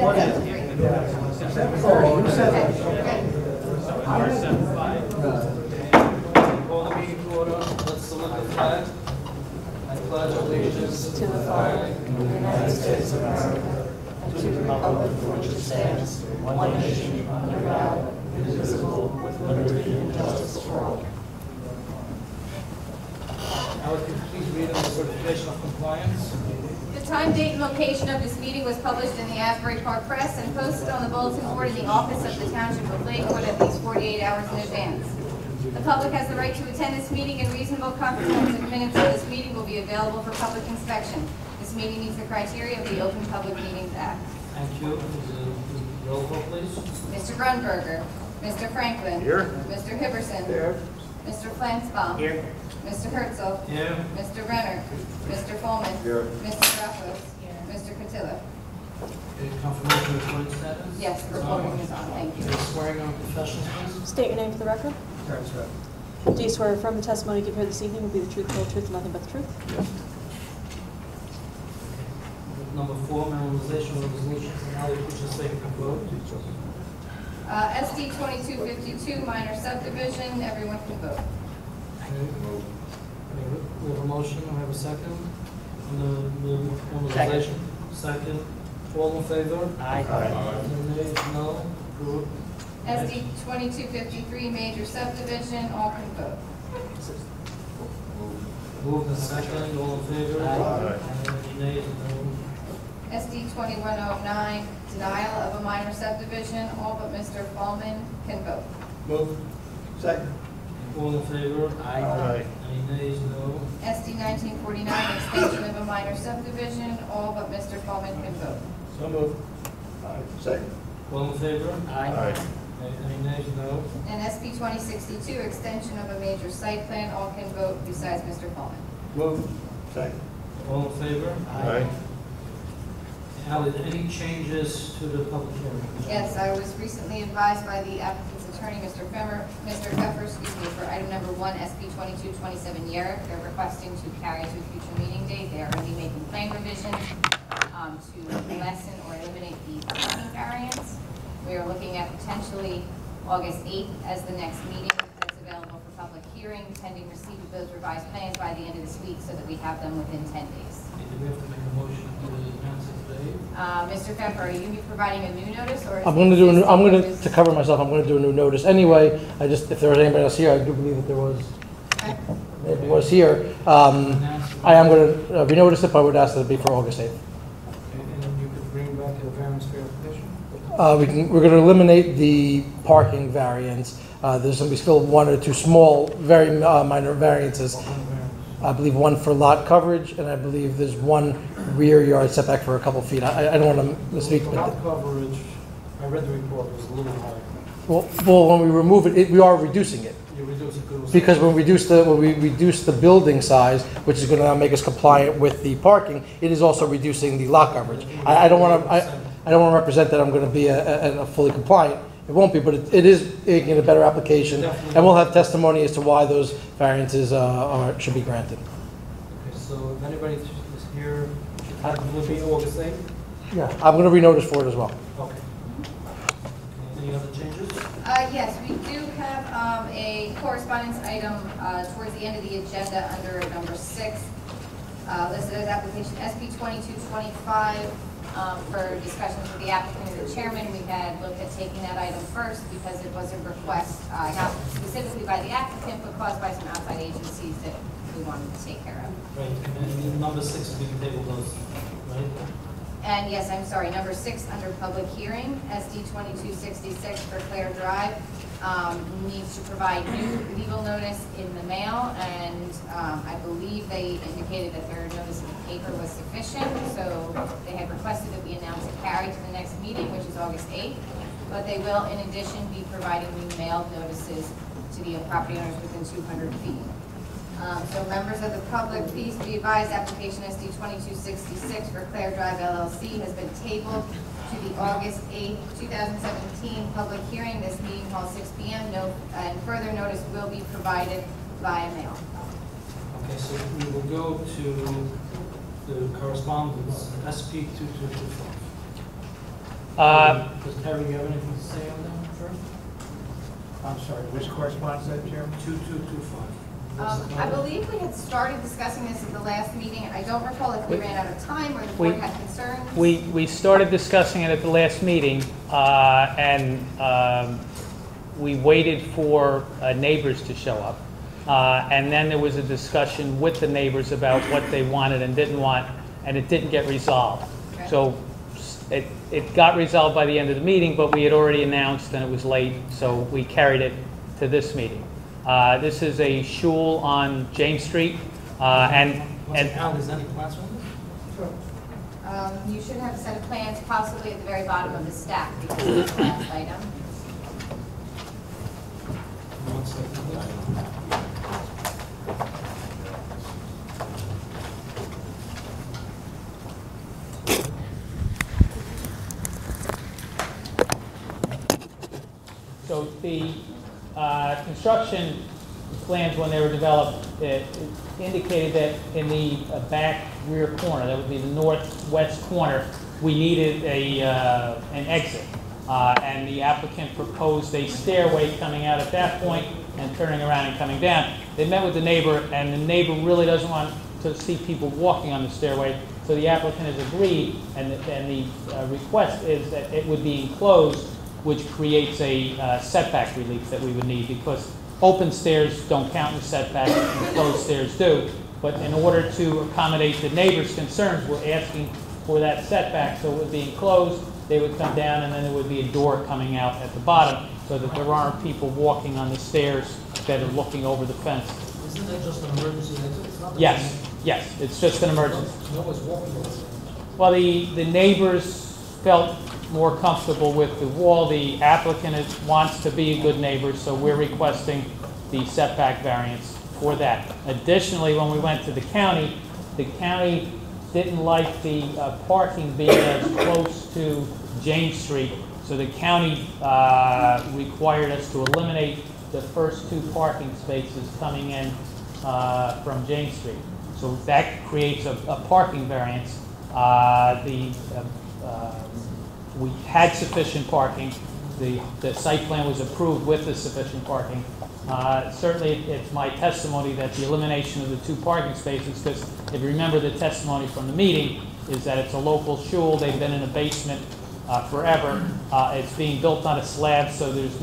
Call the meeting to order. Let's salute the flag. I pledge allegiance to the flag of the United States of America and to the republic for which it stands, one nation, under God, indivisible, with liberty and justice for all. Now, if you please read the certification of compliance. The time, date, and location of this meeting was published in the Asbury Park Press and posted on the bulletin board in the office of the Township of Lakewood at least 48 hours in advance. The public has the right to attend this meeting, and reasonable comprehensive minutes of this meeting will be available for public inspection. This meeting meets the criteria of the Open Public Meetings Act. Thank you. Roll call, please. Mr. Grunberger. Mr. Franklin. Here. Mr. Hibberson. Here. Mr. Flansbaum. Here. Mr. Herzl. Here. Mr. Renner. Mr. Folman. Here. Mr. Graffos. Mr. Cotillo. Confirmation of recording status? Yes, the recording is on. Thank you. Swearing on professionals, please. State your name for the record. Do you swear affirm the testimony you give here this evening will be the truth, the whole truth, and nothing but the truth? Number 4, memorialization of resolutions. Now, we put your second vote. SD 2252, minor subdivision. Everyone can vote. We have a motion. We have a second. On the memorialization. Second. All in favor? Aye. Nays? No? Approved. SD 2253, major subdivision. All can vote. Moved and second. All in favor? Aye. Any nays? No? SD 2109, denial of a minor subdivision. All but Mr. Fallman can vote. Move. Second. All in favor? Aye. Any nays? No? SD 1949, extension of a minor subdivision. All but Mr. Fallman can vote. So move. Aye. Second. All in favor? Aye. Any nays? No? And SB 2062, extension of a major site plan. All can vote besides Mr. Fallman. Move. Second. All in favor? Aye. Ally, any changes to the public hearing? Yes, I was recently advised by the applicant's attorney, Mr. Pfeffer, for item number 1, SB 2227 Yerrick. They're requesting to carry to a future meeting date. They are going to be making plan revisions to lessen or eliminate the parking variance. We are looking at potentially August 8th as the next meeting that's available for public hearing, pending receipt of those revised plans by the end of this week so that we have them within 10 days. Do we have to make a motion to advance it today? Mr. Pfeffer, are you providing a new notice or? I'm going to do a new, to cover myself, I'm going to do a new notice anyway. If there was anybody else here, I do believe that there was. Okay. It was here. I am going to renotice it, but I would ask that it be for August 8th. And you could bring back a variance verification? We're going to eliminate the parking variance. There's going to be still 1 or 2 small, very minor variances. I believe 1 for lot coverage, and I believe there's 1 rear yard setback for a couple feet. I don't want to misspeak. Lot coverage, I read the report, it was a little higher. Well, when we remove it, we are reducing it. You reduce it to... Because when we reduce the building size, which is going to make us compliant with the parking, it is also reducing the lot coverage. I don't want to represent that I'm going to be a fully compliant. It won't be, but it is making a better application, Definitely. and we'll have testimony as to why those variances should be granted. Okay, so if anybody is here, will be August 8th? Yeah, I'm going to renotice for it as well. Okay. Any other changes? Yes, we do have a correspondence item towards the end of the agenda under number 6, listed as application SB 2225 for discussions with the applicant and the chairman. We had looked at taking that item first because it was a request not specifically by the applicant but caused by some outside agencies that we wanted to take care of. Right, and number 6 we can table those, right? And yes, I'm sorry, number 6 under public hearing, SD 2266 for Claire Drive, needs to provide new legal notice in the mail, and I believe they indicated that their notice in the paper was sufficient, so they had requested that we announce a carry to the next meeting, which is August 8th, but they will in addition be providing new mailed notices to the property owners within 200 feet. So members of the public, please be advised application SD 2266 for Claire Drive LLC has been tabled to the August 8, 2017 public hearing. This meeting hall 6 p.m. And further notice will be provided via mail. Okay, so we will go to the correspondence, SP 2225. Does Terry, you have anything to say on that first? I'm sorry, which correspondence is that, Chairman? 2225. I believe we had started discussing this at the last meeting. I don't recall if we ran out of time or the board had concerns. We started discussing it at the last meeting, and we waited for neighbors to show up. And then there was a discussion with the neighbors about what they wanted and didn't want, and it didn't get resolved. Okay. So it got resolved by the end of the meeting, but we had already announced and it was late, so we carried it to this meeting. This is a shul on James Street, and Al, is any plans on this? You should have a set of plans possibly at the very bottom of the stack because it's the last item. One second, please. so the construction plans, when they were developed, it indicated that in the back rear corner, that would be the northwest corner, we needed an exit. And the applicant proposed a stairway coming out at that point and turning around and coming down. They met with the neighbor, and the neighbor really doesn't want to see people walking on the stairway, so the applicant has agreed, and the request is that it would be enclosed, which creates a setback relief that we would need, because open stairs don't count in setback, and closed stairs do. But in order to accommodate the neighbor's concerns, we're asking for that setback, so it would be enclosed, they would come down, and then there would be a door coming out at the bottom, so that there aren't people walking on the stairs that are looking over the fence. Isn't that just an emergency exit? It's not that Yes, it's just an emergency. Nobody's walking over there. Well, the neighbors felt more comfortable with the wall. The applicant wants to be a good neighbor, so we're requesting the setback variance for that. Additionally, when we went to the county didn't like the parking being as close to James Street, so the county required us to eliminate the first 2 parking spaces coming in from James Street. So that creates a parking variance. We had sufficient parking. The site plan was approved with the sufficient parking. Certainly, it's my testimony that the elimination of the 2 parking spaces, because if you remember the testimony from the meeting, is that it's a local shul. They've been in a basement forever. It's being built on a slab, so there's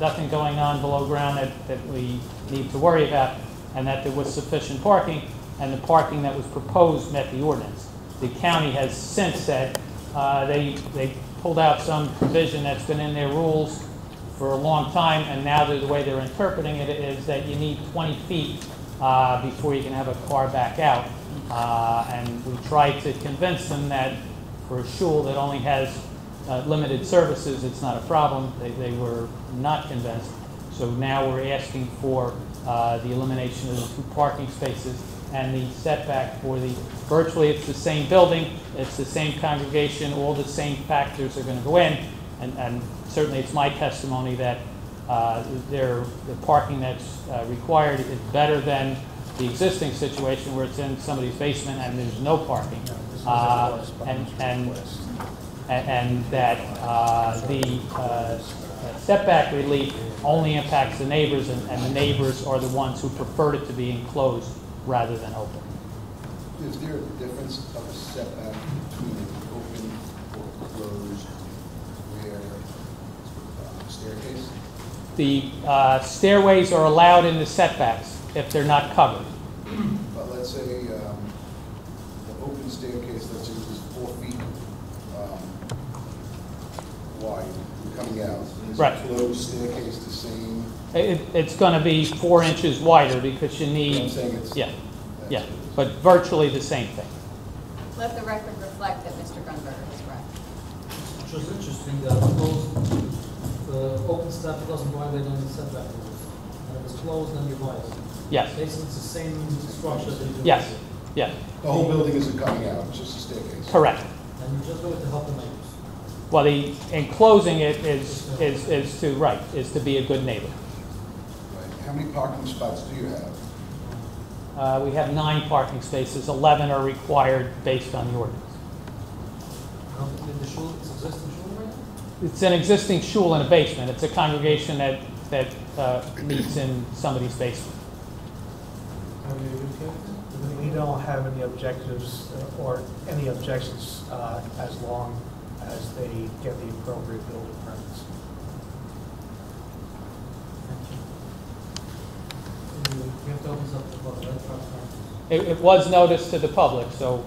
nothing going on below ground that we need to worry about, and that there was sufficient parking, and the parking that was proposed met the ordinance. The county has since said they pulled out some provision that's been in their rules for a long time, and now the way they're interpreting it is that you need 20 feet before you can have a car back out. And we tried to convince them that for a shul that only has limited services, it's not a problem. They were not convinced. So now we're asking for the elimination of the 2 parking spaces and the setback for virtually it's the same building, it's the same congregation, all the same factors are going to go in, and certainly it's my testimony that the parking that's required is better than the existing situation where it's in somebody's basement and there's no parking, and that the setback relief only impacts the neighbors, and the neighbors are the ones who preferred it to be enclosed rather than open. Is there a difference of a setback between an open or closed rear staircase? The stairways are allowed in the setbacks if they're not covered. But let's say the open staircase, let's say is 4 feet wide, coming out. Is Right. a closed staircase the same? It's going to be 4 inches wider because you need, I'm saying it's... yeah, but virtually the same thing. Let the record reflect that Mr. Grunberger is correct. Which was interesting that the open step doesn't violate any setback rules. And if it's closed, then you violate. Yes, Basically, it's the same structure that you do. yes, yeah, The whole building isn't coming out, it's just a staircase? correct. And you just do it to help the neighbors. Well, the enclosing it is to be a good neighbor. Right. How many parking spots do you have? We have 9 parking spaces, 11 are required based on the ordinance. In the shul, it's existing shul right now? It's an existing shul in a basement. It's a congregation that meets in somebody's basement. We don't have any objectives or any objections as long as they get the appropriate building permits. You have to open this up to the public, right? It was noticed to the public, so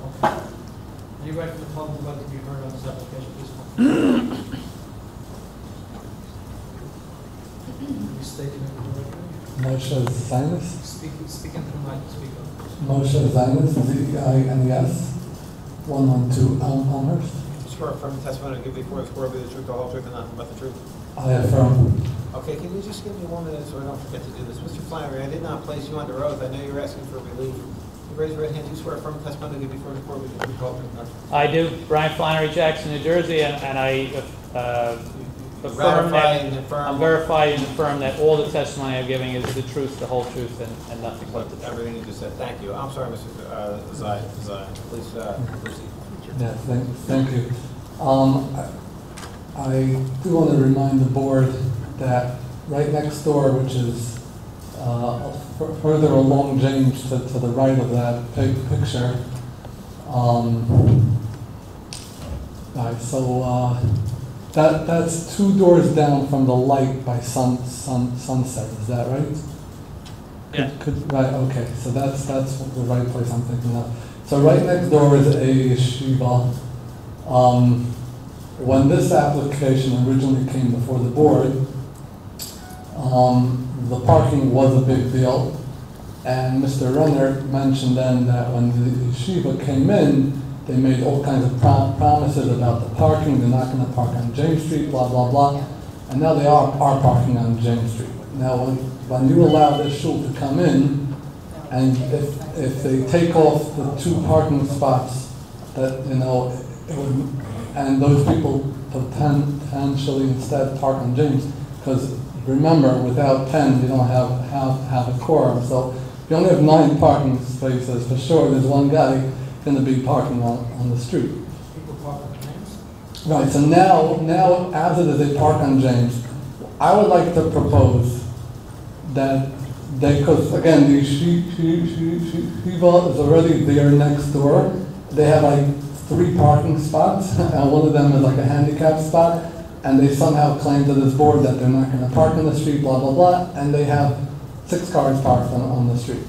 Are you ready for the public to be heard on this application, please? You state your name for the record. Moshe Zionis. Speak into the mic, speak up. Moshe Zionis, Z-I-N-E-S, 112 Elmhurst. Swear affirm the testimony to give before this board will be the truth, the whole truth, and nothing but the truth. I affirm. Okay, can you just give me 1 minute so I don't forget to do this? Mr. Flannery, I did not place you under oath. I know you're asking for relief. You raise your right hand. Do you swear affirm the testimony to give before this board will be the truth, the whole truth, and nothing? I do. Brian Flannery, Jackson, New Jersey, and I affirm Ratify that and affirm. I'm verified and affirm that all the testimony I'm giving is the truth, the whole truth, and nothing but the truth. Everything you just said. Thank you. I'm sorry, Mr. Zion. Please proceed. Yeah, thank you. I do want to remind the board that right next door, which is further along James to the right of that picture, that's 2 doors down from the light by sunset. Is that right? Yeah. Right. Okay. So that's the right place I'm thinking of. So right next door is a yeshiva. When this application originally came before the board, the parking was a big deal, and Mr. Renner mentioned then that when the yeshiva came in, they made all kinds of promises about the parking. They're not going to park on James Street, blah, blah, blah. And now they are parking on James Street. Now, when you allow this shul to come in, and if they take off the 2 parking spots that, it would, and those people potentially instead park on James, because remember, without 10, you don't have a quorum. So if you only have 9 parking spaces, for sure, there's one guy going to be parking on the street. People park on James? Right, so now after they park on James, I would like to propose that because again, the yeshiva is already there next door. They have like 3 parking spots, and one of them is like a handicap spot, and they somehow claim to this board that they're not going to park on the street, blah, blah, blah, and they have 6 cars parked on the street.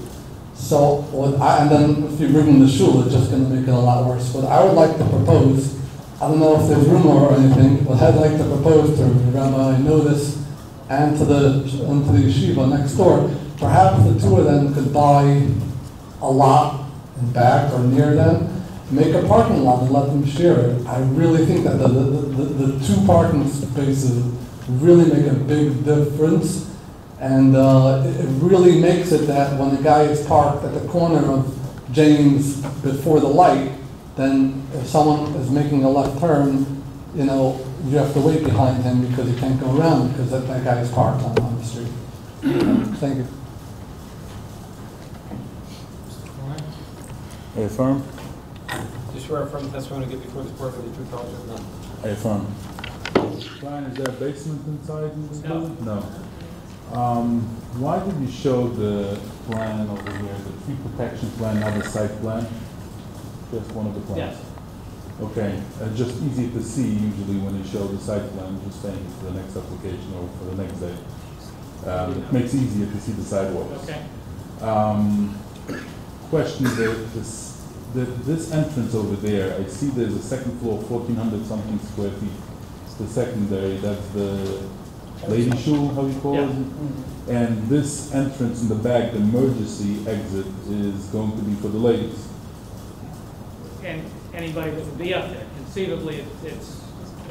So, and then if you bring in the shul, it's just going to make it a lot worse. What I would like to propose, I don't know if there's room or anything, but I'd like to propose to Rabbi Notice and to the yeshiva next door, perhaps the 2 of them could buy a lot in back or near them, make a parking lot and let them share it. I really think that the 2 parking spaces really make a big difference. And it really makes it that when the guy is parked at the corner of James before the light, then if someone is making a left turn, you have to wait behind him because you can't go around because that guy is parked on the street. Thank you. I affirm. Do you swear affirm the testimony to give before this board will be the truth, the whole truth, and nothing? I affirm. Brian, is there a basement inside this building? No. Why did you show the plan over here, the tree protection plan, not the site plan? Just one of the plans? Yes. Okay, just easy to see usually when you show the site plan, just saying for the next application or for the next day. It makes it easier to see the sidewalks. Okay. Question, this entrance over there, I see there's a second floor, 1,400 something square feet. It's the secondary, that's the lady shul, how you call it? And this entrance in the back, the emergency exit, is going to be for the ladies. And anybody that would be up there, conceivably, it's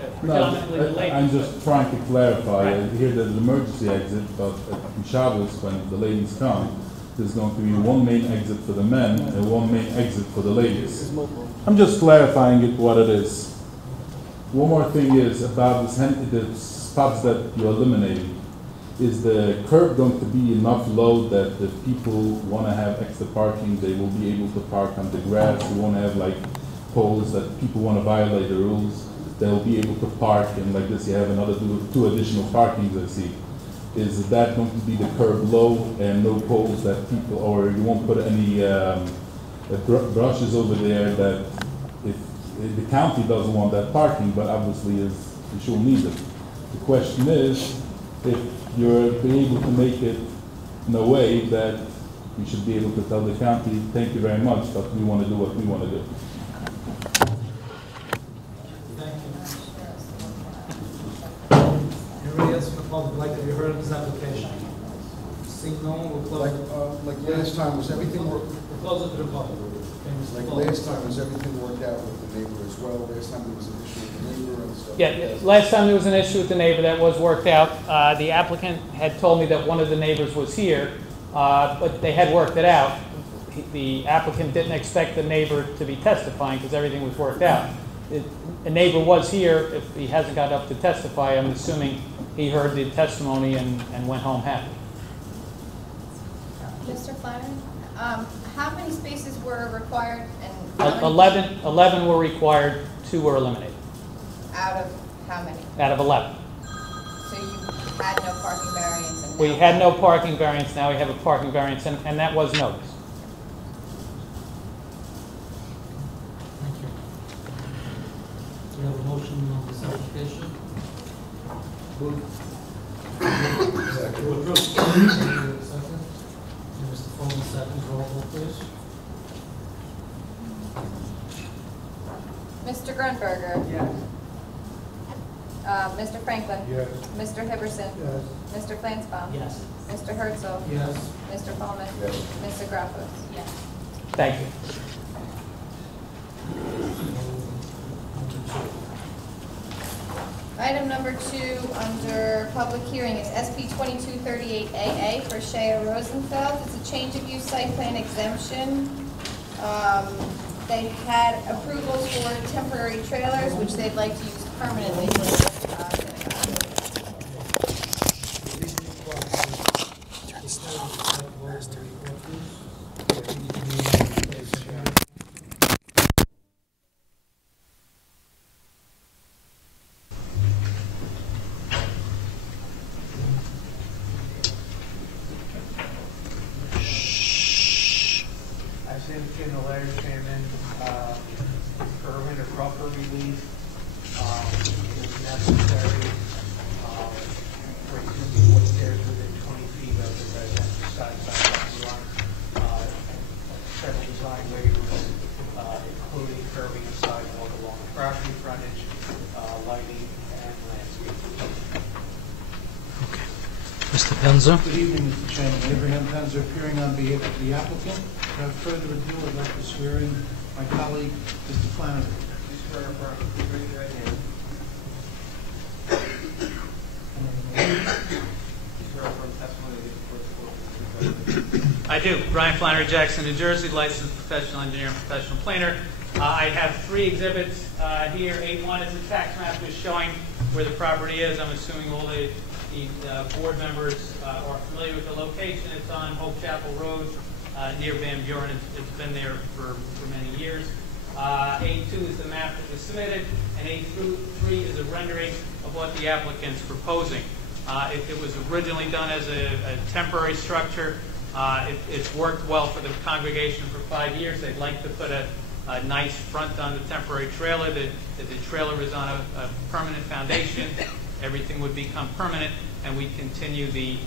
No, predominantly the ladies. I'm just trying to clarify. I hear there's an emergency exit, but in Shabbos, when the ladies come, there's going to be one main exit for the men and one main exit for the ladies. I'm just clarifying it what it is. One more thing is about the spots that you're eliminating. Is the curb going to be enough low that if people want to have extra parking, they will be able to park on the grass? You won't have like poles that people want to violate the rules, they'll be able to park, and like this, you have another two additional parkings, I see. Is that going to be the curb low and no poles that people, or you won't put any brushes over there that if the county doesn't want that parking, but obviously you should need it. The question is, if you're able to make it in a way that you should be able to tell the county, thank you very much, but we want to do what we want to do. Anybody else from the public like to be heard of this application? Seeing no one, we'll close. Like last time, was everything We'll close it to the public. like last time, was everything worked out with the neighbor as well? Last time there was an issue with the neighbor and stuff? Yeah, last time there was an issue with the neighbor, that was worked out. The applicant had told me that one of the neighbors was here, but they had worked it out. The applicant didn't expect the neighbor to be testifying because everything was worked out. A neighbor was here. If he hasn't got up to testify, I'm assuming he heard the testimony and went home happy. Mr. Flannery, how many spaces were required and how many- 11 were required, 2 were eliminated. out of how many? Out of 11. So you had no parking variance and We now- had no parking variance, now we have a parking variance, and that was noticed. Thank you. Do we have a motion on this application? Second. Second. Mr. Foreman, second. Roll call, please. Mr. Grunberger. Yes. Mr. Franklin. Yes. Mr. Hibberson. Yes. Mr. Flansbaum. Yes. Mr. Herzl. Yes. Mr. Fallman. Yes. Mr. Graffos. Yes. Thank you. Item number 2 under public hearing is SP 2238AA for Shea Rosenfeld. It's a change of use site plan exemption. They had approvals for temporary trailers, which they'd like to use permanently for the I've seen the letters came in, permit or proper release, is necessary, for existing wood stairs within 20 feet of the residential side property line. Several design waivers, including curbing and sidewalk along the property frontage, lighting and landscaping. Mr. Penza? Good evening, Mr. Chairman. Abraham Penzer, appearing on behalf of the applicant. Without further ado, I'd like to swear in my colleague, Mr. Flannery. Please swear and affirm. Raise your right hand. Swear and affirm testimony that you report. I do. Brian Flannery, Jackson, New Jersey, licensed professional engineer and professional planner. I have 3 exhibits here. 8-1 is a tax map just showing where the property is. I'm assuming all the board members are familiar with the location. It's on Hope Chapel Road near Van Buren. It's been there for many years. 8-2 is the map that was submitted, and 8-3 is a rendering of what the applicant's proposing. It was originally done as a temporary structure. It's worked well for the congregation for 5 years. They'd like to put a nice front on the temporary trailer. The trailer is on a permanent foundation. Everything would become permanent, and we continue the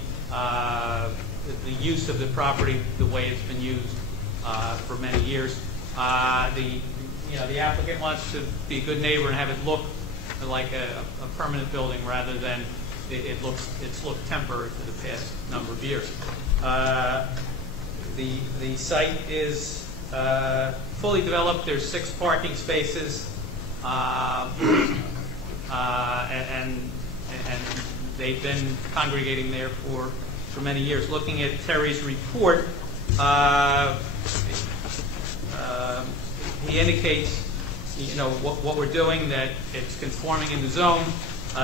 use of the property the way it's been used for many years. The applicant wants to be a good neighbor and have it look like a permanent building rather than it's looked temporary for the past number of years. The site is fully developed. There's 6 parking spaces, and they've been congregating there for many years. Looking at Terry's report, he indicates, what we're doing, that it's conforming in the zone.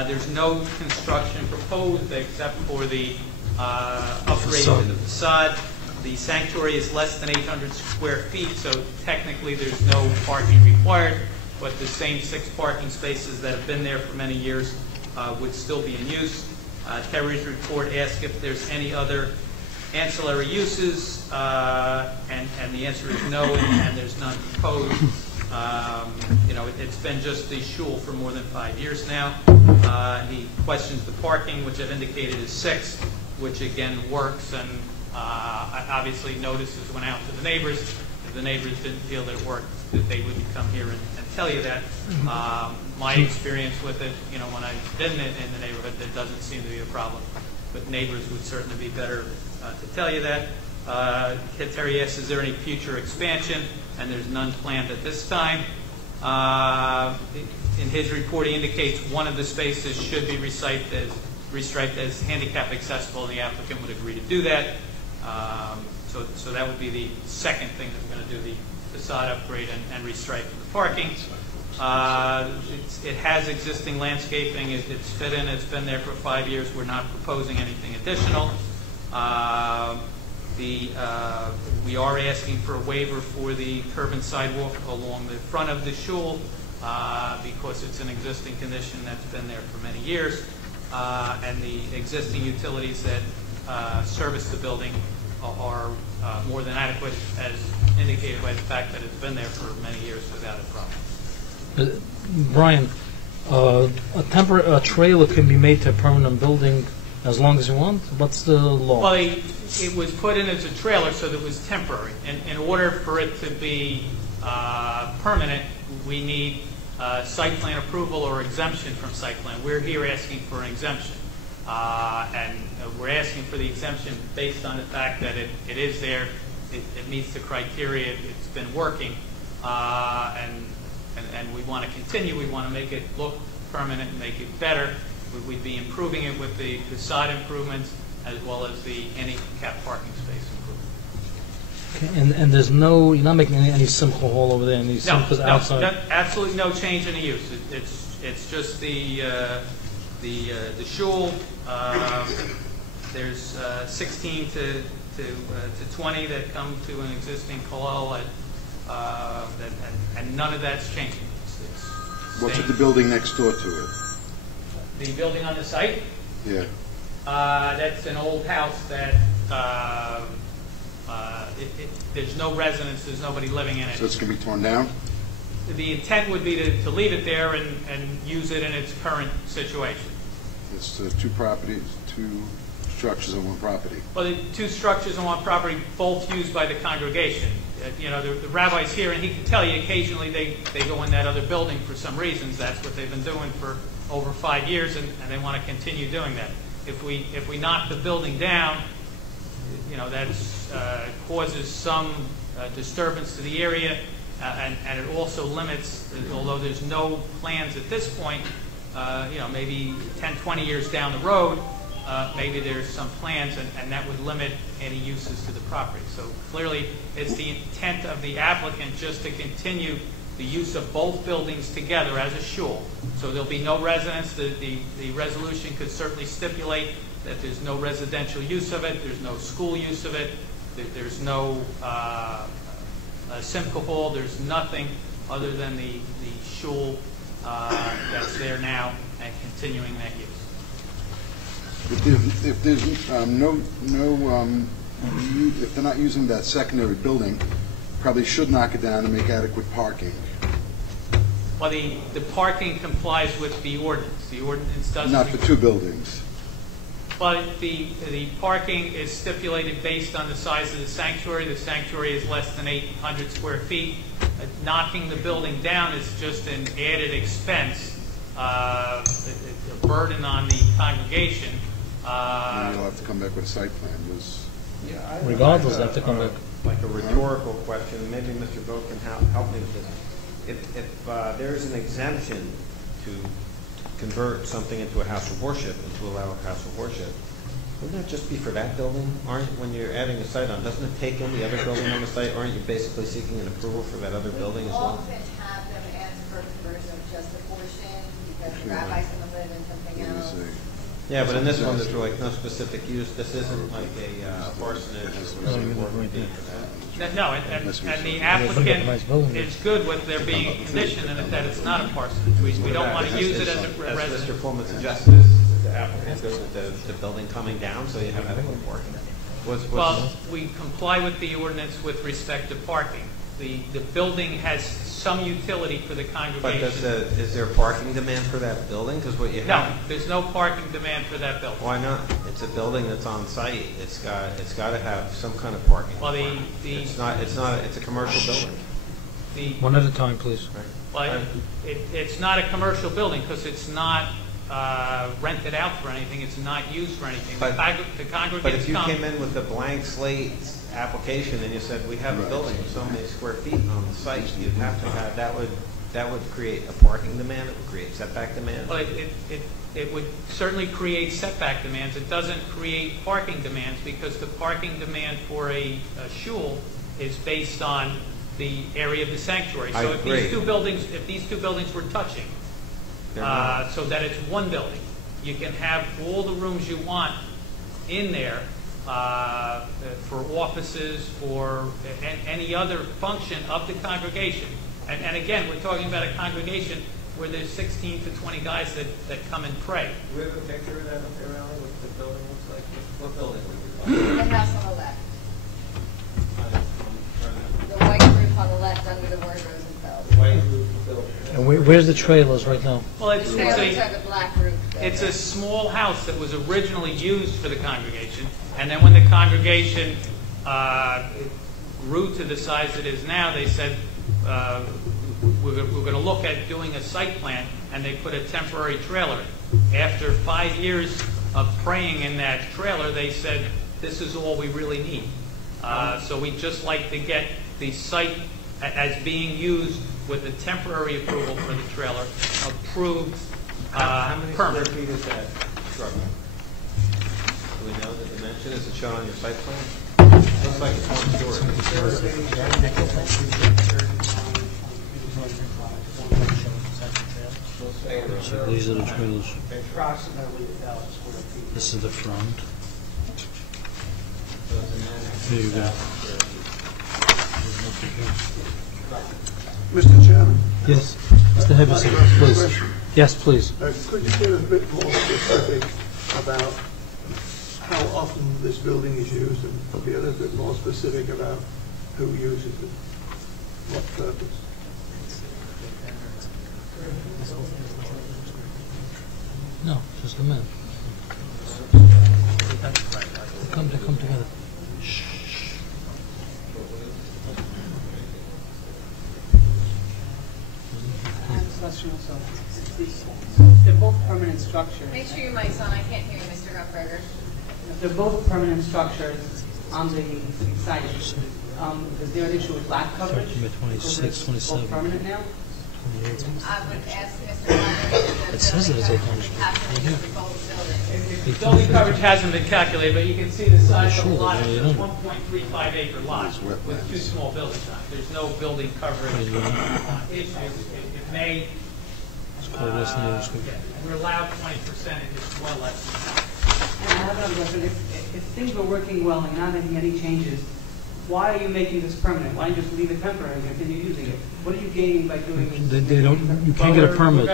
There's no construction proposed except for the upgrade to the facade. The sanctuary is less than 800 square feet, so technically there's no parking required, but the same 6 parking spaces that have been there for many years would still be in use. Terry's report asked if there's any other ancillary uses, and the answer is no, and there's none proposed. It's been just the shul for more than 5 years now. He questions the parking, which I've indicated is 6, which again works, and obviously notices went out to the neighbors. If the neighbors didn't feel that it worked, that they wouldn't come here and tell you that. My experience with it, when I've been in the neighborhood, there doesn't seem to be a problem. But neighbors would certainly be better to tell you that. Terry asks, is there any future expansion? And there's none planned at this time. In his report, he indicates one of the spaces should be restriped as handicap accessible, and the applicant would agree to do that. So that would be the second thing that we're going to do, the facade upgrade and restripe the parking. It has existing landscaping. It's fit in. It's been there for 5 years. We're not proposing anything additional. We are asking for a waiver for the curb and sidewalk along the front of the shul because it's an existing condition that's been there for many years. And the existing utilities that service the building are more than adequate, as indicated by the fact that it's been there for many years without a problem. Brian, a trailer can be made to a permanent building as long as you want? What's the law? Well, it was put in as a trailer so that it was temporary. And in order for it to be permanent, we need site plan approval or exemption from site plan. We're here asking for an exemption. And we're asking for the exemption based on the fact that it is there, it meets the criteria, it's been working, and we want to continue. We want to make it look permanent and make it better. We'd be improving it with the facade improvements as well as the handicap parking space improvement. Okay, and there's no, you're not making any simcha hall over there, any simchas outside? No, absolutely no change in the use. It's just the shul. There's 16 to 20 that come to an existing kollel, and none of that's changing. What's with the building next door to it? The building on the site? Yeah. That's an old house that there's no residence, there's nobody living in it. So it's going to be torn down? The intent would be to leave it there and use it in its current situation. It's two properties, two structures on one property. Well, the 2 structures on one property, both used by the congregation. The rabbi's here, and he can tell you occasionally they go in that other building for some reasons. That's what they've been doing for over 5 years, and they want to continue doing that. If we knock the building down, that causes some disturbance to the area, and it also limits, although there's no plans at this point, maybe 10, 20 years down the road, maybe there's some plans, and that would limit any uses to the property. So clearly, it's the intent of the applicant just to continue the use of both buildings together as a shul. So there'll be no residence. The resolution could certainly stipulate that there's no residential use of it, there's no school use of it, there's no simcha hall, there's nothing other than the shul that's there now and continuing that use. If there's if they're not using that secondary building, probably should knock it down and make adequate parking. Well, the parking complies with the ordinance. The ordinance doesn't... Not for 2 buildings. Well, the parking is stipulated based on the size of the sanctuary. The sanctuary is less than 800 square feet. Knocking the building down is just an added expense, a burden on the congregation. And you'll have to come back with a site plan. Regardless, they have to come back. Like a rhetorical question, maybe Mr. Boat can help me with this. If there's an exemption to convert something into a house of worship and to allow a house of worship, wouldn't that just be for that building? When you're adding a site on, doesn't it take in the other building on the site? Aren't you basically seeking an approval for that other building as well? We often have them ask for conversion of just a portion because the rabbis want to live in something else. Yeah, but in this one, there's really no specific use. This isn't like a parsonage. No, and the applicant is good with there being a condition and that it's not a parsonage. We don't want to use it as a As residence. Mr. Pullman suggested, is the applicant goes with the building coming down, so you have adequate parking. Well, we comply with the ordinance with respect to parking. The building has some utility for the But congregation. is there parking demand for that building? Because what you No, have. there's no parking demand for that building. Why not? It's a building that's on site. It's got to have some kind of parking. Well, It's a commercial building. One at a time, please. Well, it's not a commercial building because it's not rented out for anything. It's not used for anything. The congregants But if you come. came in with a blank slate application and you said, we have a building of so many square feet on the site, you'd have to have, that would create a parking demand, it would create setback demand. Well, it would certainly create setback demands. It doesn't create parking demands because the parking demand for a shul is based on the area of the sanctuary. I So if agree. these two buildings were touching, They're not. so that it's one building, you can have all the rooms you want in there for offices, for any other function of the congregation. And again, we're talking about a congregation where there's 16 to 20 guys that come and pray. Do we have a picture of that up there, Alan, what the building looks like? What building would you The like? house on the left, the white roof on the left under the word Rosenfeld. White roof building. And where's the trailers right now? Well, The trailers are the black roof. it's a small house that was originally used for the congregation, and then when the congregation grew to the size it is now, they said, we're going to look at doing a site plan, and they put a temporary trailer. After 5 years of praying in that trailer, they said, this is all we really need. So we'd just like to get the site as being used with the temporary approval for the trailer approved How many square permanent. feet is that structure? Do we know the dimension? Is it shown on your site plan? Looks like it's one story. So these are the trailers. Approximately 1,000 square feet. This is the front. There you go. Mr. Chairman? Yes, Mr. Hevesy, please. Yes, please. Could you get a bit more specific about how often this building is used and be a little bit more specific about who uses it, what purpose? No, just the men. They come together. They're both permanent structures. Make sure your mic's on, I can't hear you, Mr. Gutberger. They're both permanent structures on the site. Is there an issue with lot coverage? 26, Because they're 27. both permanent now? I would ask Mr. Gutberger. It says it as 800. The building coverage hasn't been calculated, but you can see the size of the Sure, lot. yeah, It's a yeah. 1.35 acre lot with two small buildings on it. There's no building coverage issue. It may, we're allowed 20%, it's well less than that. And I have another question. If things were working well and you're not making any changes, why are you making this permanent? Why don't you just leave it temporary and continue using it? What are you gaining by doing this? They don't, you can't get a permit.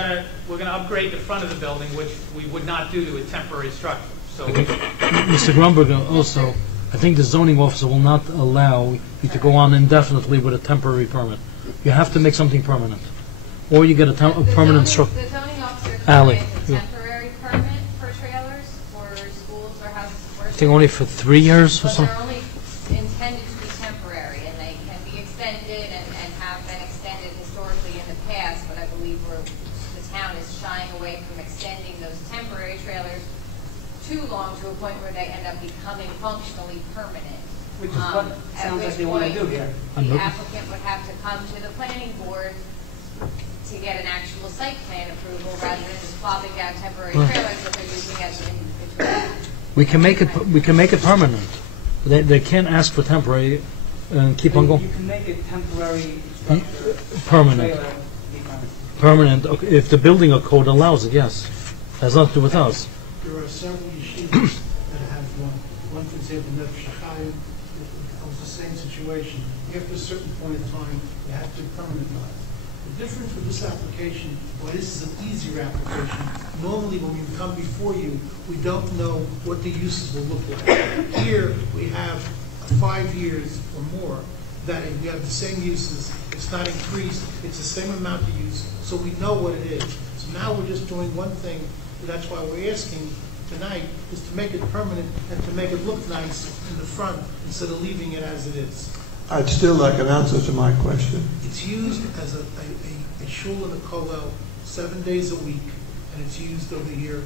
We're going to upgrade the front of the building, which we would not do to a temporary structure. So Mr. Grumberger, also, I think the zoning officer will not allow you to go on indefinitely with a temporary permit. You have to make something permanent. Or you get a permanent structure. The zoning officer Alley. grants a temporary permit for trailers for schools or houses of worship. I think only for 3 years or But something. they're only intended to be temporary, and they can be extended and have been extended historically in the past, but I believe the town is shying away from extending those temporary trailers too long to a point where they end up becoming functionally permanent. Which is what At sounds like which they want to point do here. The applicant would have to come to the planning board to get an actual site plan approval rather than just plopping down temporary trailers that they're using as an individual. We can make it permanent. They can't ask for temporary and keep on You going. can make it temporary structure. Permanent. Trailer, be permanent. Permanent, okay, if the building code allows it, yes. Has nothing to do with us. there are several yeshivas that have one. One, for example, Nefesh HaChaim, it was the same situation. After a certain point in time, you have to permanentize. The difference with this application, well, this is an easier application. Normally, when we come before you, we don't know what the uses will look like. Here, we have 5 years or more that we have the same uses. It's not increased. It's the same amount of use, so we know what it is. So now we're just doing one thing. So that's why we're asking tonight is to make it permanent and to make it look nice in the front instead of leaving it as it is. I'd still like an answer to my question. It's used as a shul and a kollel 7 days a week, and it's used over here.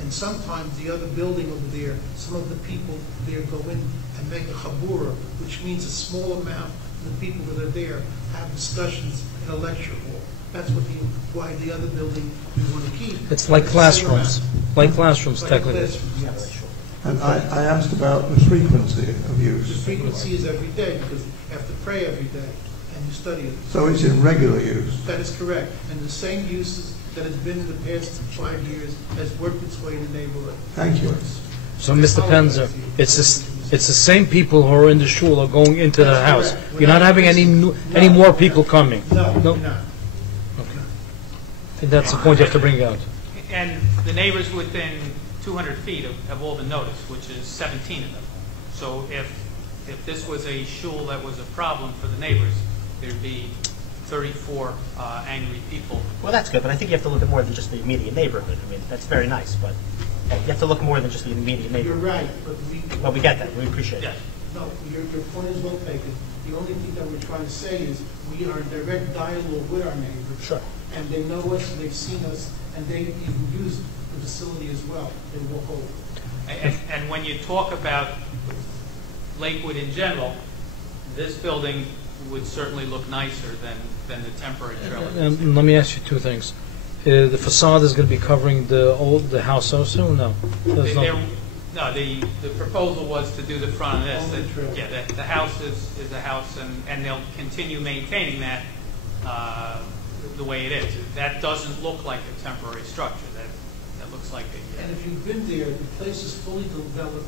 And sometimes the other building over there, some of the people there go in and make a chabura, which means a small amount of the people that are there have discussions in a lecture hall. That's why the other building we want to keep. It's like classrooms. Like classrooms, Like technically. classrooms, yes. And I asked about the frequency of The use. frequency is every day because you have to pray every day and you study it. So it's in regular use. That is correct. And the same uses that has been in the past 5 years has worked its way in the neighborhood. Thank you. So, Mr. Penzer, it's the same people who are in the shul are going into the house. You're not having any more people coming. No, we're not. I think that's the point you have to bring out. And the neighbors within 200 feet have all been noticed, which is 17 of them. So if this was a shul that was a problem for the neighbors, there'd be 34 angry people. Well, that's good, but I think you have to look at more than just the immediate neighborhood. I mean, that's very nice, but you have to look more than just the immediate You're neighborhood. right, but We get that. We appreciate it. Yes. no, your point is well taken. The only thing that we're trying to say is we are in direct dialogue with our neighbors. Sure. And they know us, and they've seen us, and they even use the facility as well. They walk over. And when you talk about Lakewood in general, this building would certainly look nicer than the temporary trailer. Let me ask you two things. The facade is going to be covering the house also? No. There's no. No, the proposal was to do the front of this. Only That- trailer. Yeah, the house is the house, and they'll continue maintaining that the way it is. That doesn't look like a temporary structure. That looks like a. And if you've been there, the place is fully developed.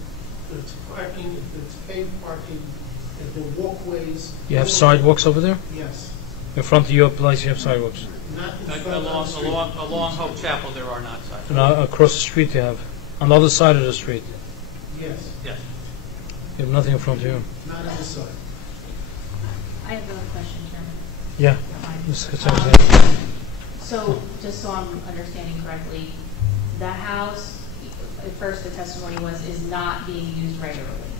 There's parking, there's paved parking, there are walkways. You have sidewalks over there? Yes. In front of your place, you have sidewalks. Not in front of the street. Along Hope Chapel, there are not sidewalks. And across the street you have. On the other side of the street. Yes, Yes. You have nothing in front of you. not on this side. I have another question, Chairman. Yeah. Don't Mr. mind. Kaczynski. So, just so I'm understanding correctly, the house, at first the testimony was, is not being used regularly.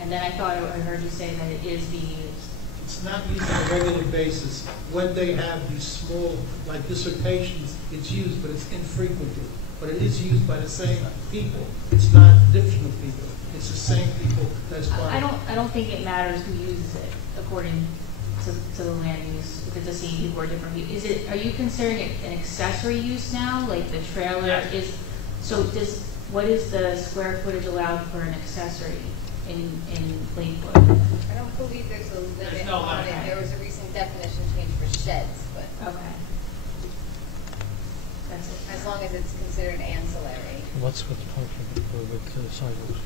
And then I thought I heard you say that it is being used. It's not used on a regular basis. When they have these small, like dissertations, it's used, but it's infrequently. But it is used by the same people. It's not additional people. It's the same people that's buying. I don't think it matters who uses it according to the land use, if it's the same people or different people. Are you considering it an accessory use now, like the trailer Yes. is? So what is the square footage allowed for an accessory in Lakewood? I don't believe there's a limit no on limit. it. There was a recent definition change for sheds, but Okay. That's it. as long as it's considered ancillary. What's with the sidewalks?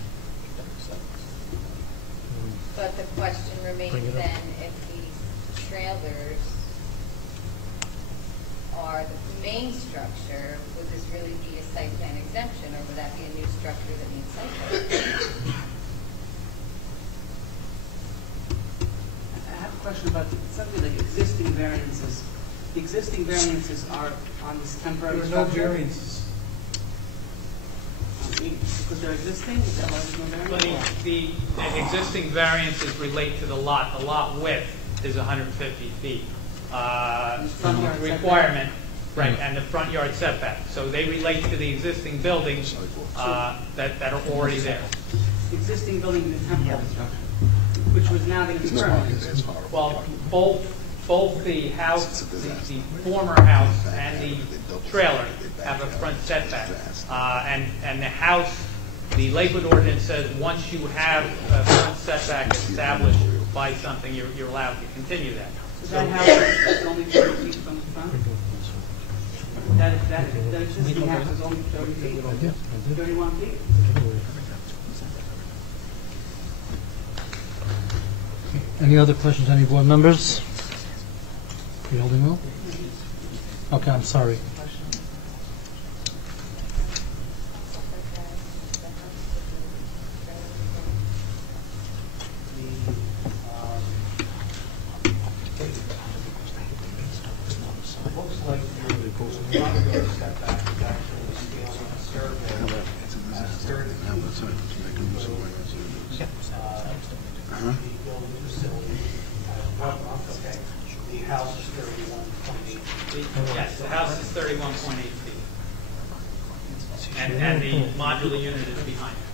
But the question Bring remains it up. then, if these trailers are the main structure, would this really be a site plan exemption, or would that be a new structure that needs site plan? I have a question about something like existing variances. The existing variances are on this temporary There are no structure? variances. Because they're existing, is that why there's no But variance? the existing variances relate to the lot. The lot width is 150 feet. Front yard Requirement, right, and the front yard setback. So they relate to the existing buildings that are already there. Existing building in the temporary structure, which was now going to be permanent. Well, both the house, the former house and the trailer have a front setback. And the house, the Lakewood ordinance says once you have a front setback established by something, you're allowed to continue that. So that house is only 30 feet from the front? That that existing house is only 30 feet, 31 feet. Any other questions, any board members? You holding well? Okay, I'm sorry. Looks like your front yard setback is actually scaled on a survey at 30 feet. The building facility, okay, the house is 31.8 feet. Yes, the house is 31.8 feet. And the modular unit is behind it.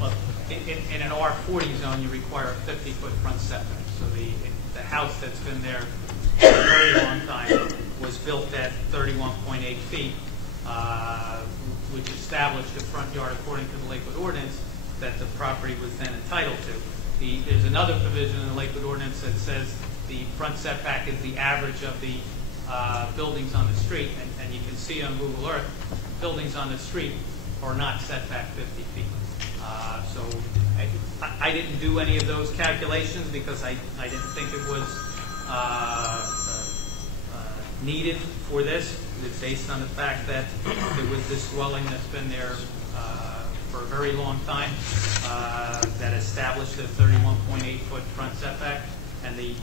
Well, in an R40 zone, you require a 50-foot front setback. So the house that's been there for a very long time was built at 31.8 feet, which established a front yard according to the Lakewood Ordinance that the property was then entitled to. There's another provision in the Lakewood Ordinance that says the front setback is the average of the buildings on the street, and you can see on Google Earth, buildings on the street are not set back 50 feet. So I didn't do any of those calculations because I didn't think it was needed for this. It's based on the fact that there was this dwelling that's been there for a very long time that established a 31.8 foot front setback, and the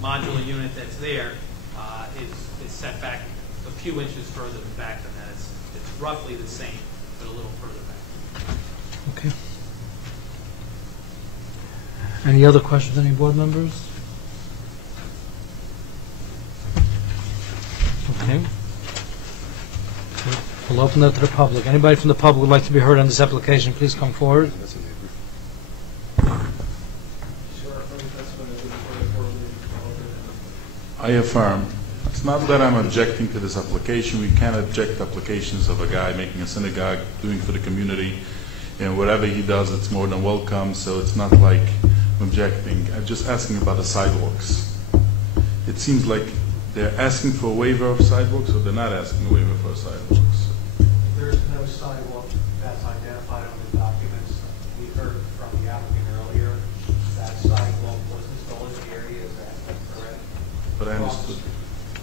modular unit that's there is set back a few inches further back than that. It's roughly the same, but a little further back. Okay. Any other questions, any board members? Okay. We'll open that to the public. Anybody from the public would like to be heard on this application, please come forward. I affirm. It's not that I'm objecting to this application. We can't object to applications of a guy making a synagogue, doing for the community. And whatever he does, it's more than welcome, so it's not like I'm objecting. I'm just asking about the sidewalks. It seems like they're asking for a waiver of sidewalks, or they're not asking a waiver for sidewalks. There's no sidewalk that's identified on the documents. We heard from the applicant earlier that sidewalk was installed in the area. Is that correct? But I understood.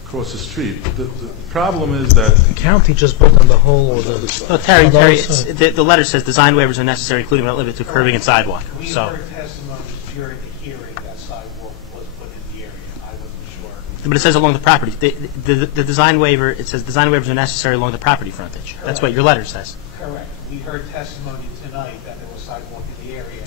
Across the street. The problem is that The county just built on the whole, or the... No, Terry, on the Terry, other side. the letter says design waivers are necessary, including but not limited to curbing and sidewalk. We So, heard testimony during the hearing that sidewalk was put in the area. I wasn't sure. but it says along the property. The design waiver, it says design waivers are necessary along the property frontage. That's what your letter says. Correct. We heard testimony tonight that there was sidewalk in the area.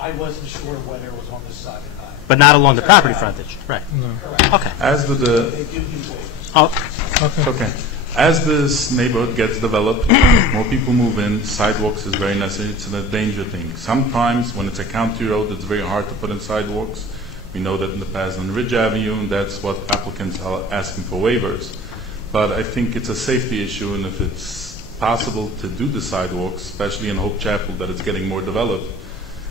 I wasn't sure whether it was on this side or not. But not along the property frontage. Right. Correct. Okay. as the They do waivers. Oh, okay, as this neighborhood gets developed, more people move in. Sidewalks is very necessary. It's a danger thing. Sometimes when it's a county road, it's very hard to put in sidewalks. We know that in the past on Ridge Avenue, and that's what applicants are asking for waivers. But I think it's a safety issue, and if it's possible to do the sidewalks, especially in Hope Chapel, that it's getting more developed,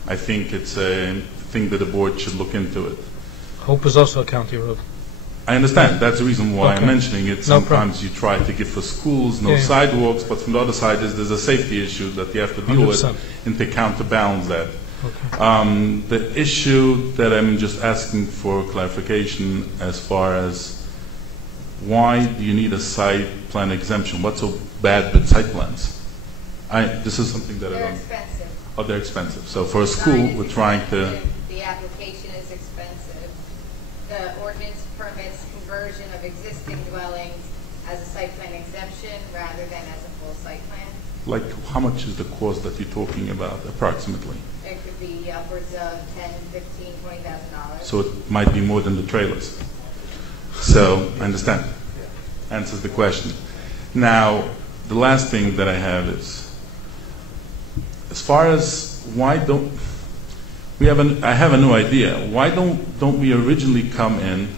I think it's a thing that the board should look into it. Hope is also a county road. I understand. That's the reason why I'm Okay. mentioning it. No problem. Sometimes you try to get for schools, no Yeah, yeah. sidewalks, but from the other side, there's a safety issue that you have to deal with 100%. and to counterbalance that. Okay. The issue that I'm just asking for clarification as far as why do you need a site plan exemption? What's so bad with site plans? This is something that I They're don't... expensive. Oh, they're expensive. So for a school, we're trying to... The application is expensive. The ordinance permits conversion of existing dwellings as a site plan exemption rather than as a full site plan. Like, how much is the cost that you're talking about, approximately? It could be upwards of $10,000, $15,000, $20,000. So it might be more than the trailers. So, I understand. Answers the question. Now, the last thing that I have is, as far as why don't, I have a new idea. Why don't we originally come in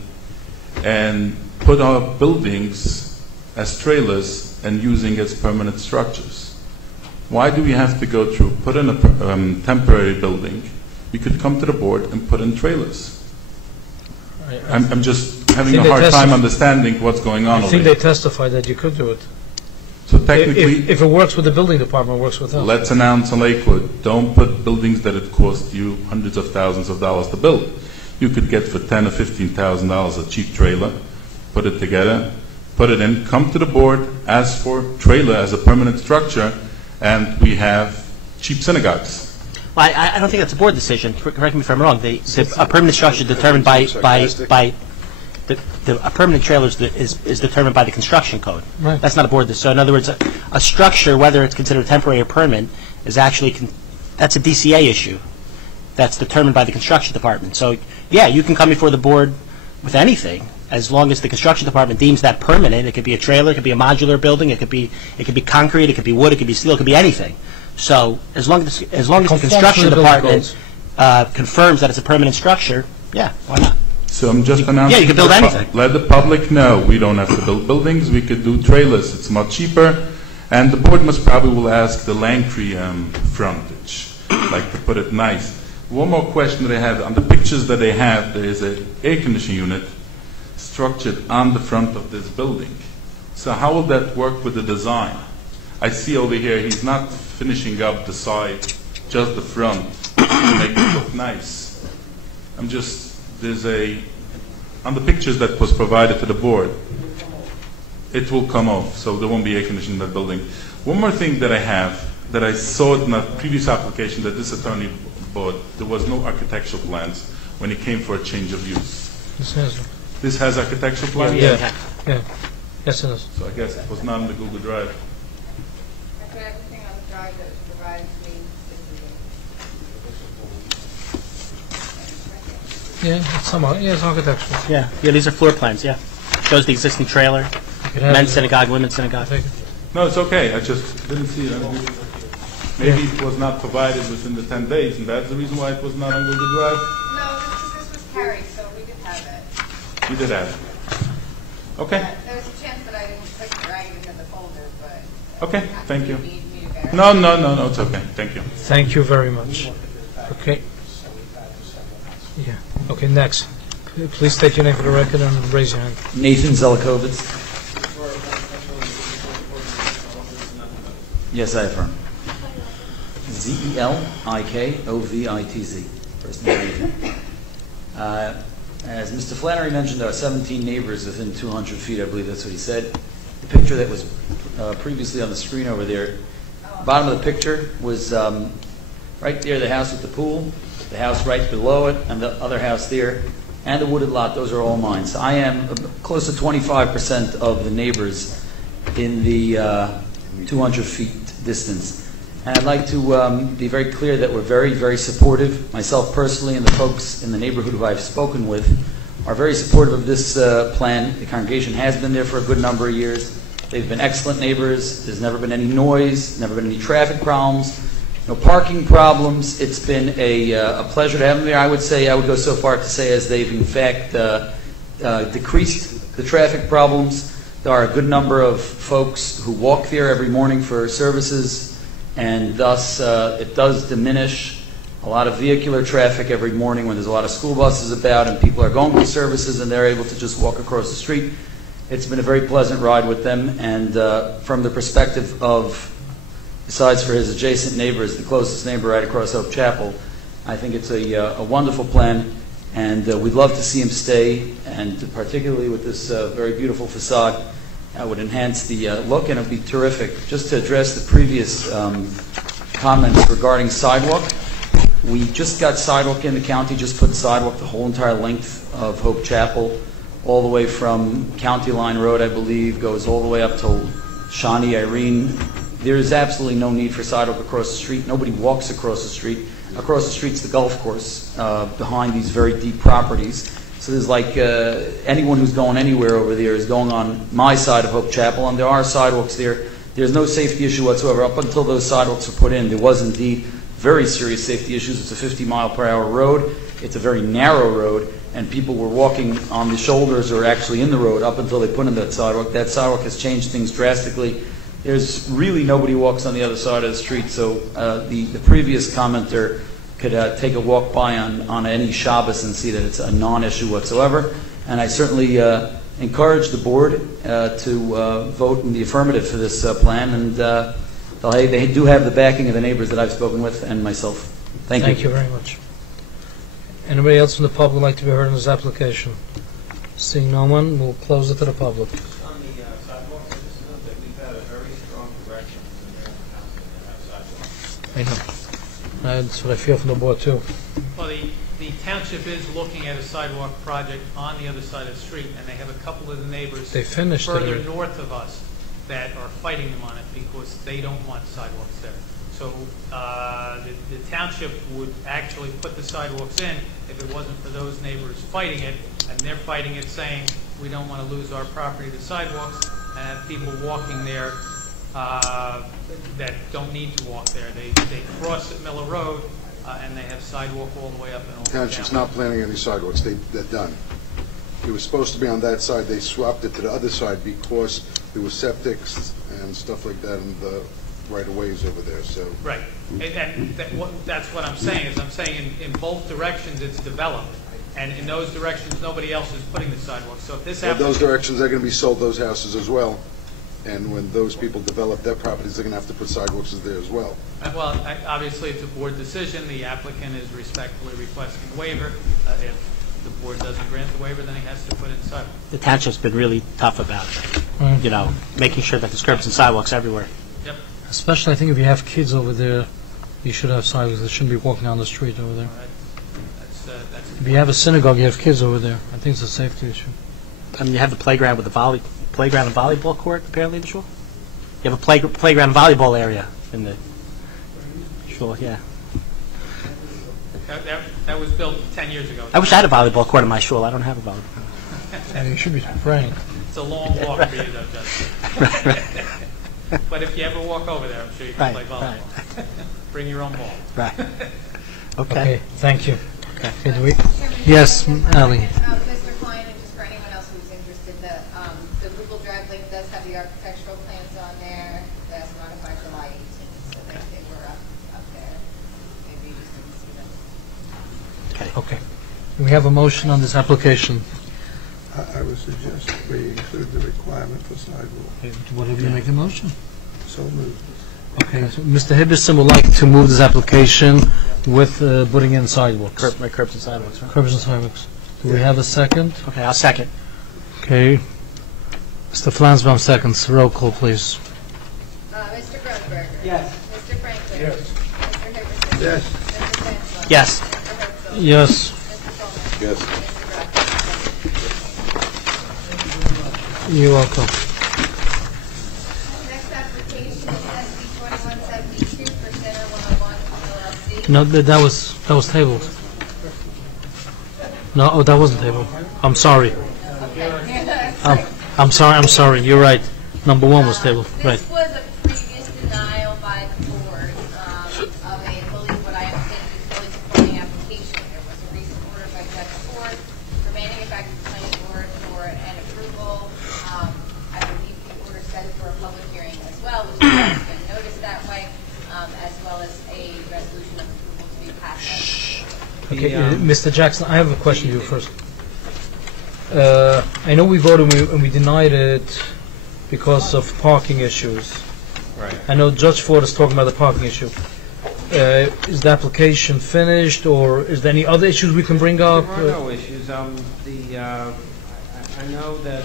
and put our buildings as trailers and using as permanent structures. Why do we have to go through, put in a temporary building? We could come to the board and put in trailers. I'm just having a hard time understanding what's going on I over think here. they testified that you could do it. So technically, If it works with the building department, it works with us. let's announce in Lakewood, don't put buildings that it cost you hundreds of thousands of dollars to build. You could get for $10,000 or $15,000 a cheap trailer, put it together, put it in, come to the board, ask for trailer as a permanent structure, and we have cheap synagogues. Well, I don't think that's a board decision. Correct me if I'm wrong. A permanent structure is determined by a permanent trailer is determined by the construction code. Right. That's not a board decision. So in other words, a structure, whether it's considered temporary or permanent, is actually that's a DCA issue. That's determined by the construction department. So yeah, you can come before the board with anything as long as the construction department deems that permanent. It could be a trailer, it could be a modular building, it could be concrete, it could be wood, it could be steel, it could be anything. So as long as the construction department confirms that it's a permanent structure, yeah, why not? So I'm just announcing. Yeah, you can build anything. Let the public know we don't have to build buildings. We could do trailers. It's much cheaper, and the board most probably will ask the Langtree frontage, like to put it nice. One more question that I have on the pictures that they have. There is an air conditioning unit structured on the front of this building. So how will that work with the design? I see over here he's not finishing up the side, just the front to make it look nice. On the pictures that was provided to the board, it will come off, so there won't be air conditioning in that building. One more thing that I have, that I saw in a previous application that this attorney bought, there was no architectural plans when it came for a change of use. This has architectural plans? Yeah. Yes, it is. So I guess it was not in the Google Drive. I put everything on the drive that was provided to me. It's architectural. Yeah, these are floor plans, yeah. Shows the existing trailer, men's synagogue, women's synagogue. No, it's okay. I just didn't see it. Maybe it was not provided within the 10 days, and that's the reason why it was not on Google Drive? No, this was carried, so we did have it. You did have it. Okay. There was a chance that I didn't click drag it into the folder, but... Okay, thank you. Need me to verify. No, it's okay. Thank you. Thank you very much. Okay. Yeah. Okay, next. Please state your name for the record and raise your hand. Nathan Zelikovitz. Yes, I affirm. Zelikovitz. First name Nathan. As Mr. Flannery mentioned, there are 17 neighbors within 200 feet. I believe that's what he said. The picture that was previously on the screen over there, bottom of the picture was right there, the house with the pool, the house right below it, and the other house there, and the wooded lot. Those are all mine. So I am close to 25% of the neighbors in the 200 feet distance. And I'd like to be very clear that we're very, very supportive. Myself personally and the folks in the neighborhood who I've spoken with are very supportive of this plan. The congregation has been there for a good number of years. They've been excellent neighbors. There's never been any noise, never been any traffic problems, no parking problems. It's been a pleasure to have them there. I would go so far to say as they've in fact decreased the traffic problems. There are a good number of folks who walk there every morning for services, and thus it does diminish a lot of vehicular traffic every morning when there's a lot of school buses about and people are going to services and they're able to just walk across the street. It's been a very pleasant ride with them, and from the perspective of, besides for his adjacent neighbors, the closest neighbor right across Hope Chapel, I think it's a wonderful plan, and we'd love to see him stay, and particularly with this very beautiful facade. That would enhance the look, and it would be terrific. Just to address the previous comments regarding sidewalk, we just got sidewalk in. The county just put sidewalk the whole entire length of Hope Chapel, all the way from County Line Road, I believe, goes all the way up to Shawnee, Irene. There is absolutely no need for sidewalk across the street. Nobody walks across the street. Across the street's the golf course behind these very deep properties. So there's like anyone who's going anywhere over there is going on my side of Hope Chapel, and there are sidewalks there. There's no safety issue whatsoever. Up until those sidewalks were put in, there was indeed very serious safety issues. It's a 50-mile-per-hour road. It's a very narrow road, and people were walking on the shoulders or actually in the road up until they put in that sidewalk. That sidewalk has changed things drastically. There's really nobody walks on the other side of the street, so the previous commenter could take a walk by on any Shabbos and see that it's a non-issue whatsoever. And I certainly encourage the board to vote in the affirmative for this plan, and they do have the backing of the neighbors that I've spoken with and myself. Thank you. Thank you very much. Anybody else from the public would like to be heard on this application? Seeing no one, we'll close it to the public. On the sidewalks, I just know that we've had a very strong direction in there in the council to have sidewalks. I know. That's what I feel from the board too. Well, the township is looking at a sidewalk project on the other side of the street, and they have a couple of the neighbors They finished it further already. north of us that are fighting them on it because they don't want sidewalks there. So the township would actually put the sidewalks in if it wasn't for those neighbors fighting it, and they're fighting it saying, we don't want to lose our property to sidewalks, and have people walking there that don't need to walk there. They cross at Miller Road, and they have sidewalk all the way up and all the way down. Township's not planning any sidewalks, they're done. It was supposed to be on that side, they swapped it to the other side because there was septics and stuff like that in the right-of-ways over there, so. Right, and that's what I'm saying, is I'm saying in both directions it's developed, and in those directions, nobody else is putting the sidewalks. So if this Well, happens. those directions, they're gonna be sold those houses as well. And when those people develop their properties, they're gonna have to put sidewalks there as well. Well, obviously, it's a board decision. The applicant is respectfully requesting a waiver. If the board doesn't grant the waiver, then he has to put in sidewalks. The township's been really tough about it, you know, making sure that there's curbs and sidewalks everywhere. Yep. Especially, I think if you have kids over there, you should have sidewalks. They shouldn't be walking on the street over there. That's If you have a synagogue, you have kids over there. I think it's a safety issue. I mean, you have the playground with the playground and volleyball court, apparently, in the shul. You have a playground and volleyball area in the shul, yeah. That was built 10 years ago. I wish I had a volleyball court in my shul. I don't have a volleyball. And you should be praying. It's a long walk for you, though, Justin. But if you ever walk over there, I'm sure you can play volleyball. Bring your own ball. Right. Okay, thank you. Okay. Do we? Yes, Ali. Mr. Klein, and just for anyone else who's interested, the Google Drive link does have the architectural plans on there. That's modified July 18th, so they were up there. Maybe you just didn't see them. Okay. We have a motion on this application. I would suggest we include the requirement for sidewalk. Whatever you make a motion. So moved. Okay, so Mr. Hibberson would like to move this application with putting in sidewalks. Curbs and sidewalks, right? Curbs and sidewalks. Do we have a second? Okay, I'll second. Okay. Mr. Flansbaum seconds. Roll call, please. Mr. Grosberger. Yes. Mr. Franklin. Yes. Mr. Hipperson. Yes. Mr. Flansbrough. Yes. Mr. Herzl. Yes. Mr. Coleman. Yes. Mr. Brown. You're welcome. Next application is SB 2172 for Center 101 LLC. No, that was tabled. No, oh, that wasn't tabled. I'm sorry. I'm sorry. You're right. Number one was tabled. Right. This was a previous denial by the board of a, what I understand is fully supporting application. There was a recent order by Judge Ford remanding it back to the planning board for an approval. I believe the order says for a public hearing as well, which has been noticed that way, as well as a resolution of approval to be passed. Okay, Mr. Jackson, I have a question to you first. I know we voted and we denied it because of parking issues. Right. I know Judge Ford is talking about the parking issue. Is the application finished, or is there any other issues we can bring up? There are no issues. I know that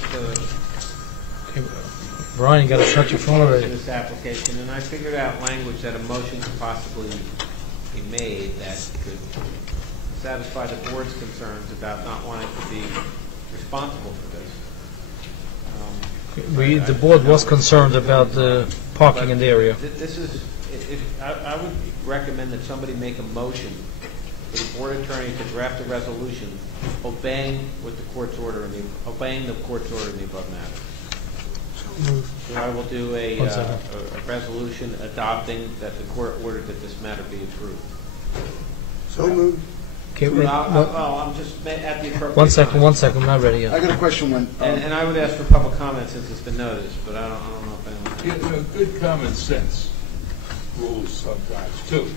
Brian, you got to shut your phone already. this application, and I figured out language that a motion could possibly be made that could satisfy the board's concerns about not wanting to be responsible for this. The board was concerned about the parking in the area. This is, I would recommend that somebody make a motion for the board attorney to draft a resolution obeying what the court's order obeying the court's order in the above matter. So I will do a resolution adopting that the court ordered that this matter be approved. So moved. Okay, I'm just at the appropriate one time. second, I'm not ready I yet. got a question when, And I would ask for public comment since it's been noticed, but I don't know if anyone. Good common sense rules sometimes, too.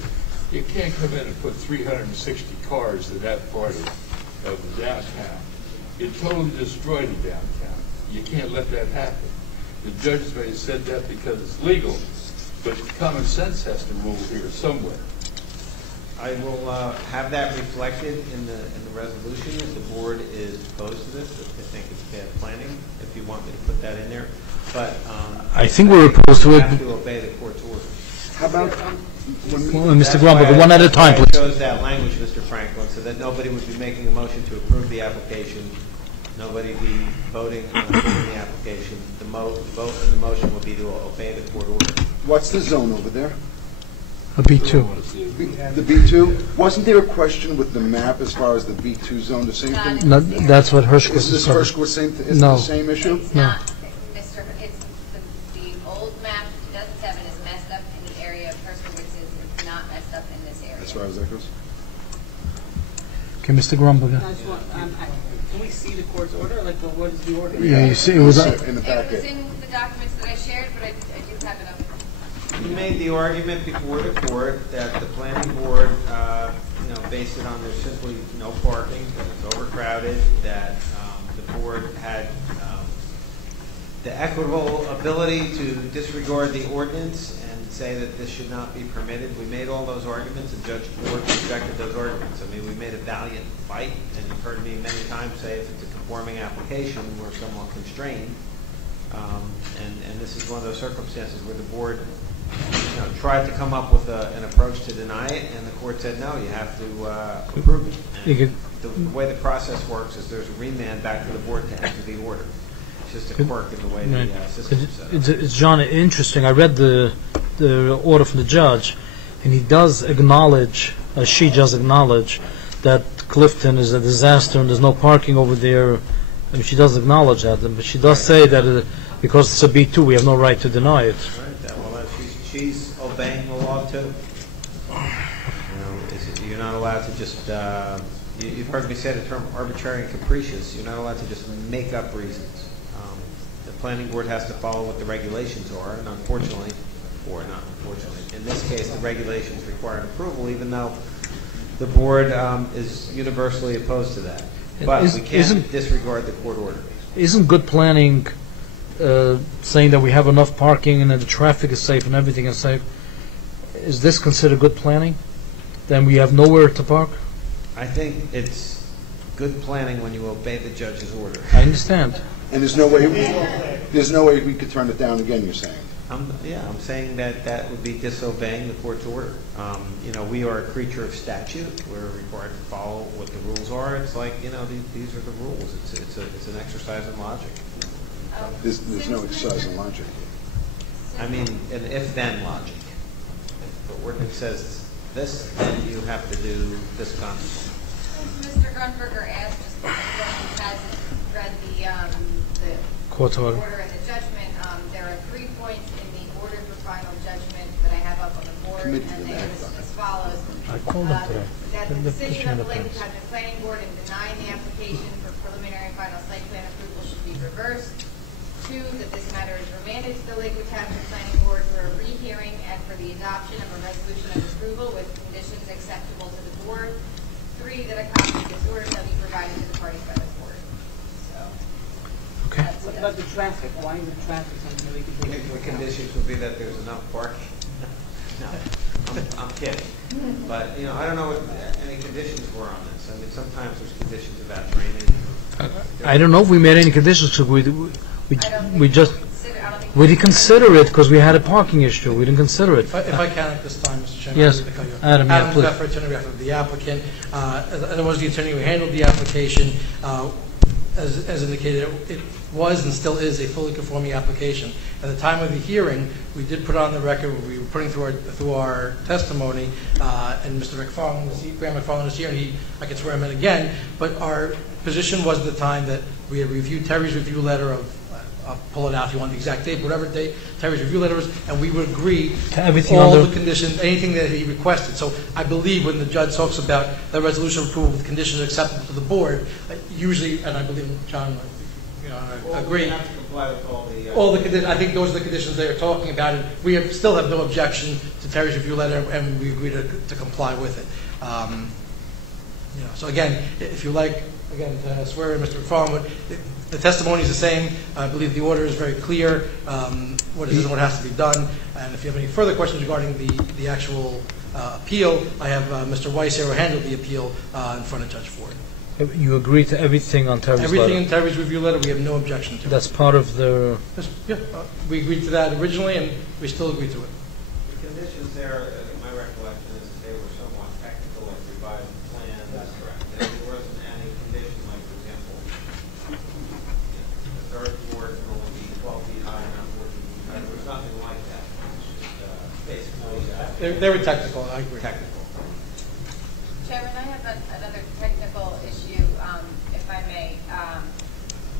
You can't come in and put 360 cars in that part of the downtown. You totally destroy the downtown. You can't let that happen. The judge may have said that because it's legal, but common sense has to rule here somewhere. I will have that reflected in the resolution if the board is opposed to this. If they think it's bad planning, if you want me to put that in there. But I think we're opposed to you it. have to obey the court's order. how about, Mr. Grumberger, one at a time, I please. chose that language, Mr. Franklin, so that nobody would be making a motion to approve the application, nobody be voting on approving the application. The vote in the motion would be to obey the court order. what's the zone over there? A B2. The B2? Wasn't there a question with the map as far as the B2 zone, the same thing? No, that's what Hirschquist Is this said. Hirschquist same, is it No. the same issue? It's not, Mr., it's the old map, 2007, is messed up in the area of Herskowitz, it's not messed up in this area. As far as that goes? Okay, Mr. Grumberger. I just want, can we see the court's order? Like, what is the order? Yeah, you see, it was, in the It was packet. in the documents that I shared, but I do have it up. You made the argument before the court that the planning board, based it on there's simply no parking, that it's overcrowded, that the board had the equitable ability to disregard the ordinance and say that this should not be permitted. We made all those arguments, and Judge Ford rejected those arguments. I mean, we made a valiant fight, and you've heard me many times say if it's a conforming application, we're somewhat constrained. And this is one of those circumstances where the board tried to come up with an approach to deny it, and the court said, no, you have to approve it. And the way the process works is there's a remand back to the board to enter the order. It's just a quirk in the way the system is set up. it's John, interesting. I read the order from the judge, and he does acknowledge, she does acknowledge, that Clifton is a disaster and there's no parking over there. I mean, she does acknowledge that, but she does say that because it's a B2, we have no right to deny it. Right. Well, she's obeying the law too. You're not allowed to just. You've heard me say the term arbitrary and capricious. You're not allowed to just make up reasons. The planning board has to follow what the regulations are, and unfortunately, or not unfortunately, in this case, the regulations require an approval, even though the board is universally opposed to that. But we can't disregard the court order. Isn't good planning saying that we have enough parking and that the traffic is safe and everything is safe? Is this considered good planning? Then we have nowhere to park? I think it's good planning when you obey the judge's order. I understand. And there's no way we could turn it down again, you're saying? I'm saying that would be disobeying the court's order. We are a creature of statute. We're required to follow what the rules are. It's like, these are the rules. It's an exercise in logic. There's no exercise in logic. I mean, an if-then logic. If the ordinance says this, then you have to do this consequence. Mr. Grunberger asked, just because he hasn't read the Court order. And the judgment, there are 3 points in the order for final judgment that I have up on the board, and they are as follows. I called them today. That the decision of the Lakewood Chapter Planning Board in denying the application for preliminary and final site plan approval should be reversed. 2, that this matter is remanded to the Lakewood Chapter Planning Board for a rehearing and for the adoption of a resolution of approval with conditions acceptable to the board. 3, that a copy of this order shall be provided to the parties by the board. So, okay. What about the traffic? Why is the traffic something that we can take into The account? conditions would be that there's enough parking. No, I'm kidding. But, I don't know what any conditions were on this. I mean, sometimes there's conditions about drainage. I don't know if we made any conditions. We didn't consider it because we had a parking issue. We didn't consider it. If I can at this time, Mr. Chairman. Yes, Adam, yeah, please. Adam Pfeffer, attorney on behalf of the applicant. As I was the attorney who handled the application, as indicated, it was and still is a fully conforming application. At the time of the hearing, we did put on the record, we were putting through our testimony, and Mr. McFarland, Graham McFarland is here, and I can swear him in again, but our position was at the time that we had reviewed Terry's review letter of I'll pull it out if you want the exact date, whatever date, Terry's review letter is, and we would agree To everything all under- the conditions, anything that he requested. So I believe when the judge talks about the resolution of approval with conditions acceptable to the board, usually, and I believe John, I agree. Have to comply with All the conditions, I think those are the conditions they are talking about, and we still have no objection to Terry's review letter, and we agree to comply with it. So again, if you like, again, to swear in Mr. McFarland, the testimony is the same. I believe the order is very clear, what it is and what has to be done. And if you have any further questions regarding the actual appeal, I have Mr. Weiss here who handled the appeal in front of Judge Ford. You agree to everything on Terry's letter? Everything in Terry's review letter, we have no objection to. That's part of the... Yeah, we agreed to that originally, and we still agree to it. The conditions there, my recollection is that they were somewhat technical and revised plans. That's correct. There wasn't any condition, like, for example, the third floor can only be 12 feet high, not 14 feet high. There was nothing like that. It was just basically... They were technical, I agree. Technical. Chairman, I have another technical issue, if I may.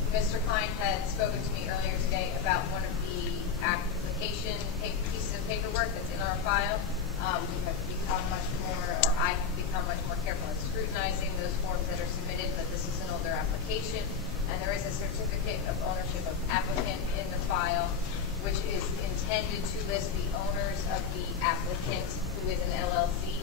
Mr. Klein had spoken to me earlier today about one of the application pieces of paperwork that's in our file. We have become much more, or I've become much more careful in scrutinizing those forms that are submitted, but this is an older application, and there is a certificate of ownership of applicant in the file, which is intended to list the owners of the applicant, who is an LLC.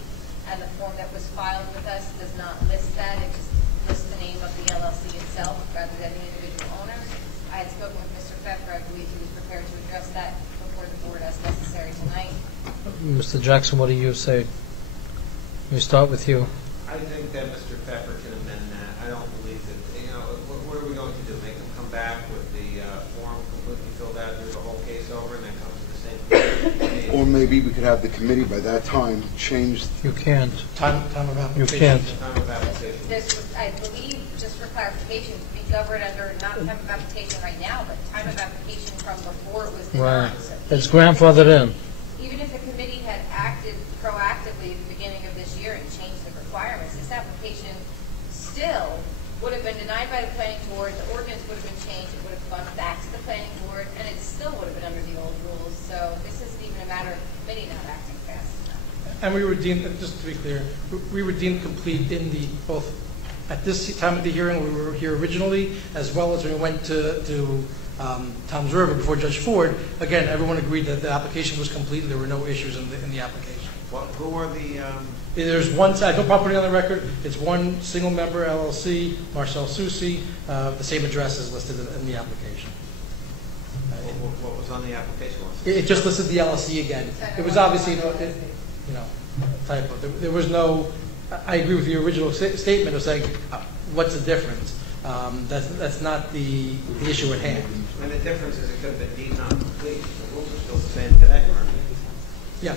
And the form that was filed with us does not list that. It just lists the name of the LLC itself rather than the individual owners. I had spoken with Mr. Pfeffer. I believe he was prepared to address that before the board as necessary tonight. Mr. Jackson, what do you say? We start with you. I think that Mr. Pfeffer can amend that. I don't believe that, what are we going to do? Make him come back with the form completely filled out, do the whole case over, and then come to the same conclusion? Or maybe we could have the committee by that time change. You can't. Time of application. You can't. Time of application. This was, I believe, just for clarification, to be governed under not time of application right now, but time of application from before it was denied. Right. So It's grandfathered in. even if the committee had acted proactively at the beginning of this year and changed the requirements, this application still would have been denied by the planning board, the ordinance would have been changed, it would have gone back to the planning board, and it still would have been under the old rules. So this isn't even a matter of the committee not acting fast enough. And we were deemed, just to be clear, we were deemed complete in both at this time of the hearing, we were here originally, as well as when we went to Tom's River before Judge Ford. Again, everyone agreed that the application was complete and there were no issues in the application. Who are the... There's one, I don't property on the record, it's one single member LLC, Marcel Soucy, the same address is listed in the application. What was on the application? It just listed the LLC again. It was obviously, typo. There was no, I agree with your original statement of saying, what's the difference? That's not the issue at hand. And the difference is it could have been deemed not complete. The rules are still the same today, aren't they? Yeah.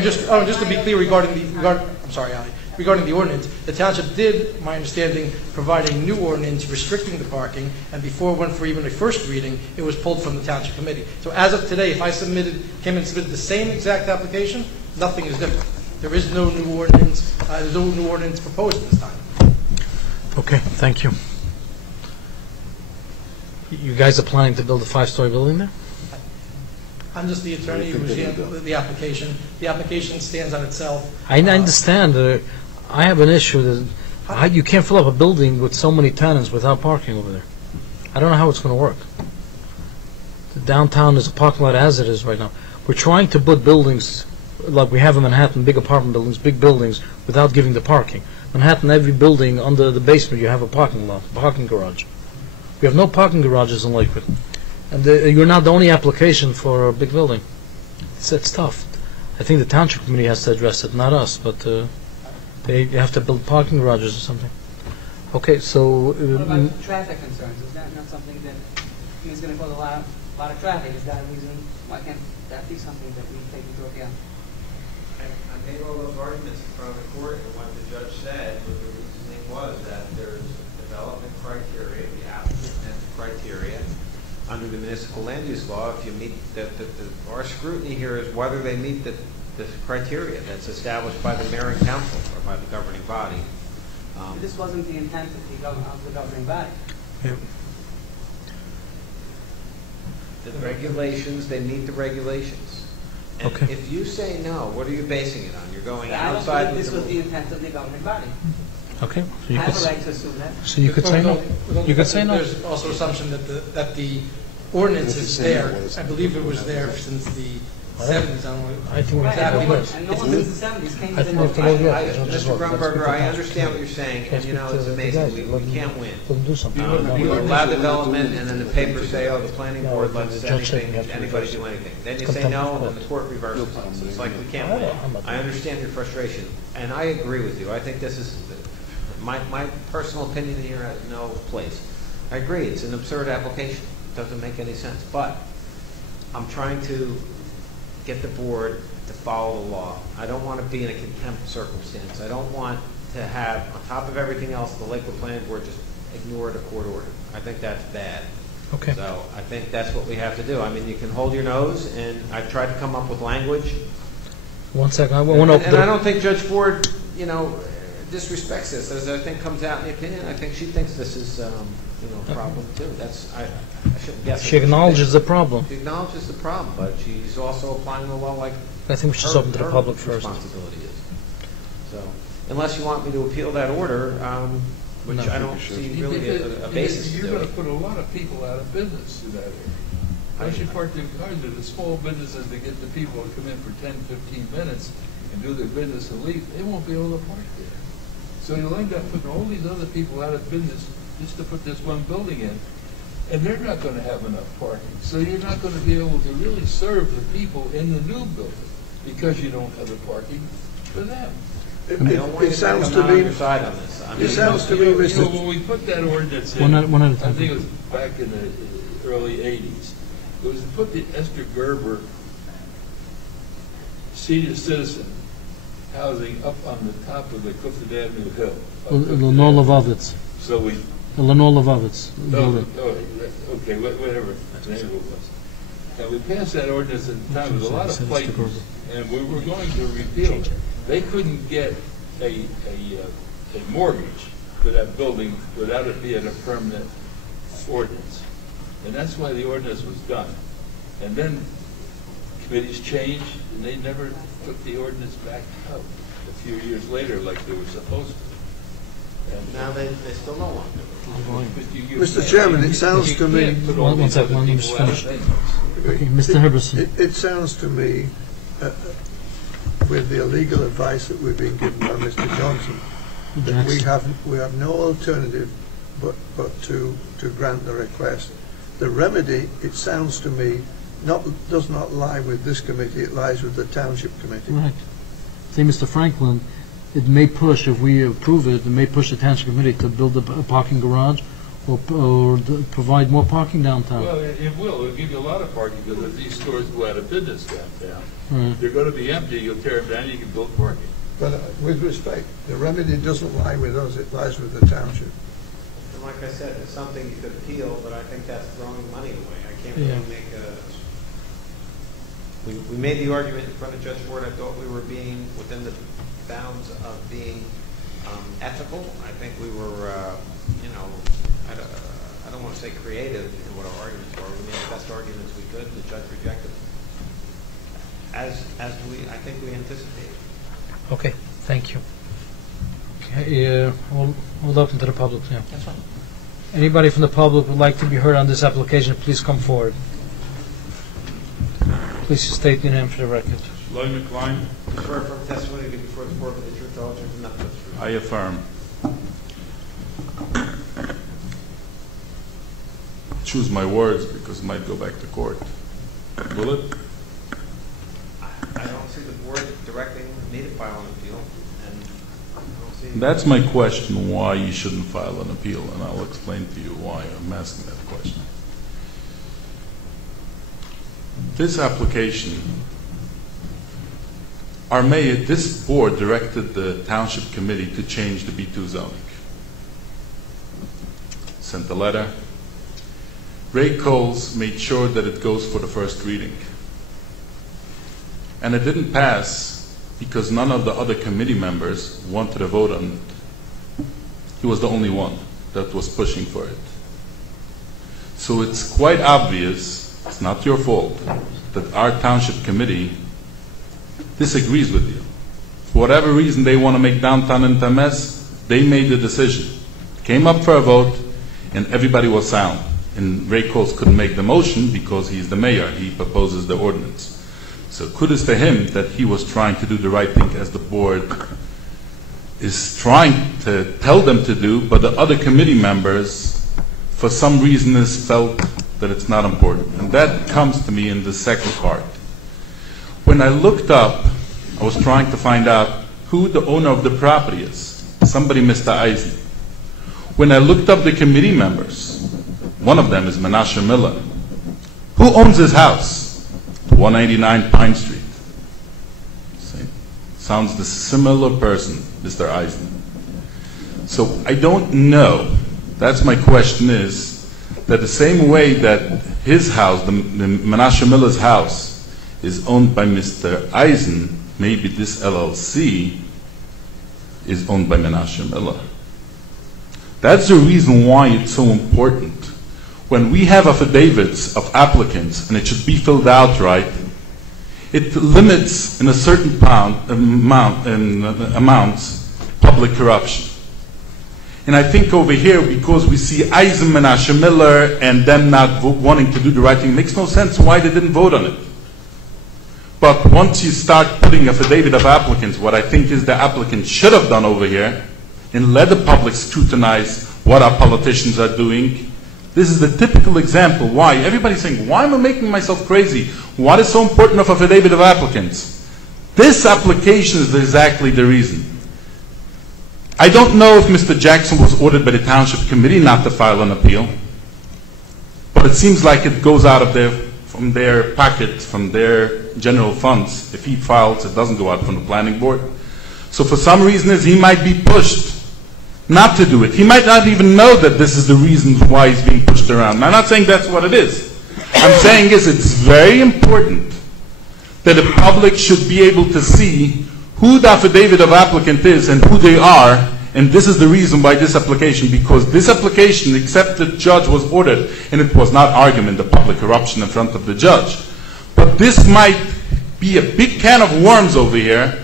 Just to be clear regarding the ordinance, the township did, my understanding, provide a new ordinance restricting the parking, and before it went for even a first reading, it was pulled from the township committee. So as of today, if I came and submitted the same exact application, nothing is different. There is no new ordinance. There's no new ordinance proposed this time. Okay, thank you. You guys are planning to build a 5-story building there? I'm just the attorney who's handling the application. The application stands on itself. I understand. I have an issue that you can't fill up a building with so many tenants without parking over there. I don't know how it's going to work. The downtown is a parking lot as it is right now. We're trying to put buildings like we have in Manhattan, big apartment buildings, big buildings, without giving the parking. Manhattan, every building under the basement, you have a parking lot, parking garage. We have no parking garages in Lakewood. And you're not the only application for a big building. It's tough. I think the township committee has to address it, not us, but they have to build parking garages or something. Okay, so... What about traffic concerns? Is that not something that is going to cause a lot of traffic? Is that a reason? Why can't that be something that we take into account? I made all those arguments in front of the court, and what the judge said, what the reasoning was that there's development criteria, the applicant met the criteria. Under the municipal land use law, if you meet our scrutiny here is whether they meet the criteria that's established by the mayor and council or by the governing body. This wasn't the intent of the governing body. Yeah. The regulations, they meet the regulations. And Okay. if you say no, what are you basing it on? You're going I don't outside believe with this the was the rules. intent of the governing body. Okay, so I you have a could, right to assume that. so you could say no. You could say no. There's also assumption that the ordinance is there. I believe it was there since the 70s. I think we Right, have and to no look. one, and no one since the 70s came I to think the we have to look, notification. yeah. Mr. Grunberger, I understand what you're saying, and you know, it's amazing, we can't win. Do something. We allow development, and then the papers say, oh, the planning board lets the judge said anything, we have to anybody reverse do it. anything. Then you It's say contempt no, of and then the court reverses it. So it's like, we can't win. I understand your frustration, and I agree with you. I think this is, my personal opinion here has no place. I agree, it's an absurd application. It doesn't make any sense. But I'm trying to get the board to follow the law. I don't want to be in a contempt circumstance. I don't want to have, on top of everything else, the Lakewood Planning Board just ignore the court order. I think that's bad. Okay. So I think that's what we have to do. I mean, you can hold your nose, and I've tried to come up with language. 1 second, I want to open And I don't think Judge Ford, you know, disrespects this. As I think comes out in the opinion, I think she thinks this is, you know, a problem too. That's, I shouldn't guess. She acknowledges the problem. She acknowledges the problem, but she's also applying the law like I think we should her- open to the her public first. responsibility is. So, unless you want me to appeal that order, which No. I don't see really a basis to You're do going it. to put a lot of people out of business in that area. Once you park their cars there, the small businesses that get the people to come in for 10, 15 minutes and do their business and leave, they won't be able to park there. So you'll end up putting all these other people out of business just to put this one building in, and they're not going to have enough parking. So you're not going to be able to really serve the people in the new building because you don't have the parking for them. It sounds to me, it sounds to me, You know, Mr. when we put that ordinance One in, at a I time. think it was back in the early 80s, it was to put the Esther Gerber senior citizen housing up on the top of the Clifton Avenue hill. Lenore Levovitz. So we, Lenore Levovitz. okay, whatever the name of it was. And we passed that ordinance at the time, there was a lot of fighting, and we were going to repeal it. They couldn't get a mortgage for that building without it being a permanent ordinance. And that's why the ordinance was done. And then committees changed, and they never took the ordinance back out a few years later like they were supposed to. And Now they still don't want to. Mr. Chairman, it sounds to me, One second, let me just finish. Okay, Mr. Herberson. it sounds to me, with the legal advice that we've been given by Mr. Johnson, that we have no alternative but to grant the request. The remedy, it sounds to me, does not lie with this committee, it lies with the township committee. Right. Say, Mr. Franklin, it may push, if we approve it, it may push the township committee to build a parking garage or provide more parking downtown. well, it will. It'll give you a lot of parking because if these stores go out of business downtown, Right. they're going to be empty. You'll tear them down, you can build parking. But with respect, the remedy doesn't lie with us, it lies with the township. And like I said, it's something you could appeal, but I think that's throwing money away. I can't Yeah. really make a... We made the argument in front of Judge Ford. I thought we were being within the bounds of being ethical. I think we were, you know, I don't want to say creative in what our arguments were. We made the best arguments we could, and the judge rejected them. As I think we anticipated. Okay, thank you. Okay, we'll open to the public now. That's fine. Anybody from the public would like to be heard on this application, please come forward. Please state your name for the record. Lloyd McCline, Swear from testimony before the board with the truth, the whole truth, and nothing but the truth. I affirm. Choose my words because it might go back to court. Will it? I don't see the board directing me to file an appeal, and I don't see... That's my question, why you shouldn't file an appeal, and I'll explain to you why I'm asking that question. This application, our mayor, this board directed the township committee to change the B2 zoning. Sent a letter. Ray Coles made sure that it goes for the first reading. And it didn't pass because none of the other committee members wanted to vote on it. He was the only one that was pushing for it. So it's quite obvious it's not your fault that our township committee disagrees with you. For whatever reason they want to make downtown into a mess, they made the decision. Came up for a vote, and everybody was silent. And Ray Coles couldn't make the motion because he's the mayor. He proposes the ordinance. So kudos to him that he was trying to do the right thing as the board is trying to tell them to do, but the other committee members, for some reason, has felt that it's not important. And that comes to me in the second part. When I looked up, I was trying to find out who the owner of the property is. Somebody, Mr. Eisen. When I looked up the committee members, one of them is Menashe Miller. Who owns his house? 189 Pine Street. See? Sounds the similar person, Mr. Eisen. So I don't know. That's my question is, that the same way that his house, the Menashe Miller's house, is owned by Mr. Eisen, maybe this LLC is owned by Menashe Miller. That's the reason why it's so important. When we have affidavits of applicants, and it should be filled out right, it limits in a certain amounts public corruption. And I think over here, because we see Eisen, Menashe Miller, and them not wanting to do the right thing, it makes no sense why they didn't vote on it. But once you start putting affidavit of applicants, what I think is the applicant should have done over here, and let the public scrutinize what our politicians are doing. This is the typical example why everybody's saying, why am I making myself crazy? What is so important of affidavit of applicants? This application is exactly the reason. I don't know if Mr. Jackson was ordered by the Township Committee not to file an appeal, but it seems like it goes out of from their pocket, from their general funds. If he files, it doesn't go out from the planning board. So for some reason, he might be pushed not to do it. He might not even know that this is the reason why he's being pushed around. I'm not saying that's what it is. I'm saying is it's very important that the public should be able to see who the affidavit of applicant is and who they are, and this is the reason why this application, because this application, except the judge was ordered, and it was not argument, the public corruption in front of the judge, but this might be a big can of worms over here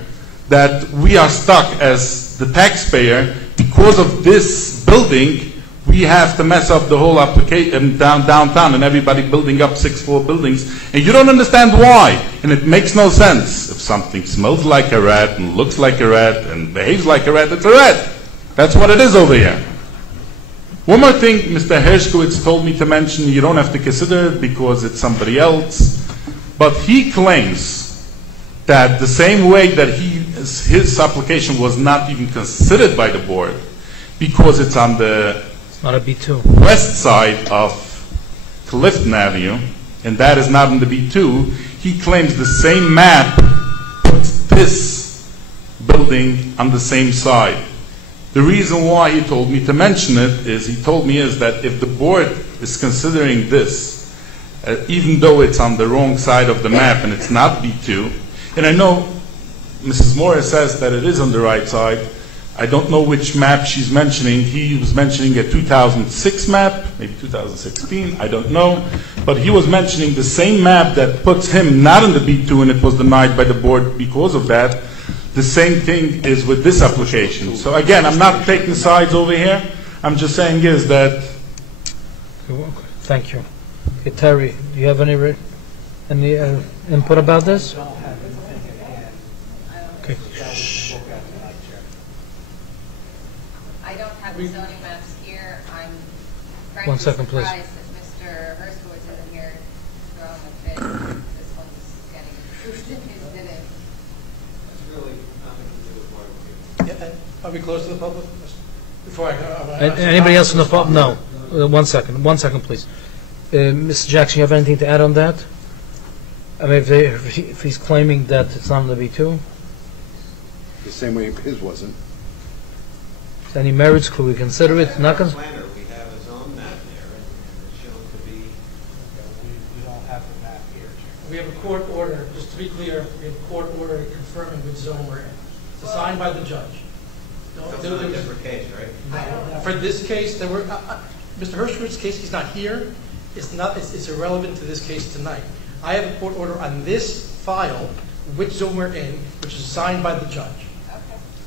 that we are stuck as the taxpayer. Because of this building, we have to mess up the whole application downtown, and everybody building up 6-floor buildings, and you don't understand why, and it makes no sense. If something smells like a rat and looks like a rat and behaves like a rat, it's a rat. That's what it is over here. One more thing Mr. Hershkowitz told me to mention, you don't have to consider it because it's somebody else, but he claims that the same way that his application was not even considered by the board because it's on the not a B2. West side of Clifton Avenue, and that is not in the B2, he claims the same map puts this building on the same side. The reason why he told me to mention it is he told me is that if the board is considering this, even though it's on the wrong side of the map and it's not B2, and I know Mrs. Morris says that it is on the right side. I don't know which map she's mentioning. He was mentioning a 2006 map, maybe 2016, I don't know. But he was mentioning the same map that puts him not in the B2 and it was denied by the board because of that. The same thing is with this application. So again, I'm not taking sides over here. I'm just saying is that... Thank you. Okay, Terry, do you have any input about this? Okay. I don't have the zoning maps here. I'm One frankly second, please. surprised that Mr. Herskowitz isn't here throwing a fit. This one's getting approved in his bidding. That's really nothing to do with why we're here. Are we close to the public? Before I go, Anybody else in the public? No. 1 second. 1 second, please. Mr. Jackson, you have anything to add on that? I mean, if he's claiming that it's not in the B2? The same way his wasn't. Any merits? Could we consider it? Not Planner, we have his own map there, and it's shown to be. We don't have the map here. We have a court order, just to be clear, we have a court order confirming which zone we're in. It's signed by the judge. That's not a different case, right? For this case, there were, Mr. Hershkowitz's case, he's not here. it's irrelevant to this case tonight. I have a court order on this file, which zone we're in, which is signed by the judge. Okay,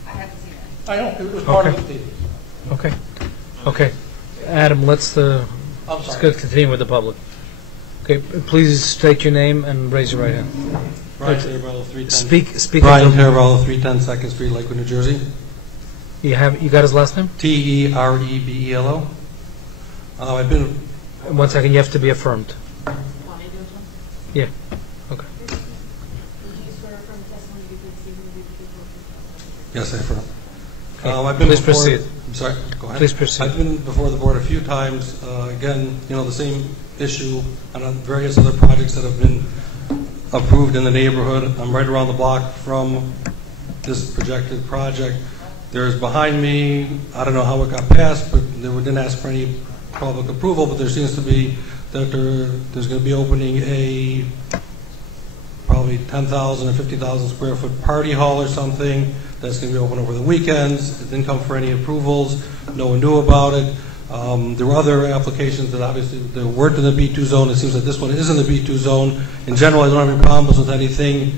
I haven't seen that. I know, it was part of the pleadings. Okay. Okay. Adam, let's continue with the public. Okay, please state your name and raise your right hand. Brian Terabello, 310. Speak. Brian Terabello, 310 2nd Street, Lakewood, New Jersey. You got his last name? Terebello. I've been. 1 second, you have to be affirmed. Yeah. Okay. Yes, I affirm. I've been Please before, proceed. I'm sorry, go ahead. Please proceed. I've been before the board a few times. Again, the same issue on various other projects that have been approved in the neighborhood. I'm right around the block from this projected project. There's behind me, I don't know how it got passed, but they didn't ask for any public approval, but there seems to be that there's going to be opening a probably 10,000 or 50,000 square foot party hall or something that's going to be open over the weekends. It didn't come for any approvals. No one knew about it. There were other applications that obviously they weren't in the B2 zone. It seems that this one is in the B2 zone. In general, I don't have any problems with anything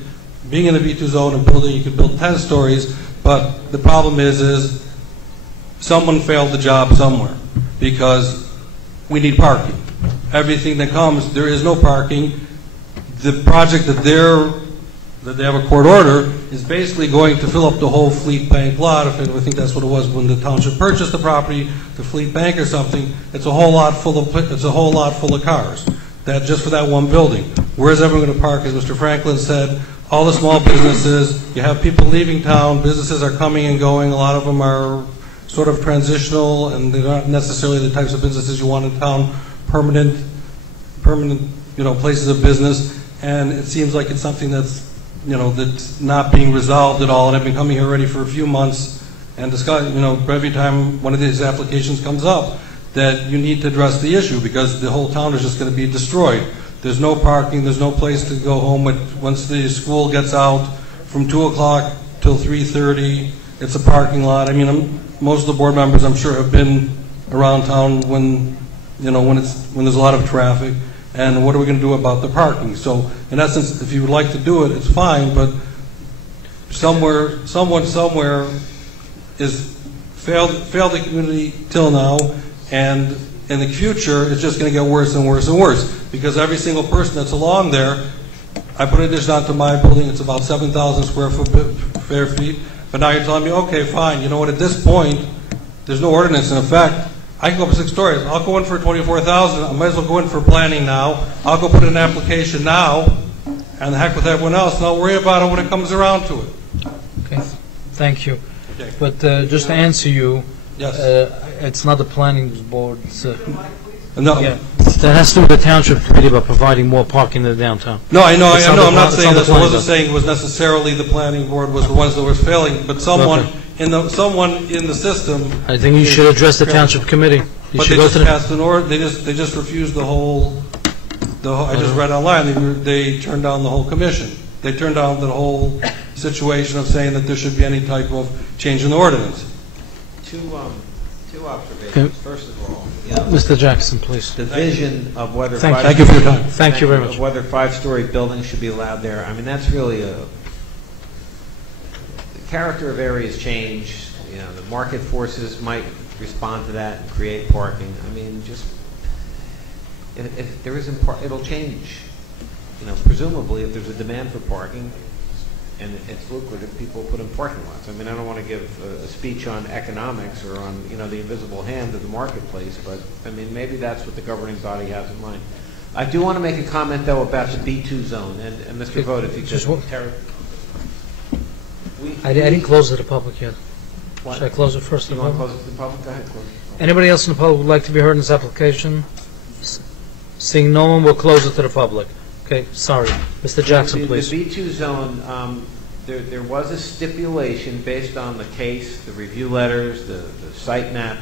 being in the B2 zone and building. You can build 10 stories, but the problem is someone failed the job somewhere because we need parking. Everything that comes, there is no parking. The project that they have a court order is basically going to fill up the whole Fleet Bank lot. If I think that's what it was when the township purchased the property, the Fleet Bank or something. It's a whole lot full of cars. That just for that one building. Where's everyone going to park? As Mr. Franklin said, all the small businesses. You have people leaving town. Businesses are coming and going. A lot of them are sort of transitional, and they're not necessarily the types of businesses you want in town. Permanent, places of business. And it seems like it's something that's not being resolved at all. And I've been coming here already for a few months and discussing, every time one of these applications comes up, that you need to address the issue because the whole town is just going to be destroyed. There's no parking. There's no place to go home once the school gets out from 2 o'clock till 3:30. It's a parking lot. I mean, most of the board members, I'm sure, have been around town when there's a lot of traffic. And what are we going to do about the parking? So, in essence, if you would like to do it, it's fine, but someone somewhere is failed the community till now, and in the future, it's just going to get worse and worse and worse, because every single person that's along there, I put an addition onto my building, it's about 7,000 square feet, but now you're telling me, okay, fine, you know what, at this point, there's no ordinance in effect. I can go for 6 stories. I'll go in for 24,000. I might as well go in for planning now. I'll go put in an application now, and the heck with everyone else, and I'll worry about it when it comes around to it. Okay, thank you. Okay. But just to answer you, yes. It's not the planning board. No. Yeah, that has to do with the township committee about providing more parking in the downtown. No, I know. I'm not saying this. I wasn't saying it was necessarily the planning board was the ones that were failing, but someone in the system. I think you should address the township committee. But they just passed an order. They just refused the whole. I just read online. They turned down the whole commission. They turned down the whole situation of saying that there should be any type of change in the ordinance. Two observations. First of all, Mr. Jackson, please. The vision of whether thank you for your time. Thank you very much. Of whether 5-story buildings should be allowed there. I mean, that's really the character of areas change. The market forces might respond to that and create parking. I mean, just if there isn't it'll change. Presumably, if there's a demand for parking and it's lucrative, people put in parking lots. I mean, I don't want to give a speech on economics or on the invisible hand of the marketplace, but I mean, maybe that's what the governing body has in mind. I do want to make a comment though about the B2 zone, and Mr. Vogt, if you could. I didn't close it to the public yet. What? Should I close it first? You want to close it to the public? Go ahead. Close it. Anybody else in the public would like to be heard in this application? Seeing no one, we'll close it to the public. Okay, sorry. Mr. Jackson, please. The B2 zone, there was a stipulation based on the case, the review letters, the site map.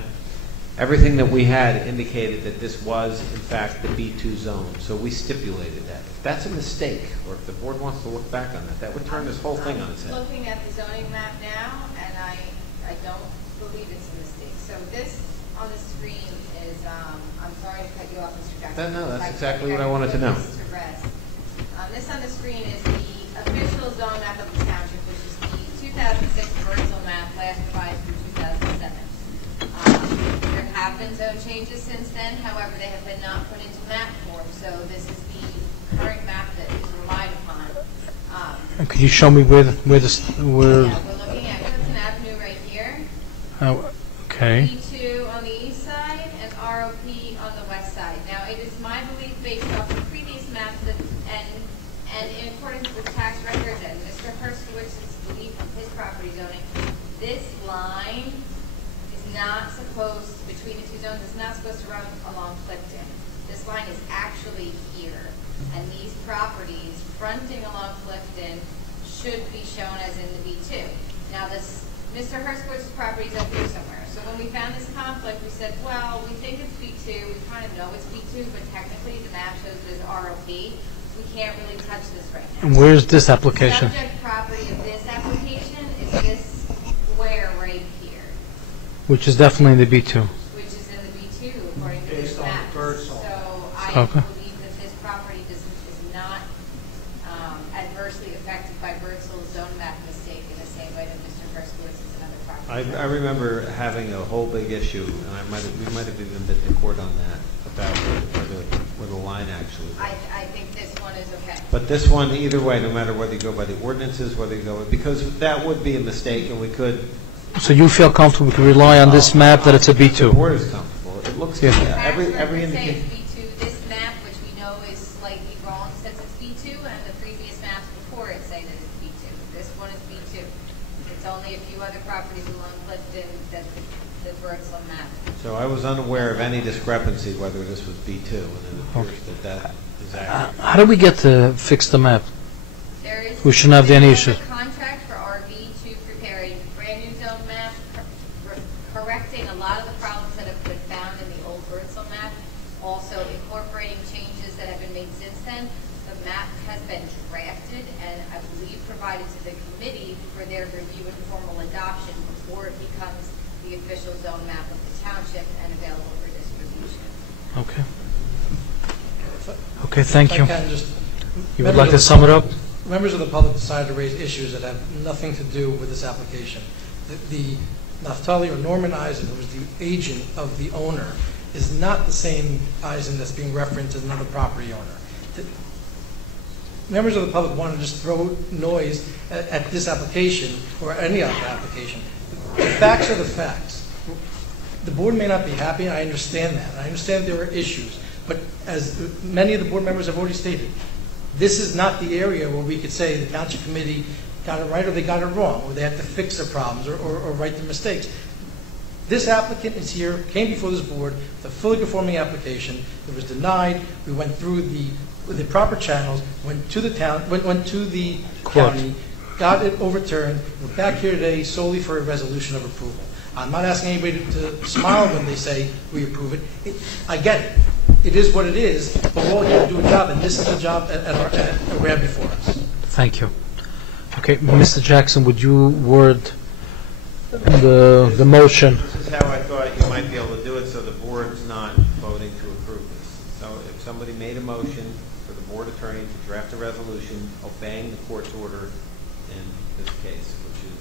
Everything that we had indicated that this was, in fact, the B2 zone. So we stipulated that. If that's a mistake, or if the board wants to look back on that, that would turn this whole thing on its head. I'm looking at the zoning map now, and I don't believe it's a mistake. So this on the screen is, I'm sorry to cut you off, Mr. Jackson. No, that's exactly what I wanted to know. This on the screen is the official zone map of the township, which is the 2006 Virtual map, last revised through 2007. There have been zone changes since then, however, they have been not put into map form, so this is the current map that is relied upon. And could you show me where? Yeah, we're looking at Clifton Avenue right here. Okay. B2 on the east side and ROP on the west side. Now, it is my belief, based off the previous maps, that, and in accordance with tax records and Mr. Herskowitz's belief of his property zoning, this line is not supposed, between the two zones, is not supposed to run along Clifton. This line is actually here. And these properties fronting along Clifton should be shown as in the B2. Now, this Mr. Herskowitz's property is up here somewhere. So when we found this conflict, we said, well, we think it's B2. We kind of know it's B2, but technically the map shows it as ROP. We can't really touch this right now. And where's this application? The subject property of this application is this square right here. Which is definitely in the B2. Which is in the B2, according to this map. So I Okay. believe that this property is not adversely affected by Bertzel's zone map mistake in the same way that Mr. Herskowitz is another property. I remember having a whole big issue, and we might have even been to court on that, about where the line actually was. I think this one is okay. But this one, either way, no matter whether you go by the ordinances, whether you go, because that would be a mistake, and we could. So you feel comfortable we can rely on this map that it's a B2? The board is comfortable. It looks, Yeah. every indication. B2, this map, which we know is slightly wrong, says it's B2, and the previous maps before it say that it's B2. This one is B2. It's only a few other properties along Clifton that the Bertzel map. So I was unaware of any discrepancy whether this was B2, and it appears that is accurate. How do we get to fix the map? There is We shouldn't have any issues. a contract for RV to prepare a brand new zone map, correcting a lot of the problems that have been found in the old Bertzel map, also incorporating changes that have been made since then. The map has been drafted and I believe provided to the committee for their review and formal adoption before it becomes the official zone map of the township and available for distribution. Okay. Okay, thank you. If I can just- You would like to sum it up? Members of the public decided to raise issues that have nothing to do with this application. The Naftali or Norman Eisen, who was the agent of the owner, is not the same Eisen that's being referenced as another property owner. Members of the public want to just throw noise at this application or any other application. The facts are the facts. The board may not be happy, and I understand that. I understand there are issues. But as many of the board members have already stated, this is not the area where we could say the township committee got it right or they got it wrong, or they have to fix their problems or right their mistakes. This applicant is here, came before this board with a fully conforming application. It was denied. We went through the proper channels, went to the town, went to the county, got it overturned. We're back here today solely for a resolution of approval. I'm not asking anybody to smile when they say we approve it. I get it. It is what it is, but we're all here to do a job, and this is the job that we have before us. Thank you. Okay, Mr. Jackson, would you word the motion? This is how I thought you might be able to do it, so the board's not voting to approve this. So if somebody made a motion for the board attorney to draft a resolution obeying the court's order in this case, which is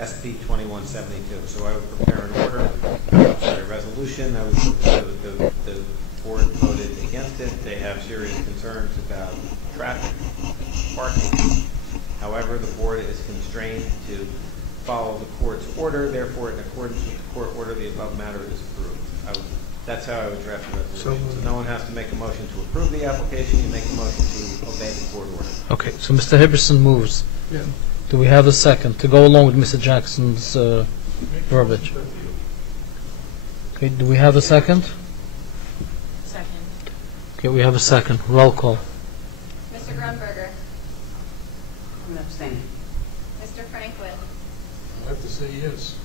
SP 2172. So I would prepare an order, a resolution. I would the board voted against it. They have serious concerns about traffic, parking. However, the board is constrained to follow the court's order. Therefore, in accordance with the court order, the above matter is approved. That's how I would draft the resolution. So no one has to make a motion to approve the application. You make a motion to obey the court order. Okay, so Mr. Hibberson moves. Yeah. Do we have a second to go along with Mr. Jackson's verbiage? Okay, do we have a second? Second. Okay, we have a second. Roll call. Mr. Grunberger. I'm abstaining. Mr. Franklin. I have to say yes.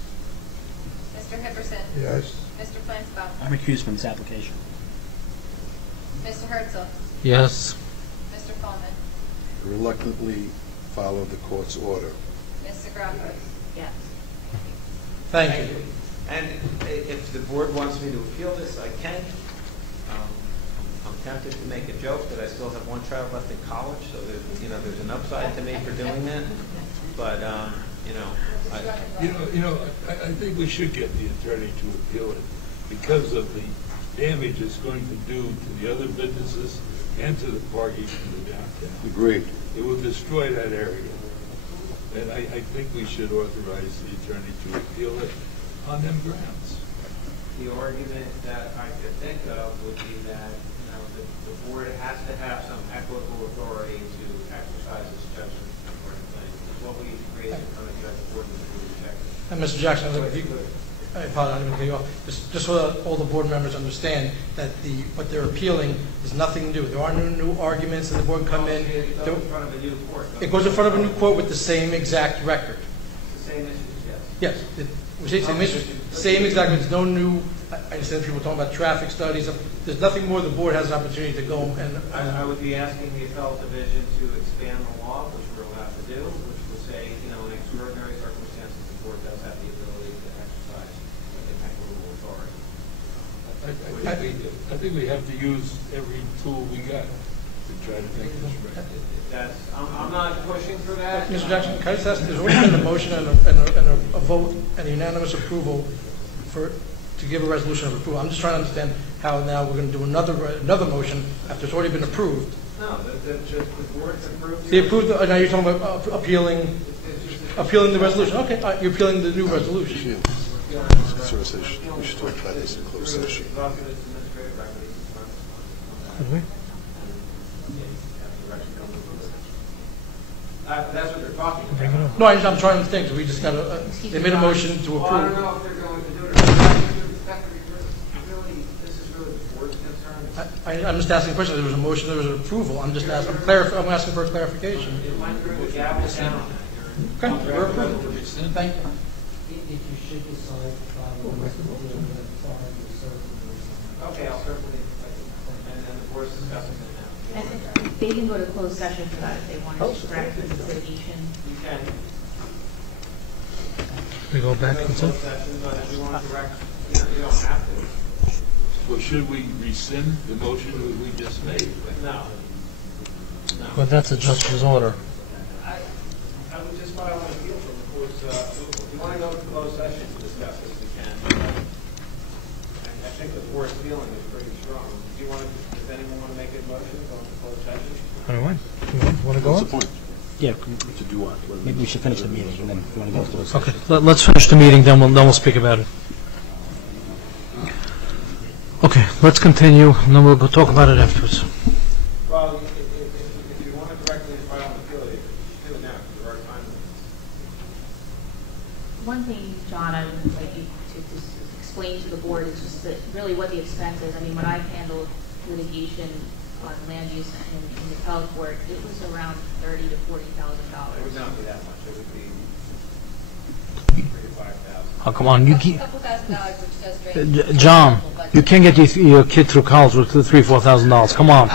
Mr. Hipperson. Yes. Mr. Flansbrough. I'm recused from this application. Mr. Herzl. Yes. Mr. Coleman. Reluctantly follow the court's order. Mr. Grunberg. Yes. Thank you. And if the board wants me to appeal this, I can. I'm tempted to make a joke that I still have one child left in college, so there's an upside to me for doing that. But I think we should get the attorney to appeal it because of the damage it's going to do to the other businesses and to the parking in the downtown. Agreed. It will destroy that area. And I think we should authorize the attorney to appeal it on them grounds. The argument that I could think of would be that the board has to have some equitable authority to exercise its judgment or anything. What we raise in front of Judge Gordon is to check. And Mr. Jackson, I apologize, I'm going to cut you off. Just so that all the board members understand that what they're appealing is nothing new. There are no new arguments that the board come in. It goes in front of a new court. It goes in front of a new court with the same exact record. The same issues, Yes. yes. We say same exact. There's no new. I understand people talking about traffic studies. There's nothing more. The board has an opportunity to go and. I would be asking the appellate division to expand the law, which we're allowed to do, which would say, in extraordinary circumstances, the board does have the ability to exercise equitable authority. I think we have to use every tool we got to try to make this right. I'm not pushing for that. Mr. Jackson, can I just ask? There's already been a motion and a vote and a unanimous approval to give a resolution of approval. I'm just trying to understand how now we're going to do another motion after it's already been approved. No, the board's approved. They approved. Now you're talking about appealing the resolution. Okay, you're appealing the new resolution. So we should talk about this in closed session. That's what they're talking about. No, I'm trying to think. So we just got they made a motion to approve. I don't know if they're going to do it. This is really the board's concern. I'm just asking a question. There was a motion. There was an approval. I'm just asking. I'm asking for a clarification. It went through the gavel down. Okay, we're approved. Thank you. If you should decide Okay, I'll certainly, and then the board's discussing it now. And they can go to closed session for that if they want to correct the litigation. You can. We go back and Closed session, but if you want to correct, you don't have to. Well, should we rescind the motion that we just made? No. But that's a judge's order. I would just what I want to feel from the court's, if you want to go to closed session to discuss this, we can. I think the board's feeling is pretty strong. Do you want to, does anyone want to make a motion to go into closed session? I don't know. You want to go? What's the point? Yeah. To do what? Maybe we should finish the meeting and then if you want to go to closed Okay, session. let's finish the meeting, then we'll speak about it. Okay, let's continue, and then we'll go talk about it afterwards. Well, if you want to directly file an appeal, you can do it now. There are time limits. One thing, John, I would like you to just explain to the board is just that really what the expense is. I mean, when I've handled litigation on land use in the appellate court, it was around $30,000 to $40,000. It would not be that much. It would be $3,000 to $5,000. Oh, come on, you A couple $1,000, which does drain. John, you can't get your kid through college with $3,000 to $4,000. Come on,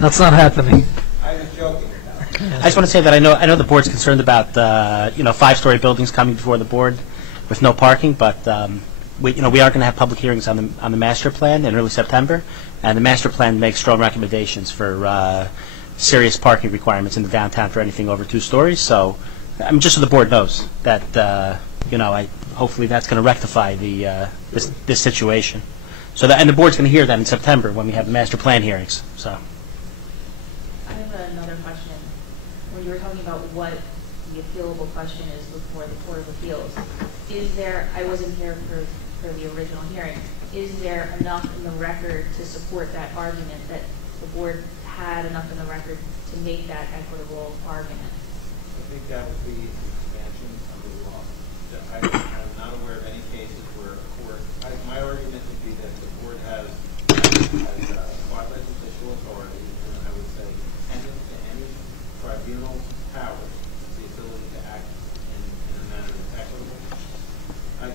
that's not happening. I was joking about it. I just want to say that I know the board's concerned about 5-story buildings coming before the board with no parking, but we are going to have public hearings on the master plan in early September, and the master plan makes strong recommendations for serious parking requirements in the downtown for anything over 2 stories. So, just so the board knows that hopefully that's going to rectify this situation. So and the board's going to hear that in September when we have the master plan hearings. So. I have another question. When you were talking about what the appealable question is before the Court of Appeals, I wasn't here for the original hearing, is there enough in the record to support that argument that the board had enough in the record to make that equitable argument? I think that would be expansion of the law. I'm not aware of any cases where a court, my argument would be that the board has quasi-judicial authority, and I would say independent to any tribunal's powers, the ability to act in a manner that's equitable.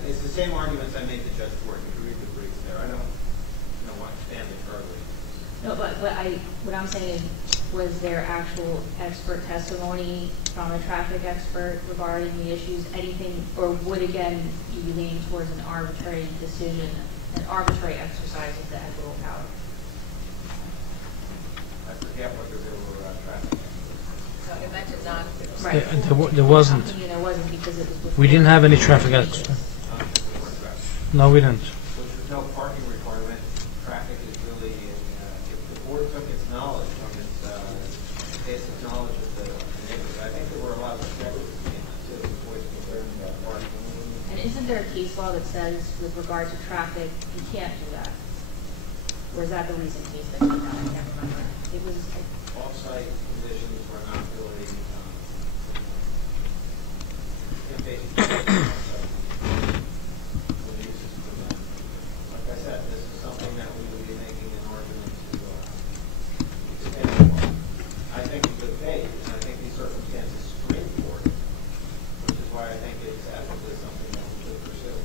It's the same arguments I made to Judge Gordon. If you read the briefs there, I don't want to stand it further. No, but what I'm saying is was there actual expert testimony from a traffic expert regarding the issues, anything, or would again you be leaning towards an arbitrary decision, an arbitrary exercise of the equitable power? I forget whether there were traffic. So you mentioned non. Right. There wasn't. There wasn't because it was before. We didn't have any traffic accidents. No, we didn't. Which there's no parking requirement. Traffic is really, if the board took its knowledge from its basic knowledge of the neighborhood, I think there were a lot of objections in that too, voiced concerns about parking. And isn't there a case law that says with regard to traffic, you can't do that? Or is that the recent case that came out? I can't remember. It was Off-site conditions were not really like I said, this is something that we would be making an argument to expand upon. I think in good faith, and I think these circumstances scream for it, which is why I think it's absolutely something that we should pursue.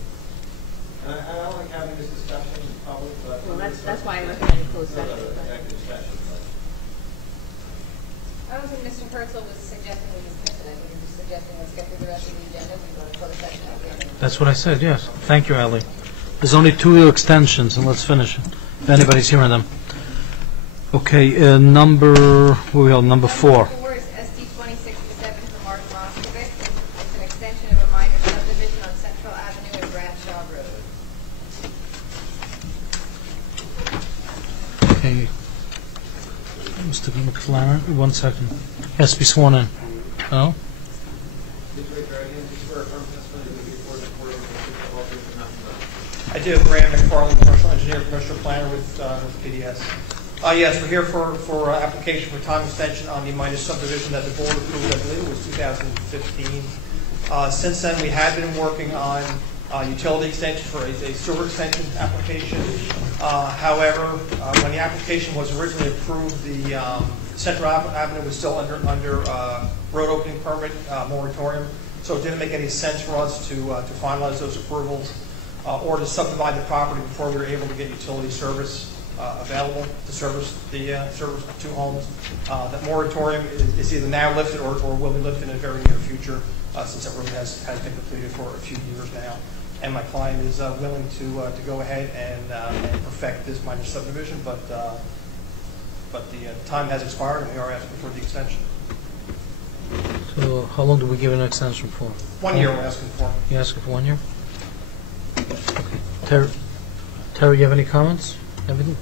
And I don't like having this discussion in public, but well, that's why I recommend closed session. Executive session, but I don't think Mr. Herzl was suggesting we dismiss it. I think he was suggesting let's get through the rest of the agenda and go to closed session at the end. That's what I said, yes. Thank you, Ali. There's only 2 extensions, and let's finish it, if anybody's hearing them. Okay, number 4. Number 4 is SD 2067 from Mark Moskovic. It's an extension of a minor subdivision on Central Avenue and Bradshaw Road. Okay. Mr. McLaren, 1 second. Has to be sworn in. No? I do. Graham McFarland, commercial engineer, commercial planner with PDS. Yes, we're here for application for time extension on the minor subdivision that the board approved, I believe it was 2015. Since then, we have been working on utility extension for a sewer extension application. However, when the application was originally approved, the Central Avenue was still under road opening permit moratorium, so it didn't make any sense for us to finalize those approvals or to subdivide the property before we were able to get utility service available to service the 2 homes. That moratorium is either now lifted or will be lifted in the very near future, since that really has been completed for a few years now. And my client is willing to go ahead and perfect this minor subdivision, but the time has expired, and we are asking for the extension. So how long do we give an extension for? 1 year we're asking for. You're asking for 1 year? Okay. Terry, you have any comments? Everything?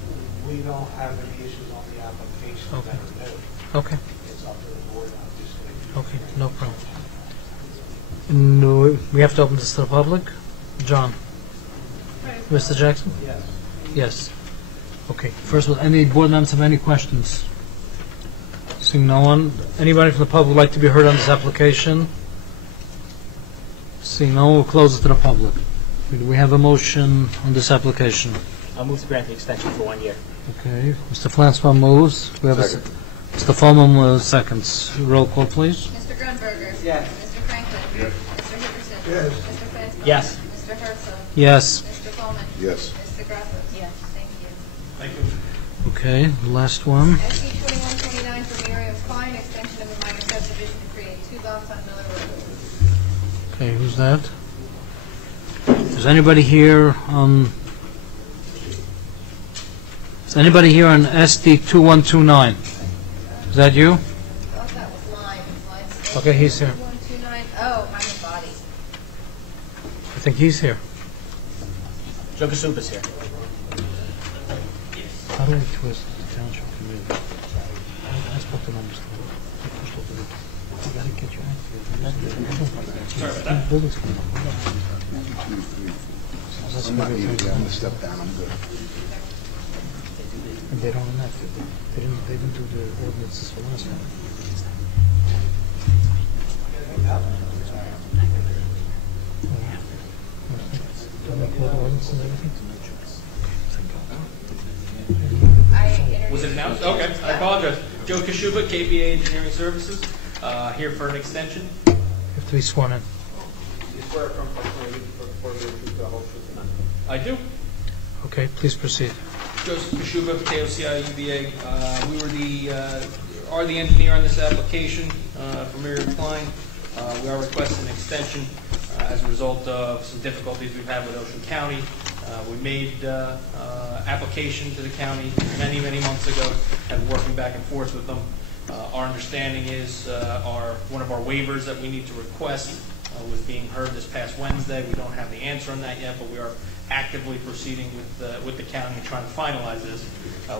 We don't have any issues on the application that are new. Okay. It's up to the board, obviously. Okay, no problem. No, we have to open this to the public? John? Mr. Jackson? Yes. Yes. Okay, first of all, any board members have any questions? Seeing no one, anybody from the public would like to be heard on this application? Seeing no one, we'll close it to the public. Do we have a motion on this application? I'll move to grant the extension for 1 year. Okay, Mr. Flansman moves. We have Second. Mr. Fulman seconds. Roll call, please. Mr. Grunberger. Yes. Mr. Franklin. Yes. Mr. Hipperson. Yes. Mr. Flansbrough. Yes. Mr. Herzl. Yes. Mr. Coleman. Yes. Mr. Graffos. Yes. Thank you. Thank you. Okay, the last one. SD 2129 from Miriam Klein, extension of a minor subdivision to create 2 lots on Miller Road. Okay, who's that? Is anybody here on... Is anybody here on SD 2129? Is that you? I thought that was Lime. Okay, he's here. 2129. Oh, I'm in body. I think he's here. Joe Kasuba's here. How do we twist the township committee? I spoke to numbers. I gotta get you out here. Sorry about that. Buildings come up. 1, 2, 3, 4. I'm not needed. I'm gonna step down. I'm good. And they don't have to. They didn't do the ordinances for last one. Was it announced? Okay, I apologize. Joe Kashuba, KPA Engineering Services, here for an extension. You have to be sworn in. I do. Okay, please proceed. Joseph Kashuba, KOCI UBA. We were are the engineer on this application for Miriam Klein. We are requesting an extension as a result of some difficulties we've had with Ocean County. We made application to the county many, many months ago and working back and forth with them. Our understanding is one of our waivers that we need to request was being heard this past Wednesday. We don't have the answer on that yet, but we are actively proceeding with the county and trying to finalize this.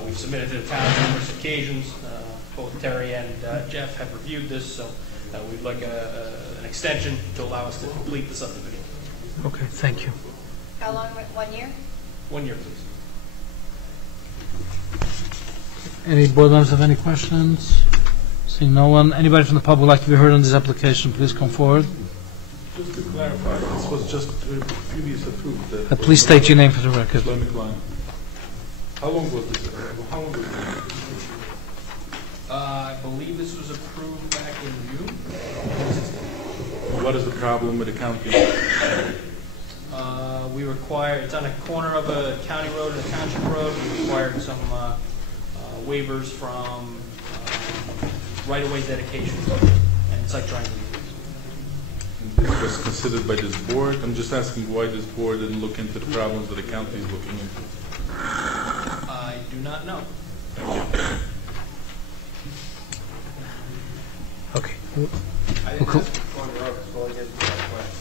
We've submitted to the town on numerous occasions. Both Terry and Jeff have reviewed this, so we'd like an extension to allow us to complete the subdivision. Okay, thank you. How long, 1 year? 1 year, please. Any board members have any questions? Seeing no one, anybody from the public would like to be heard on this application, please come forward. Just to clarify, this was just previous approved. Please state your name for the record. How long was this? How long was this? I believe this was approved back in June. What is the problem with the county? We require, it's on a corner of a county road and a township road. We required some waivers from right-of-way dedication and site triangle. This was considered by this board. I'm just asking why this board didn't look into the problems that the county is looking into. I do not know. Okay. I didn't ask for the road, so I get to that question.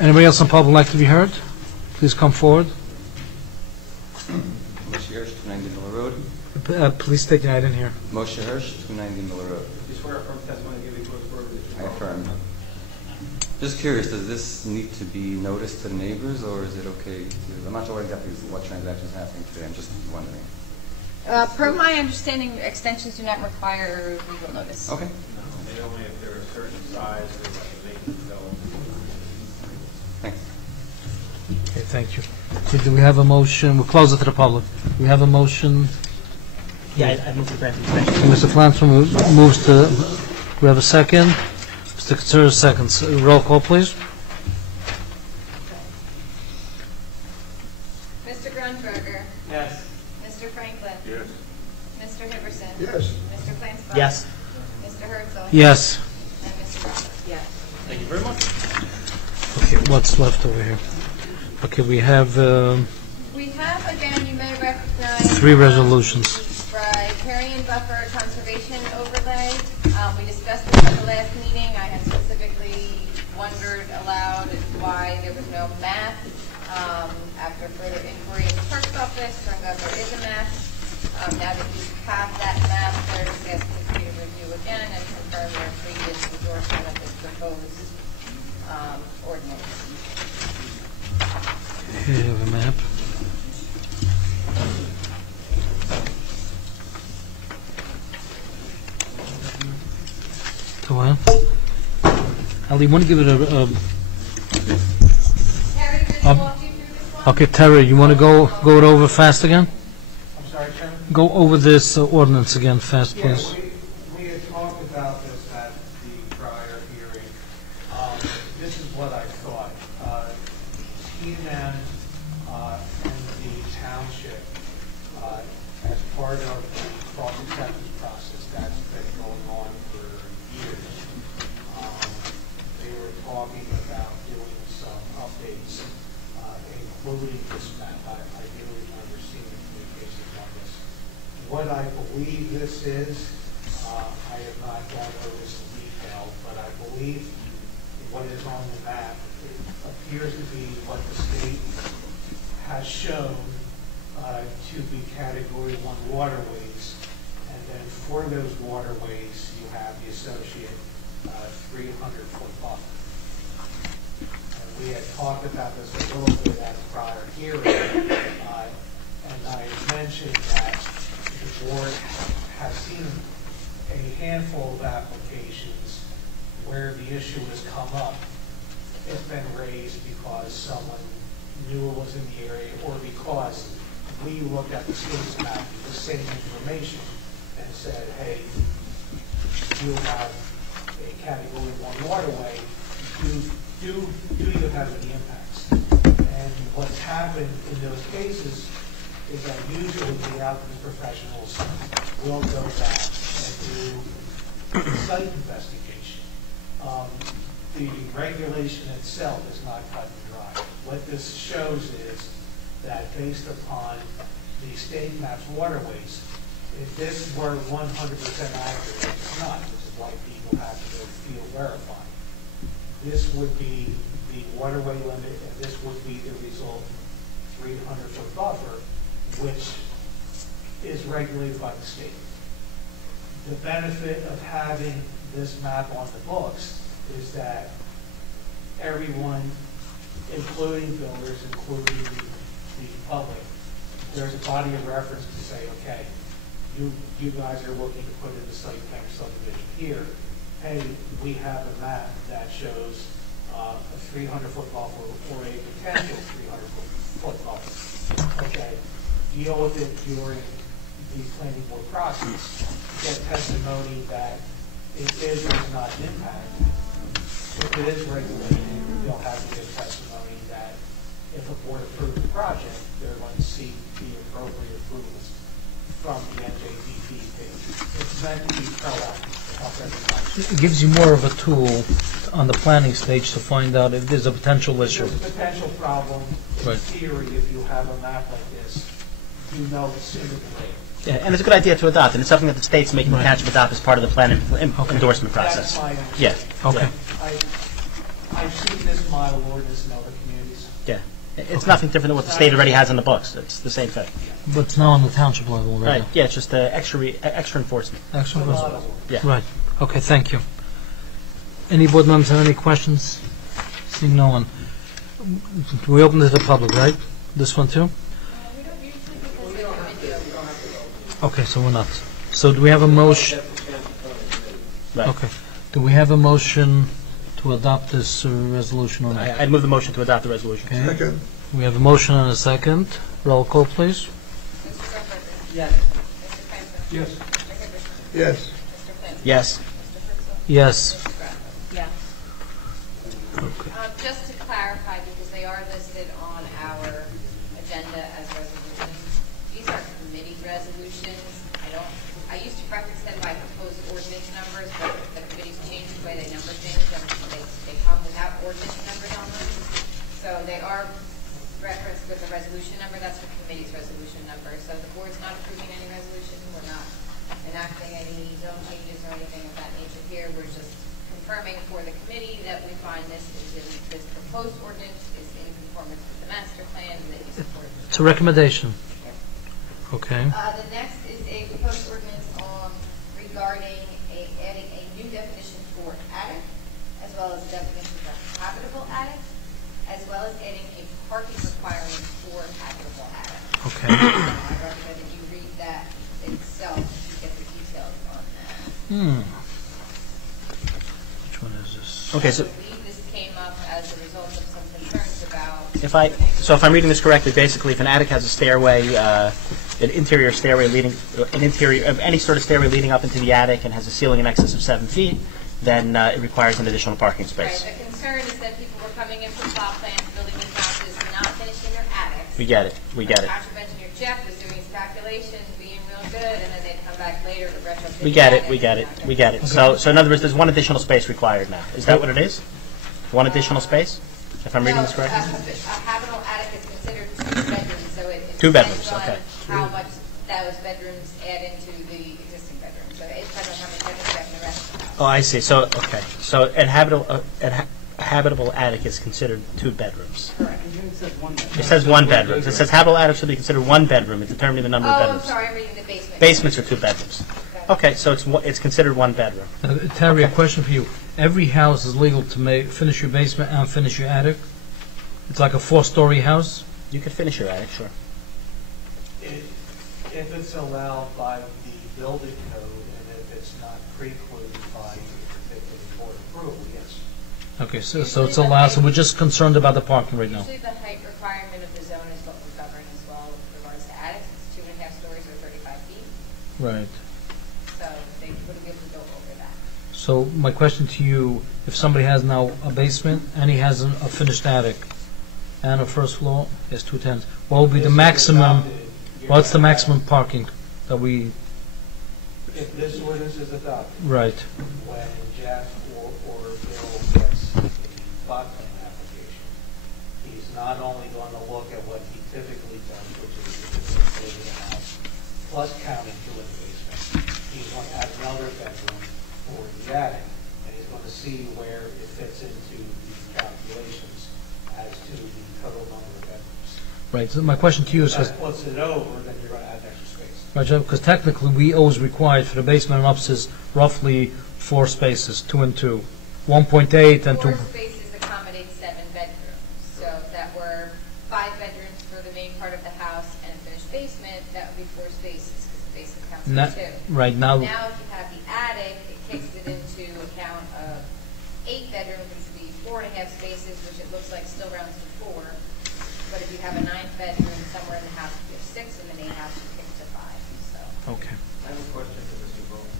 Anybody else in the public would like to be heard? Please come forward. Moshe Hirsch, 290 Miller Road. Please state your name, I didn't hear. Moshe Hirsch, 290 Miller Road. You swear affirm testimony given before the board? I affirm. Just curious, does this need to be noticed to the neighbors, or is it okay to, I'm not sure exactly what transactions are happening today, I'm just wondering. Per my understanding, extensions do not require legal notice. Okay. They only if they're a certain size or they can go. Thanks. Okay, thank you. So do we have a motion? We'll close it to the public. We have a motion. Yeah, I move to grant the extension. Mr. Flansman moves to, we have a second. Mr. Katsura seconds. Roll call, please. Mr. Grunberger. Yes. Mr. Franklin. Yes. Mr. Hipperson. Yes. Mr. Flansbrough. Yes. Mr. Herzl. Yes. And Mr. Roberts. Yes. Thank you very much. Okay, what's left over here? Okay, we have We have, again, you may recognize. 3 resolutions. Right, Carrion Buffer Conservation Overlay. We discussed this at the last meeting. I had specifically wondered aloud why there was no map. After further inquiry in the clerk's office, turned out there is a map. Now that you have that map, we're just asking for you to review again and confirm your previous endorsement of this proposed ordinance. Here you have a map. To what? Ali, you want to give it a Terry, did you walk you through this one? okay, Terry, you want to go it over fast again? I'm sorry, Chairman? Go over this ordinance again fast, please. Yeah, we had talked about this at the prior hearing. This is what I thought. T&M and the township, as part of the cross-acceptance process that's been going on for years, they were talking about doing some updates, including this map. I do remember seeing the communications on this. What I believe this is, I have not gone over this in detail, but I believe what is on the map, it appears to be what the state has shown to be Category 1 waterways, and then for those waterways, you have the associate 300-foot buffer. And we had talked about this a little bit at a prior hearing, and I mentioned that the board has seen a handful of applications where the issue has come up. It's been raised because someone knew it was in the area, or because we looked at the state's map, the same information, and said, hey, you have a Category 1 waterway, do you have any impacts? And what's happened in those cases is that usually the outreach professionals will go back and do a site investigation. The regulation itself is not cut and dry. What this shows is that based upon the state map's waterways, if this were 100% accurate, it's not, which is why people have to go field verify. This would be the waterway limit, and this would be the result 300-foot buffer, which is regulated by the state. The benefit of having this map on the books is that everyone, including builders, including the public, there's a body of reference to say, okay, you guys are looking to put in the site plan subdivision here. Hey, we have a map that shows a 300-foot buffer or a potential 300-foot buffer. Okay, deal with it during the planning board process. Get testimony that it is or is not an impact. If it is regulated, they'll have to give testimony that if a board approves the project, they're going to seek the appropriate approvals from the NJDP page. It's meant to be proactive to help everybody. It gives you more of a tool on the planning stage to find out if there's a potential issue. If there's a potential problem, in Right. theory, if you have a map like this, you know it's sooner than later. Yeah, and it's a good idea to adopt, and it's something that the state's making the Right. township adopt as part of the plan endorsement process. That's my understanding. Yeah. Okay. I've seen this model ordinance in other communities. Yeah. It's nothing different than what the state already has on the books. It's the same thing. But it's now on the township level, right? Right. Yeah, it's just extra enforcement. Excellent. Yeah. Right. Okay, thank you. Any board members have any questions? Seeing no one. We open it to the public, right? This one too? Okay, so we're not. So do we have a motion? Right. Okay. Do we have a motion to adopt this resolution or not? I'd move the motion to adopt the resolution. Okay. Second. We have a motion and a second. Roll call, please. Yes. Yes. Yes. Yes. Yes. Yeah. Okay. Just to clarify, because they are listed on our agenda as resolutions, these are committee resolutions. I used to reference them by proposed ordinance numbers, but the committees changed the way they number things, and they come without ordinance numbers on them. So they are referenced with the resolution number. That's the committee's resolution number. So the board's not approving any resolution. We're not enacting any zone changes or anything of that nature here. We're just confirming for the committee that we find this proposed ordinance is in conformance with the master plan and that you support it. It's a recommendation. Yes. Okay. The next is a proposed ordinance regarding adding a new definition for attic, as well as a definition for habitable attic, as well as adding a parking requirement for habitable attic. Okay. I recommend that you read that itself to get the details on that. Which one is this? Okay, so I believe this came up as a result of some concerns about. if I'm reading this correctly, basically, if an attic has a stairway, an interior stairway of any sort of stairway leading up into the attic and has a ceiling in excess of 7 feet, then it requires an additional parking space. Right, the concern is that people were coming in for plot plans, building these houses, not finishing their attics. We get it. We get it. Township engineer Jeff was doing his calculations, being real good, and then they'd come back later to retrofit. We get it. We get it. We get it. So in other words, there's one additional space required now. Is that what it is? One additional space? If I'm reading this correctly? A habitable attic is considered 2 bedrooms, so it 2 bedrooms, depends on okay. how much those bedrooms add into the existing bedrooms. So it depends on how many bedrooms you have in the rest of the house. Oh, I see. So, okay. So a habitable attic is considered 2 bedrooms. Correct. It says 1 bedroom. It says habitable attic should be considered 1 bedroom. It's determining the number of Oh, I'm bedrooms. sorry, I'm reading the basement. Basements are 2 bedrooms. Okay, so it's considered 1 bedroom. Terry, a question for you. Every house is legal to finish your basement and finish your attic? It's like a 4-story house? You could finish your attic, sure. If it's allowed by the building code and if it's not precluded by a particular board approval, yes. Okay, so it's allowed, so we're just concerned about the parking right now. Usually the height requirement of the zone is what we're covering as well with regards to attics. It's 2.5 stories or 35 feet. Right. So they wouldn't be able to go over that. So my question to you, if somebody has now a basement and he has a finished attic and a first floor, is 2 tenths, what would be the maximum? What's the maximum parking that we, If this ordinance is adopted, right? when Jeff or Bill gets the plot plan application, he's not only going to look at what he typically does, which is the house, plus counting to the basement. He's going to add another bedroom for the attic, and he's going to see where it fits into the calculations as to the total number of bedrooms. Right, so my question to you is, If that puts it over, then you're going to add extra space. right, because technically we always required for the basement and upstairs roughly 4 spaces, 2 and 2. 1.8 and 2. 4 spaces accommodate 7 bedrooms, so if that were 5 bedrooms for the main part of the house and a finished basement, that would be 4 spaces, because the basement counts for 2. Right, now, Now, if you have the attic, it kicks it into account of 8 bedrooms, which would be 4.5 spaces, which it looks like still rounds to 4. But if you have a 9th bedroom somewhere in the house, if you have 6 in the main house, you kick to 5, so. okay. I have a question for Mr. Bowman.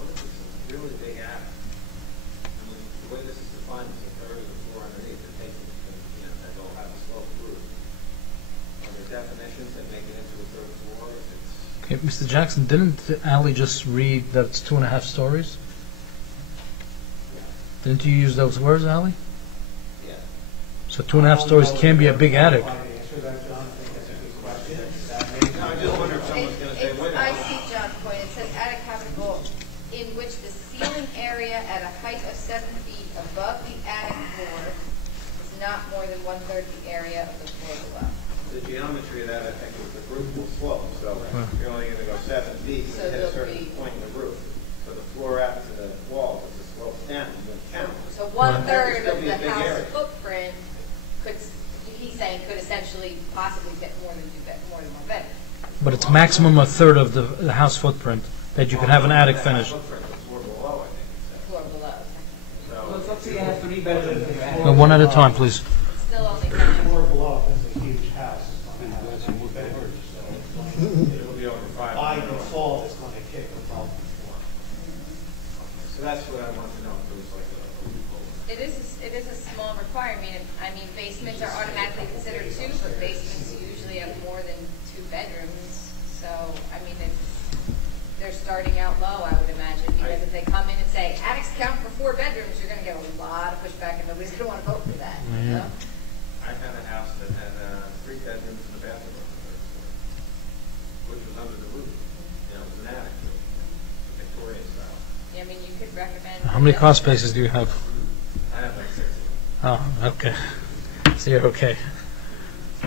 What if it's a really big attic? I mean, the way this is defined is a third of the floor underneath, they're taking, that they'll have a sloped roof. Are there definitions that make it into a third floor if it's? Okay, Mr. Jackson, didn't Ali just read that it's 2.5 stories? Didn't you use those words, Ali? Yeah. So 2.5 stories can be a big attic. I see John's point. It says attic habitable in which the ceiling area at a height of 7 feet above the attic floor is not more than 1/3 the area of the floor below. The geometry of that, I think, is the roof will slope, so you're only going to go 7 feet So to hit a there'll certain be- point in the roof. So the floor out to the wall, as it slopes down, you can count. So 1/3 There'd still of be a the big house area. footprint could, he's saying, could essentially possibly fit more than more than 1 bedroom. But it's maximum 1/3 of the house footprint that you can have an attic finish. Footprint, the floor below, I think it says. Floor below. So let's say you have 3 bedrooms in your attic. No, one at a time, please. It's still only Floor below, if it's a huge house, it's going to have 2 bedrooms, so It'll be over 5. by default, it's going to kick above the floor. So that's what I want to know, if it was like a loophole. It is a small requirement. I mean, basements are automatically considered 2, but basements usually have more than 2 bedrooms. So, I mean, they're starting out low, I would imagine, because if they come in and say, attics count for 4 bedrooms, you're going to get a lot of pushback, and nobody's going to want to vote for that. You know? I had a house that had 3 bedrooms and a bathroom on the 3rd floor, which was under the roof. You know, it was an attic, Victorian style. I mean, you could recommend. How many car spaces do you have? I have like 6. Oh, okay. So you're okay.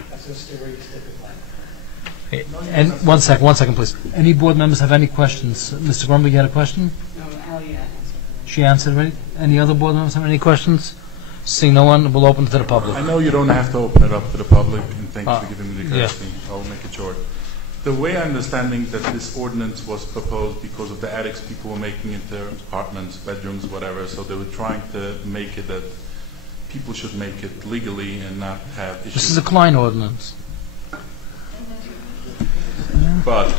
That's a stereotypical. Okay, and one second, please. Any board members have any questions? Mr. Grumby, you had a question? No, Ali answered. She answered already. Any other board members have any questions? Seeing no one, we'll open to the public. I know you don't have to open it up to the public, and thank you for giving me the yeah. courtesy. I'll make it short. The way I'm understanding that this ordinance was proposed because of the attics people were making into apartments, bedrooms, whatever, so they were trying to make it that people should make it legally and not have issues. This is a Klein ordinance. But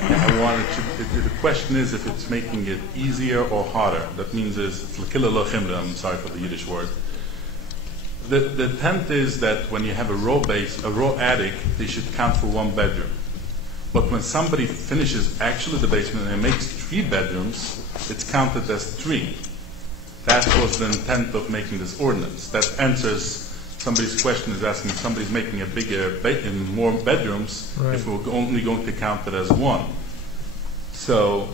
I wanted to, the question is if it's making it easier or harder. That means it's l'killa lo chimra, I'm sorry for the Yiddish word. The intent is that when you have a raw attic, they should count for 1 bedroom. But when somebody finishes actually the basement and makes 3 bedrooms, it's counted as 3. That was the intent of making this ordinance. That answers somebody's question, is asking if somebody's making a bigger, more bedrooms, right, if we're only going to count it as 1. So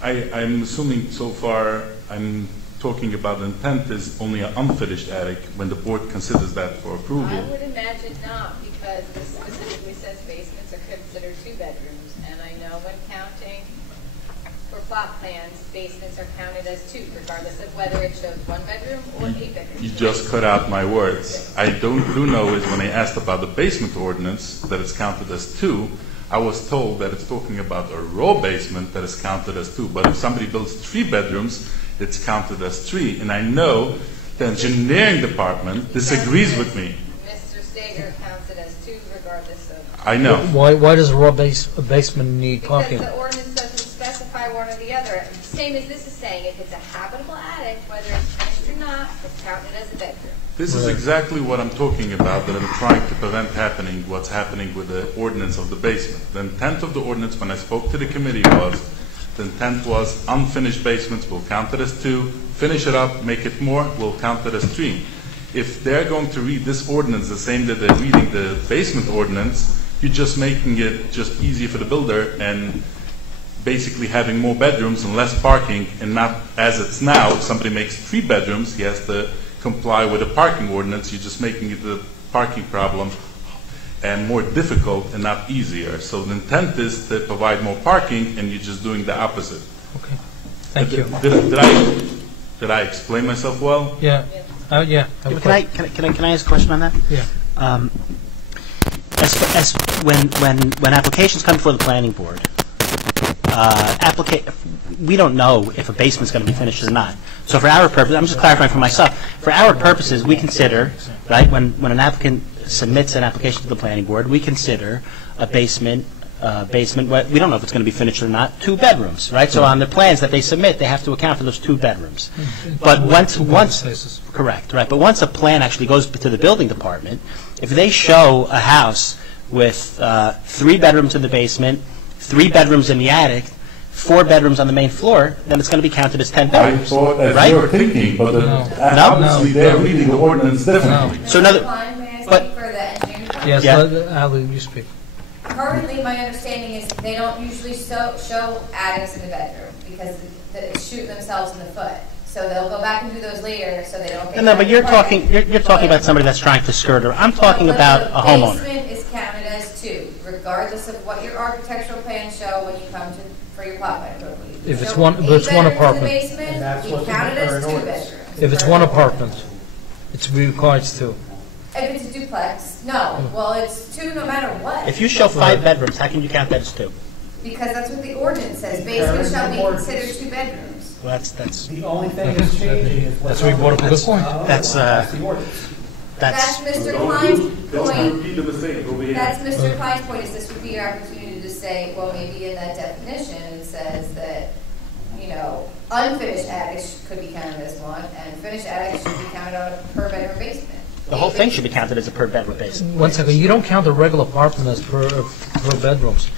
I'm assuming so far I'm talking about the intent is only an unfinished attic when the board considers that for approval. I would imagine not, because this specifically says basements are considered 2 bedrooms, and I know when counting for plot plans, basements are counted as 2, regardless of whether it shows 1 bedroom or 8 bedrooms. You just cut out my words. I do know is when I asked about the basement ordinance that it's counted as 2, I was told that it's talking about a raw basement that is counted as 2. But if somebody builds 3 bedrooms, it's counted as 3. And I know the engineering department disagrees with me. Mr. Stager counts it as 2 regardless of. I know. Why does a raw basement need parking? Because the ordinance doesn't specify one or the other. same as this is saying, if it's a habitable attic, whether it's finished or not, it's counted as a bedroom. This is exactly what I'm talking about, that I'm trying to prevent happening, what's happening with the ordinance of the basement. The intent of the ordinance, when I spoke to the committee, the intent was unfinished basements will count it as 2, finish it up, make it more, will count it as 3. If they're going to read this ordinance the same that they're reading the basement ordinance, you're just making it just easier for the builder and basically having more bedrooms and less parking, and not as it's now, if somebody makes 3 bedrooms, he has to comply with the parking ordinance. You're just making it the parking problem and more difficult and not easier. So the intent is to provide more parking, and you're just doing the opposite. Okay. Thank you. Did I explain myself well? Yeah. Yeah. Can I ask a question on that? Yeah. As when applications come before the planning board, we don't know if a basement's going to be finished or not. So for our purpose, I'm just clarifying for myself. For our purposes, we consider, right, when an applicant submits an application to the planning board, we consider a basement. We don't know if it's going to be finished or not. 2 bedrooms, right? So on the plans that they submit, they have to account for those 2 bedrooms. But once correct, right? But once a plan actually goes to the building department, if they show a house with 3 bedrooms in the basement, 3 bedrooms in the attic, 4 bedrooms on the main floor, then it's going to be counted as 10 bedrooms. I thought as right? you're thinking, but obviously they're reading the ordinance differently. So another, but for the engineering department? Yes, Ali, you speak. Currently, my understanding is they don't usually show attics in the bedroom because they shoot themselves in the foot. So they'll go back and do those later, so they don't get. No, but you're talking about somebody that's trying to skirt her. I'm talking about a homeowner. The basement is counted as 2, regardless of what your architectural plans show when you come for your plot plan approval. If it's one apartment. In the basement, we count it as 2 bedrooms. If it's 1 apartment, it's requires 2. If it's a duplex, no. Well, it's 2 no matter what. If you show 5 bedrooms, how can you count that as 2? Because that's what the ordinance says. Basement shall be considered 2 bedrooms. Well, that's The only thing that's changing is That's where you brought up a good point. That's That's Mr. Klein's point. That's Mr. Klein's point, is this would be your opportunity to say, well, maybe in that definition, it says that, unfinished attics could be counted as 1, and finished attics should be counted on a per bedroom basement. the whole thing should be counted as a per bedroom basement. 1 second, you don't count a regular apartment as per bedrooms.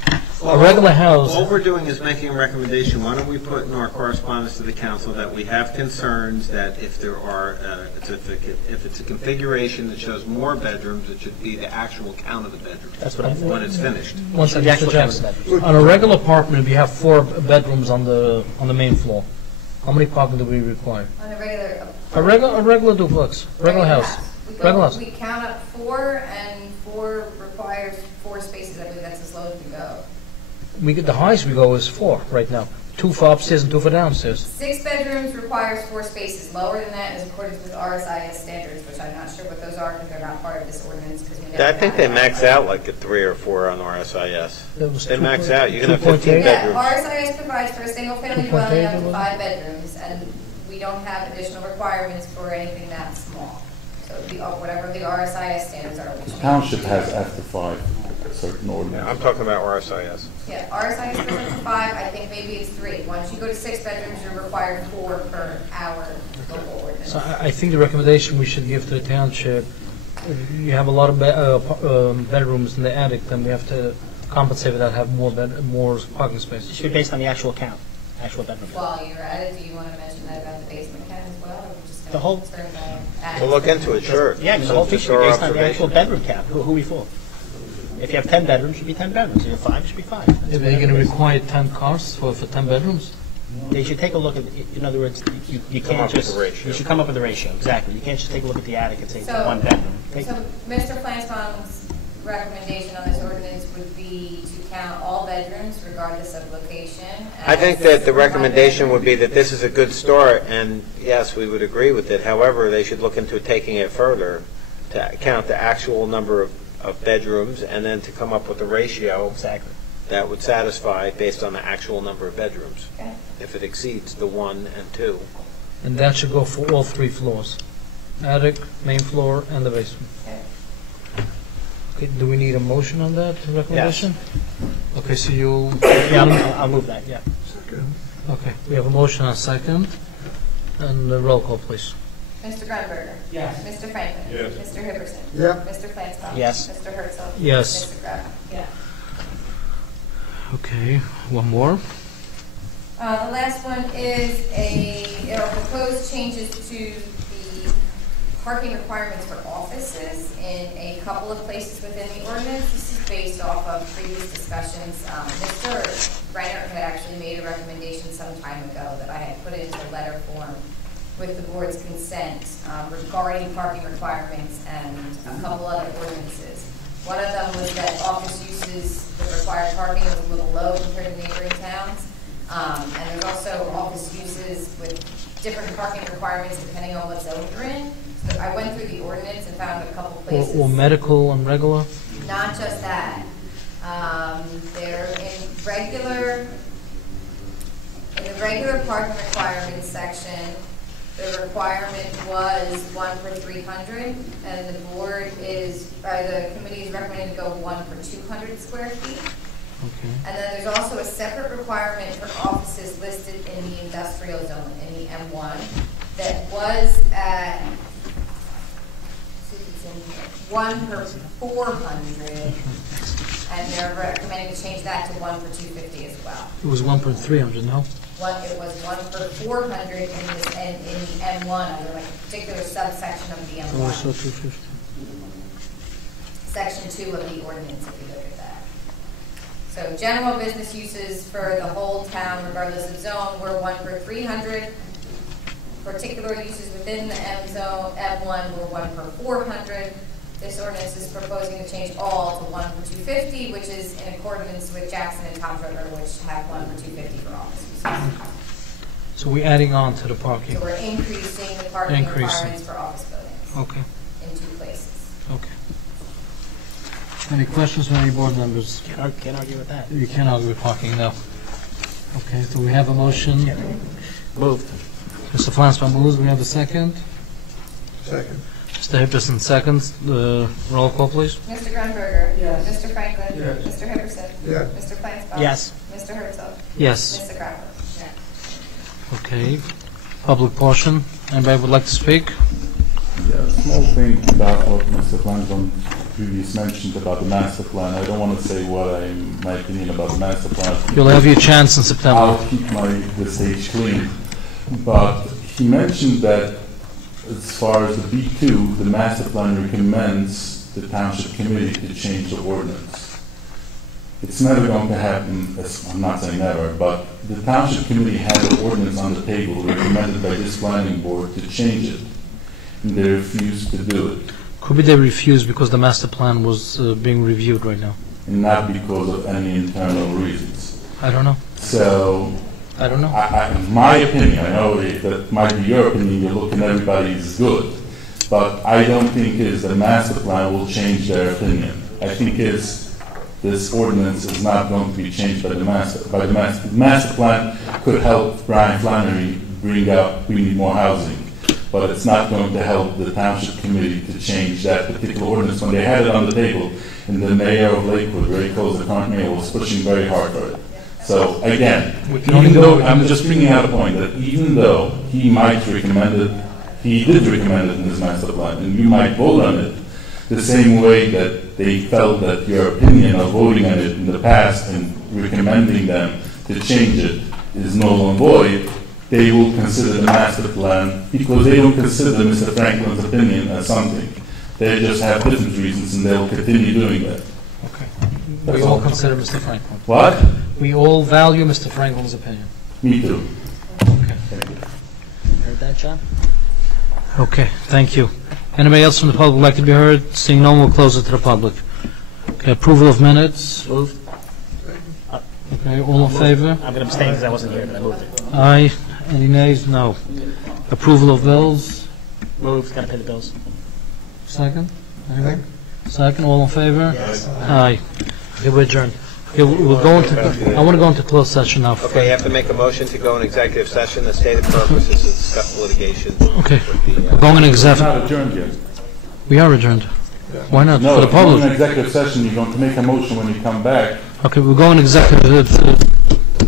A regular house. All we're doing is making a recommendation. Why don't we put in our correspondence to the council that we have concerns that if there are, if it's a configuration that shows more bedrooms, it should be the actual count of the bedrooms. That's what I'm when it's finished. 1 second, Mr. Jackson. On a regular apartment, if you have 4 bedrooms on the main floor, how many parking do we require? On a regular. A regular duplex, regular house. We count up 4, and 4 requires 4 spaces. I believe that's as low as we go. The highest we go is 4 right now. 2 for upstairs and 2 for downstairs. 6 bedrooms requires 4 spaces. Lower than that is according to the RSIS standards, which I'm not sure what those are because they're not part of this ordinance. I think they max out like at 3 or 4 on RSIS. They max out. You can have 15 bedrooms. Yeah, RSIS provides for a single-family dwelling up to 5 bedrooms, and we don't have additional requirements for anything that small. So whatever the RSIS standards are. The township has after 5 a certain ordinance. I'm talking about RSIS. Yeah, RSIS goes up to 5. I think maybe it's 3. Once you go to 6 bedrooms, you're required 4 per hour local ordinance. So I think the recommendation we should give to the township, if you have a lot of bedrooms in the attic, then we have to compensate with that, have more parking spaces. It should be based on the actual count, actual bedroom. While you're at it, do you want to mention that about the basement count as well? Or are we just The whole. We'll look into it, sure. Yeah, because the whole thing should be based on the actual bedroom count. Who we fool? If you have 10 bedrooms, it should be 10 bedrooms. If you have 5, it should be 5. Are they going to require 10 cars for 10 bedrooms? They should take a look at, in other words, you can't just, you should come up with a ratio, exactly. You can't just take a look at the attic and say it's 1 bedroom. So Mr. Flansbaum's recommendation on this ordinance would be to count all bedrooms regardless of location. I think that the recommendation would be that this is a good start, and yes, we would agree with it. However, they should look into taking it further to count the actual number of bedrooms and then to come up with a ratio that would satisfy based on the actual number of bedrooms. Okay. If it exceeds the 1 and 2. And that should go for all 3 floors. Attic, main floor, and the basement. Okay, do we need a motion on that recommendation? Yes. Okay, so Yeah, I'll move that, yeah. Okay, we have a motion and a second, and roll call, please. Mr. Grunberger. Yes. Mr. Franklin. Yes. Mr. Hipperson. Yeah. Mr. Flansbrough. Yes. Mr. Herzl. Yes. Mr. Grabba. Yeah. Okay, one more. The last one is there are proposed changes to the parking requirements for offices in a couple of places within the ordinance. This is based off of previous discussions. Mr. Brenner had actually made a recommendation some time ago that I had put into a letter form with the board's consent regarding parking requirements and a couple other ordinances. One of them was that office uses that required parking was a little low compared to neighboring towns. And there's also office uses with different parking requirements depending on what zone you're in. So I went through the ordinance and found a couple places. Or medical and regular? Not just that. They're in the regular parking requirements section. The requirement was 1 per 300, and the committee is recommending to go 1 per 200 square feet. Okay. And then there's also a separate requirement for offices listed in the industrial zone, in the M1, that was at, see if it's in here, 1 per 400, and they're recommending to change that to 1 per 250 as well. It was 1 per 300, no? It was 1 per 400 in the M1, under like a particular subsection of the M1. Oh, so 250. Section 2 of the ordinance, if you look at that. So general business uses for the whole town, regardless of zone, were 1 per 300. Particular uses within the M1 were 1 per 400. This ordinance is proposing to change all to 1 per 250, which is in accordance with Jackson and Tom's River, which have 1 per 250 for office uses. So we're adding on to the parking? So we're increasing the parking requirements for office buildings. Okay. In 2 places. Okay. Any questions from any board members? Can't argue with that. You can't argue with parking, no. Okay, so we have a motion. Moved. Mr. Flansbrough moves, we have a second. Second. Mr. Hipperson seconds. Roll call, please. Mr. Grunberger. Yes. Mr. Franklin. Yes. Mr. Hipperson. Yes. Mr. Flansbrough. Yes. Mr. Herzl. Yes. Mr. Grabba. Okay. Public portion. Anybody would like to speak? Yeah, a small thing about what Mr. Flansbrough previously mentioned about the master plan. I don't want to say my opinion about the master plan. You'll have your chance in September. I'll keep the stage clean. But he mentioned that as far as the B2, the master plan recommends the township committee to change the ordinance. It's never going to happen, I'm not saying never, but the township committee had an ordinance on the table recommended by this planning board to change it, and they refused to do it. Could be they refused because the master plan was being reviewed right now. And not because of any internal reasons. I don't know. So, I don't know. My opinion, I know that might be your opinion, you look and everybody is good, but I don't think the master plan will change their opinion. I think this ordinance is not going to be changed by the master. The master plan could help Brian Flannery bring up, we need more housing, but it's not going to help the township committee to change that particular ordinance. When they had it on the table, and the mayor of Lakewood, very close, the current mayor, was pushing very hard for it. So again, even though, I'm just bringing out a point that even though he might recommend it, he did recommend it in his master plan, and you might vote on it the same way that they felt that your opinion of voting on it in the past and recommending them to change it is null and void, they will consider the master plan because they don't consider Mr. Franklin's opinion as something. They just have different reasons and they'll continue doing that. Okay. We all consider Mr. Franklin. What? We all value Mr. Franklin's opinion. Me too. Okay. Heard that, John? Okay, thank you. Anybody else from the public would like to be heard? Seeing no one, we'll close it to the public. Okay, approval of minutes. Moved. Okay, all in favor? I'm going to abstain because I wasn't here, but I moved it. Aye. Any nays? No. Approval of bills. Moved. Got to pay the bills. Second? Anything? Second, all in favor? Yes. Aye. Okay, we're adjourned. Okay, we'll go into, I want to go into closed session now. Okay, you have to make a motion to go in executive session. The stated purpose is to discuss litigation. Okay. We're going in executive. Not adjourned yet. We are adjourned. Why not? No, For the if you go in public. executive session, you're going to make a motion when you come back. Okay, we're going executive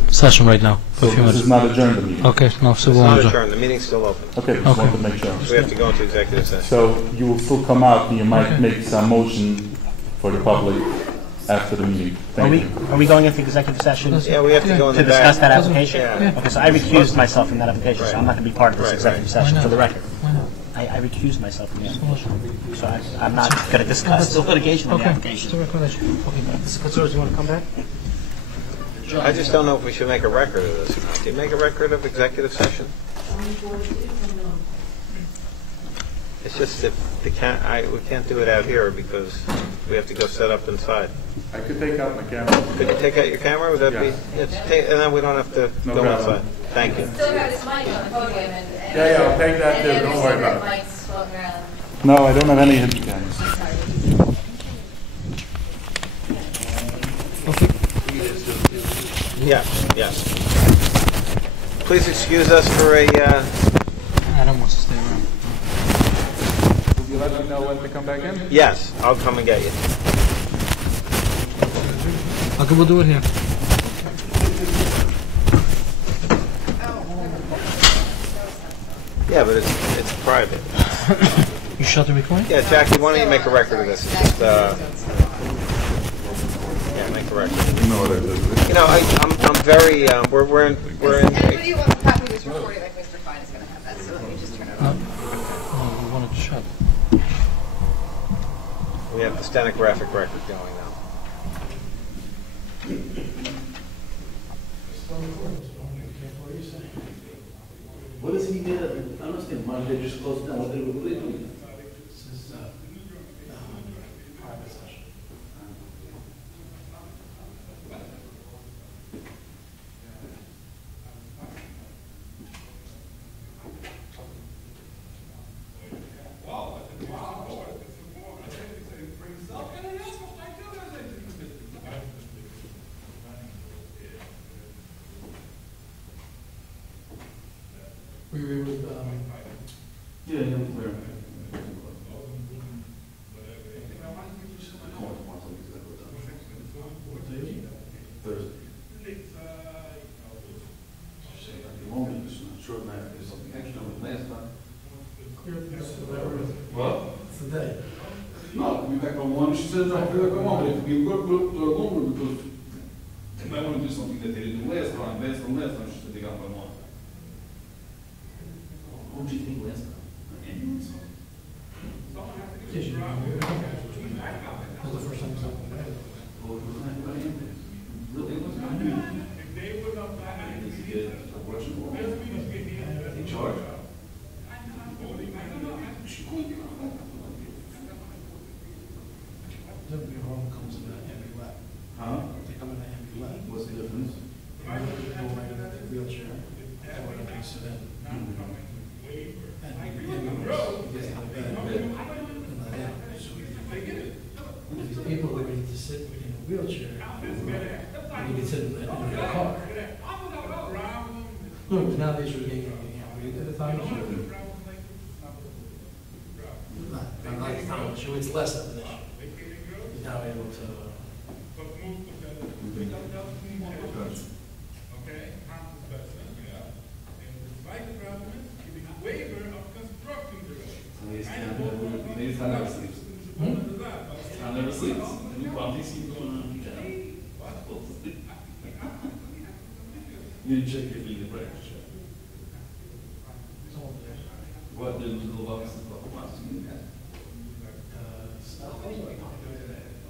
session right now. So this is not adjourned, the meeting? Okay, no, so It's we'll not adjourn. adjourned, the meeting's still open. Okay, just wanted to make sure. We have to go into executive session. So you will still come out and you might make some motion for the public after the meeting. Thank you. Are we going into executive session? Yeah, we have to go in To the back. discuss that application? Yeah. Okay, so I recused myself from that application, so Right. I'm not going to be part of this Right, executive right. session, Why for the not? record. Why not? I recused myself from the application. So I'm not going to discuss the litigation of the Okay, application. it's a recommendation. Okay, Mr. Katsouris, you want to come back? I just don't know if we should make a record of this or not. Do you make a record of executive session? It's just that we can't do it out here because we have to go set up inside. I could take out my camera. Could you take out your camera? Would that be? And then we don't have to No go problem. inside. Thank you. Still got his mic on the podium and. Yeah, I'll take that too. Don't worry about it. Mics floating around. No, I don't have any hidden cameras. Yeah, yeah. Please excuse us for a, Adam wants to stay around. Will you let me know when to come back in? yes, I'll come and get you. Okay, we'll do it here. Yeah, but it's private. You shut the recording? Yeah, Jackie, why don't you make a record of this? Just, yeah, make a record. You know, I'm very, we're in. Anybody who wants a copy of this recording, like Mr. Fine is going to have that, so let me just turn it on. No, we wanted to shut. We have the stenographic record going now. What does he get? I don't understand. Why did they just close it down? What are they doing? This is private session. We were with, Yeah, where? Thursday. Short night, there's something extra with last time. What? it's the day. No, I'll be back on one. She said, no, I'll be back on one, but it could be a good longer because they might want to do something that they didn't do last time. Last time, she said they got by one. What did you think last time? Ambulance? Yes, you remember. That was the first time you saw them. Well, it was not by ambulance. Really, it wasn't by ambulance. Did he get a Russian war? They charge? She called you. Every home comes in an empty lap. Huh? They come in an empty lap. What's the difference? They go right into the wheelchair, or they can sit in. And the ambulance gets out of bed and let out. So if he's able already to sit in a wheelchair, he can sit in a car. No, because nowadays you're getting everything out. At the time, not at the time, it's less of an issue. He's now able to. I never sleeps. You probably see him going on. You didn't check your feet in breakfast check. What did the little office of the box mean?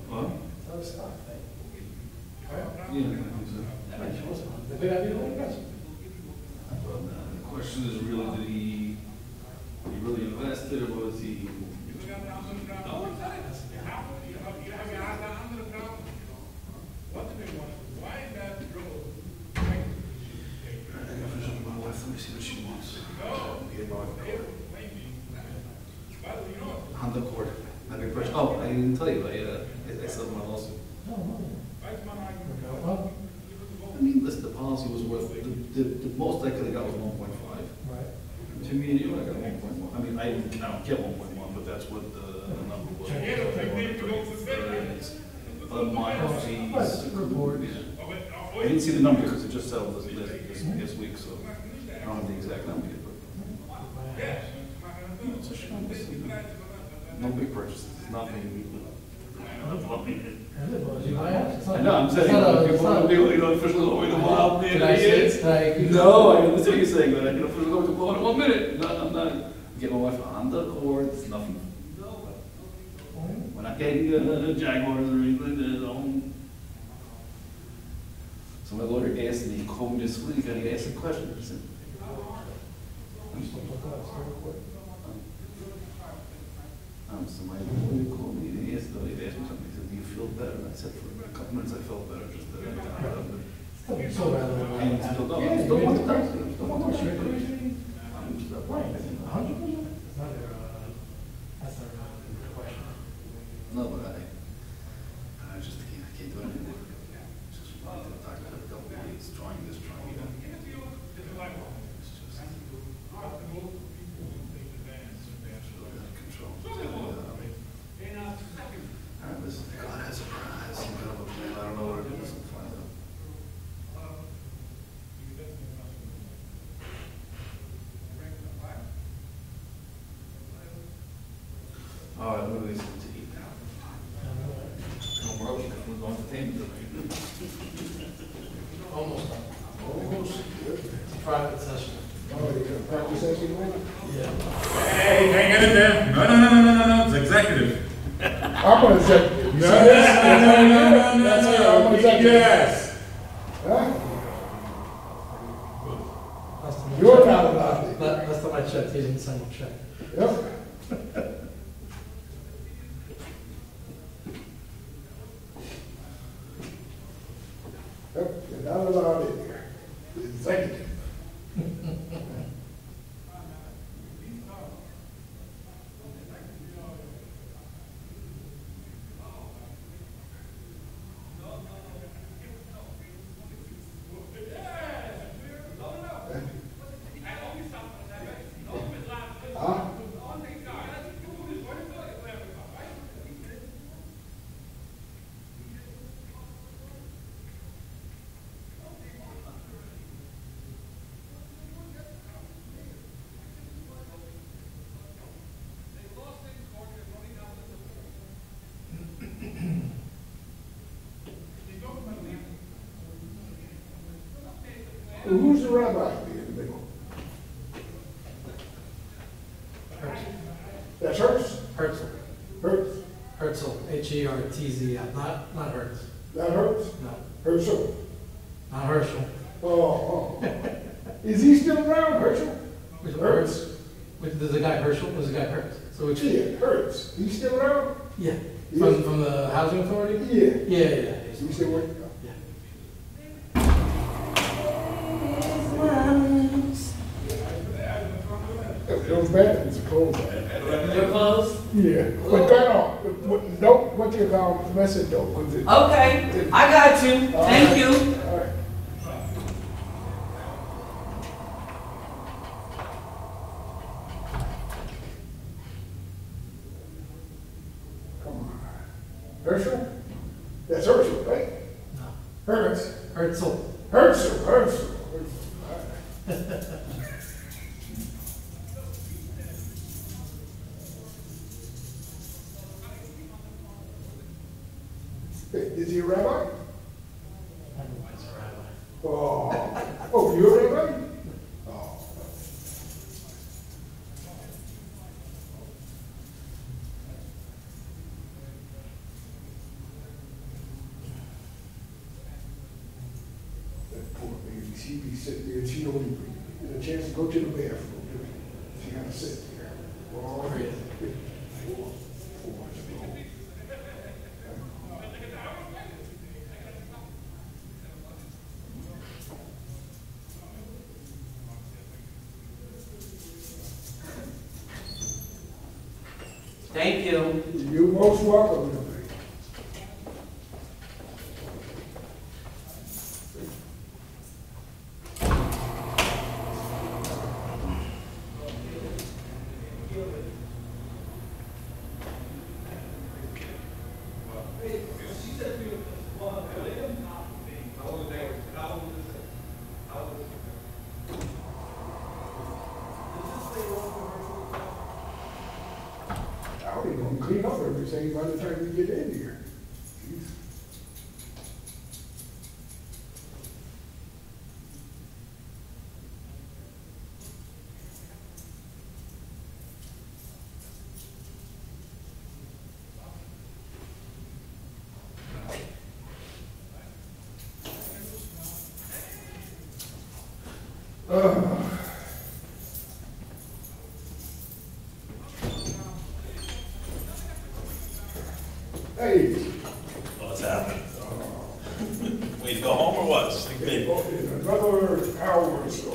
What? Yeah, I think so. Well, the question is really, did he really invested or was he? Let me see what she wants. On the court. Oh, I didn't tell you. I said my lawsuit. I mean, listen, the policy was worth, the most I could have got was 1.5. Right. To me and you, I got 1.1. I mean, I don't get 1.1, but that's what the number was. Minor fees. I didn't see the number because it just settled this week, so I don't have the exact number yet, but it's a shame. No big purchases, nothing. I know, I'm saying, officially over the wild man. No, I understand what you're saying, but I can officially go to the in 1 minute. No, I'm not getting my wife on the court, it's nothing. We're not getting the Jaguars or anything. So my lawyer asked me, he called me this week, and he asked a question. He said, so my lawyer called me, and he asked me something. He said, do you feel better? And I said, for a couple minutes I felt better, just that I got out of it. And still want to talk to him. Still want to talk to him. I'm just not right. 100%? That's not a question. No, but I just can't do anything. Just wanted to talk to a couple of weeks, trying this, trying that. It's just out of control. All right, listen, God has a prize. Some kind of a plan. I don't know what it is. We'll find out. All right, I'm going to get something to eat now. Tomorrow, we're going to entertainment tonight. Almost. Private session. Oh, you're going to practice session now? Yeah. Hey, can't get in there. No, it's executive. I'm an executive. No. I'm an executive. Yes. Huh? You're not allowed. Last time I checked, he didn't send a check. Yep. Yep, you're not allowed in here. The executive. Huh? Who's the rabbi in the middle? That's Hertz? Herzl. Hertz? Herzl, H-E-R-T-Z, not Hertz. Not Hertz? No. Herschel? Not Herschel. Oh. Is he still around, Herschel? Hertz? There's a guy Herschel, there's a guy Hertz. So which? Yeah, Hertz. He's still around? Yeah. Yes. From the housing authority? Yeah. Yeah. He's still working? Those bathrooms are closed. They're closed? Yeah. But go on. Don't, what you call, mess it though. Okay, I got you. Thank you. All right. Come on. Herschel? That's Herschel, right? No. Hertz. Herzl. Herschel. Is he a rabbi? Everyone's a rabbi. Oh, you're a rabbi? Oh. That poor baby, she be sitting there, she don't even get a chance to go to the bathroom. She gotta sit there. Oh, yeah. Thank you. You're most welcome. We're gonna clean up everything by the time we get in here. Hey. What's happening? We go home or what? Sneak peek? Another hour or so.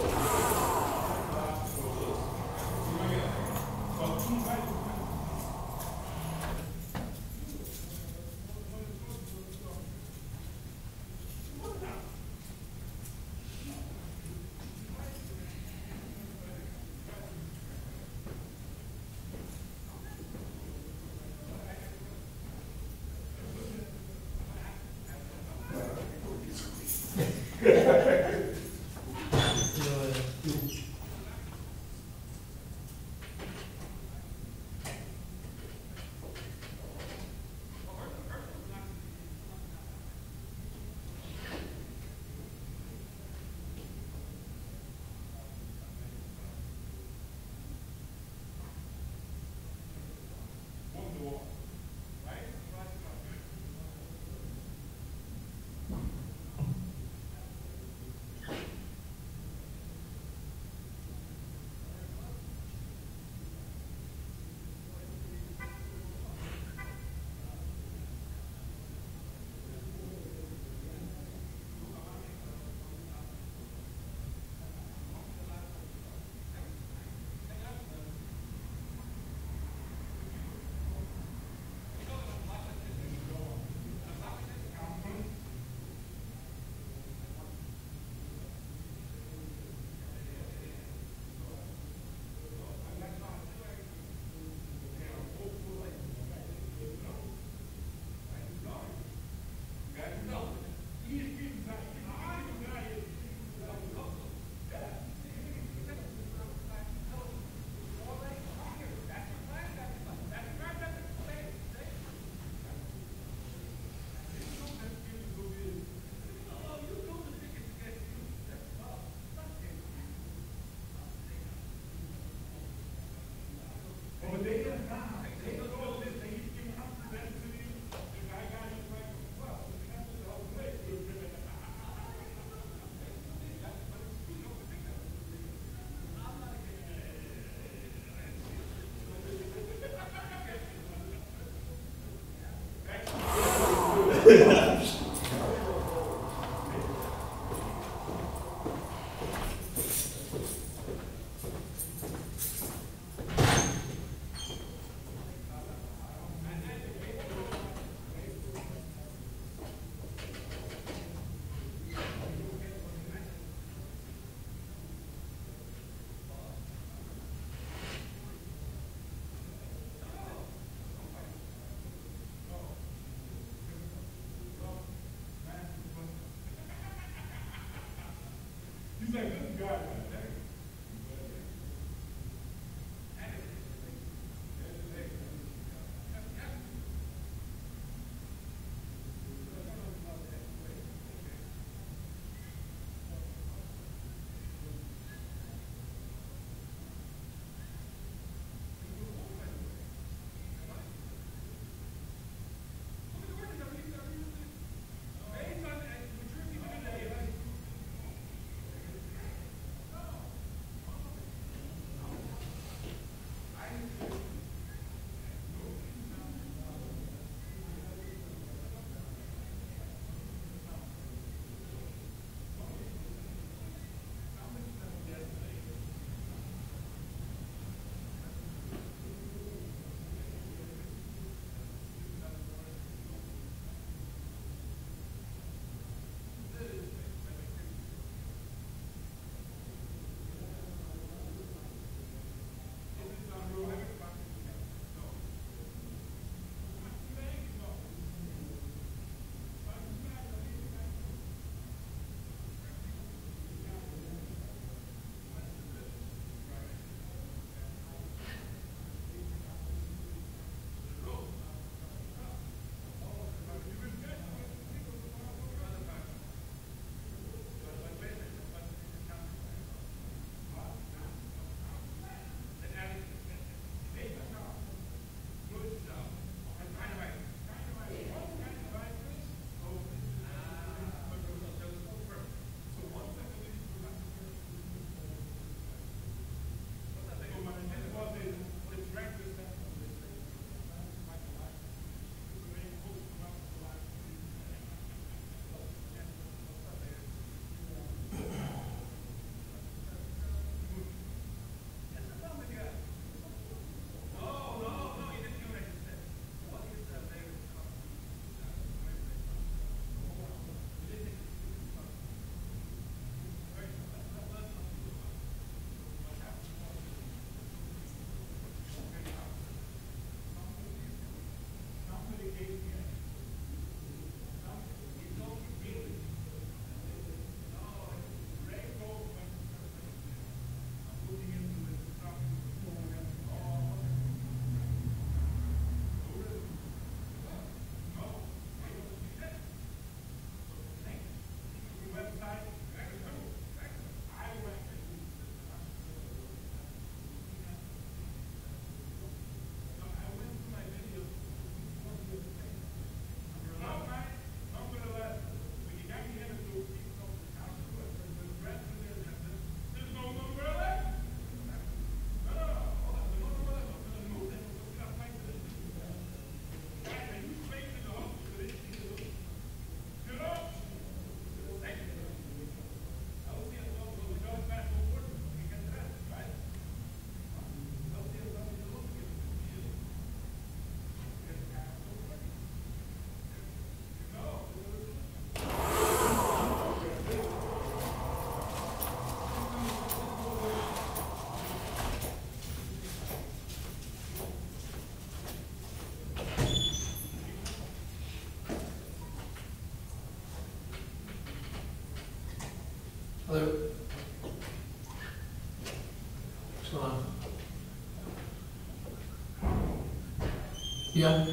Yeah.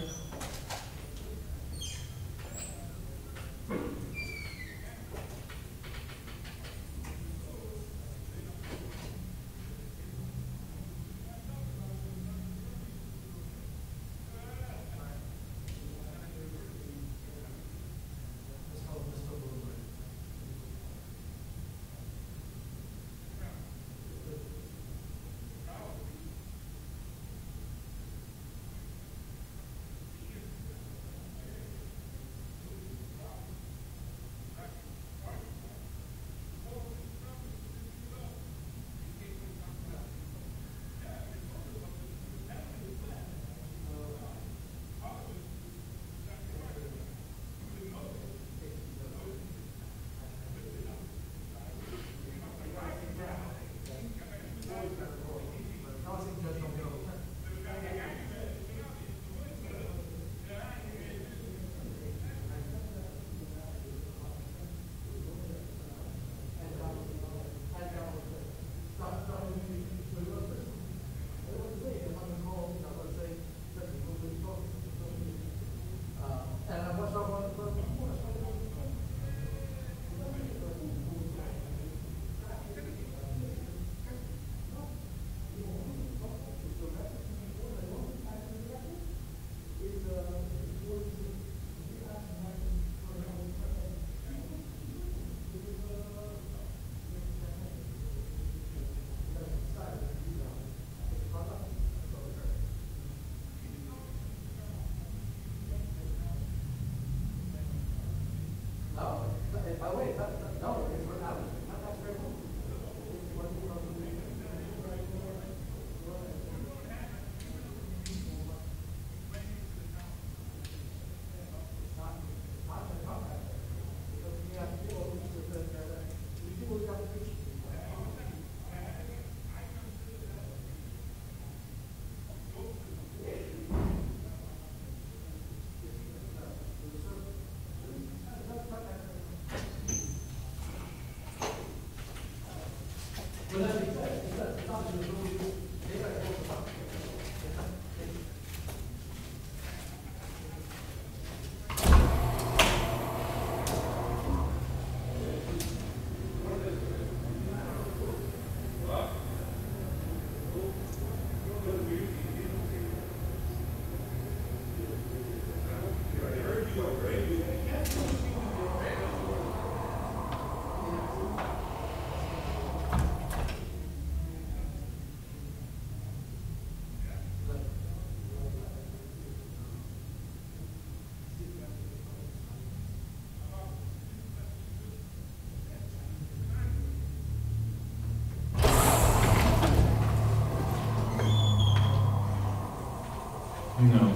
No,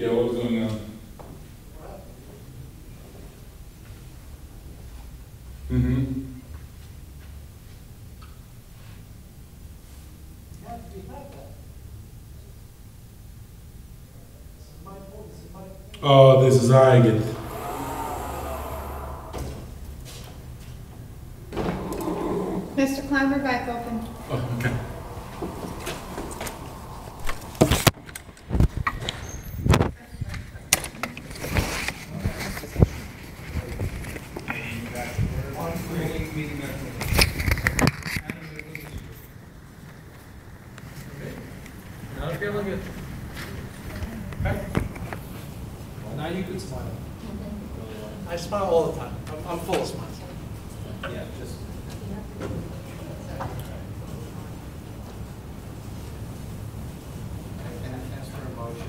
Yeah, what's going on? Mm-hmm. Oh, this is I get. Mr. Klein, we're back open. Oh, okay. Really good. Okay. Now you can smile. I smile all the time. I'm full of smiles. Yeah, just. And ask for a motion.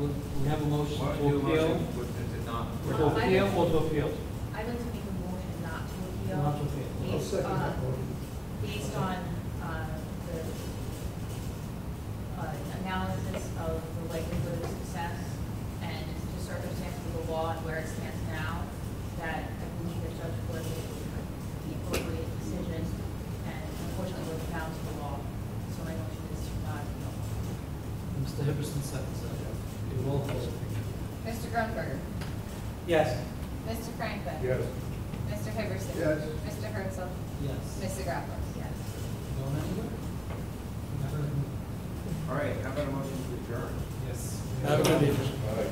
We have a motion to appeal. Well, To appeal or to appeal? I'd like to make a motion not to appeal. Not to appeal. Based on the analysis of the likelihood of success and the circumstances of the law and where it stands now, that I believe that Judge Wood made the appropriate decision, and unfortunately was bound to the law. So my motion is to not appeal. Mr. Hipperson seconds that. You roll call. Mr. Grunberger. Yes. Mr. Franklin. Yes. Mr. Hipperson. Yes. Mr. Herzl. Yes. Mr. Grappler. Yes. Going anywhere? All right, how about a motion to adjourn? Yes. Have a good evening. All right.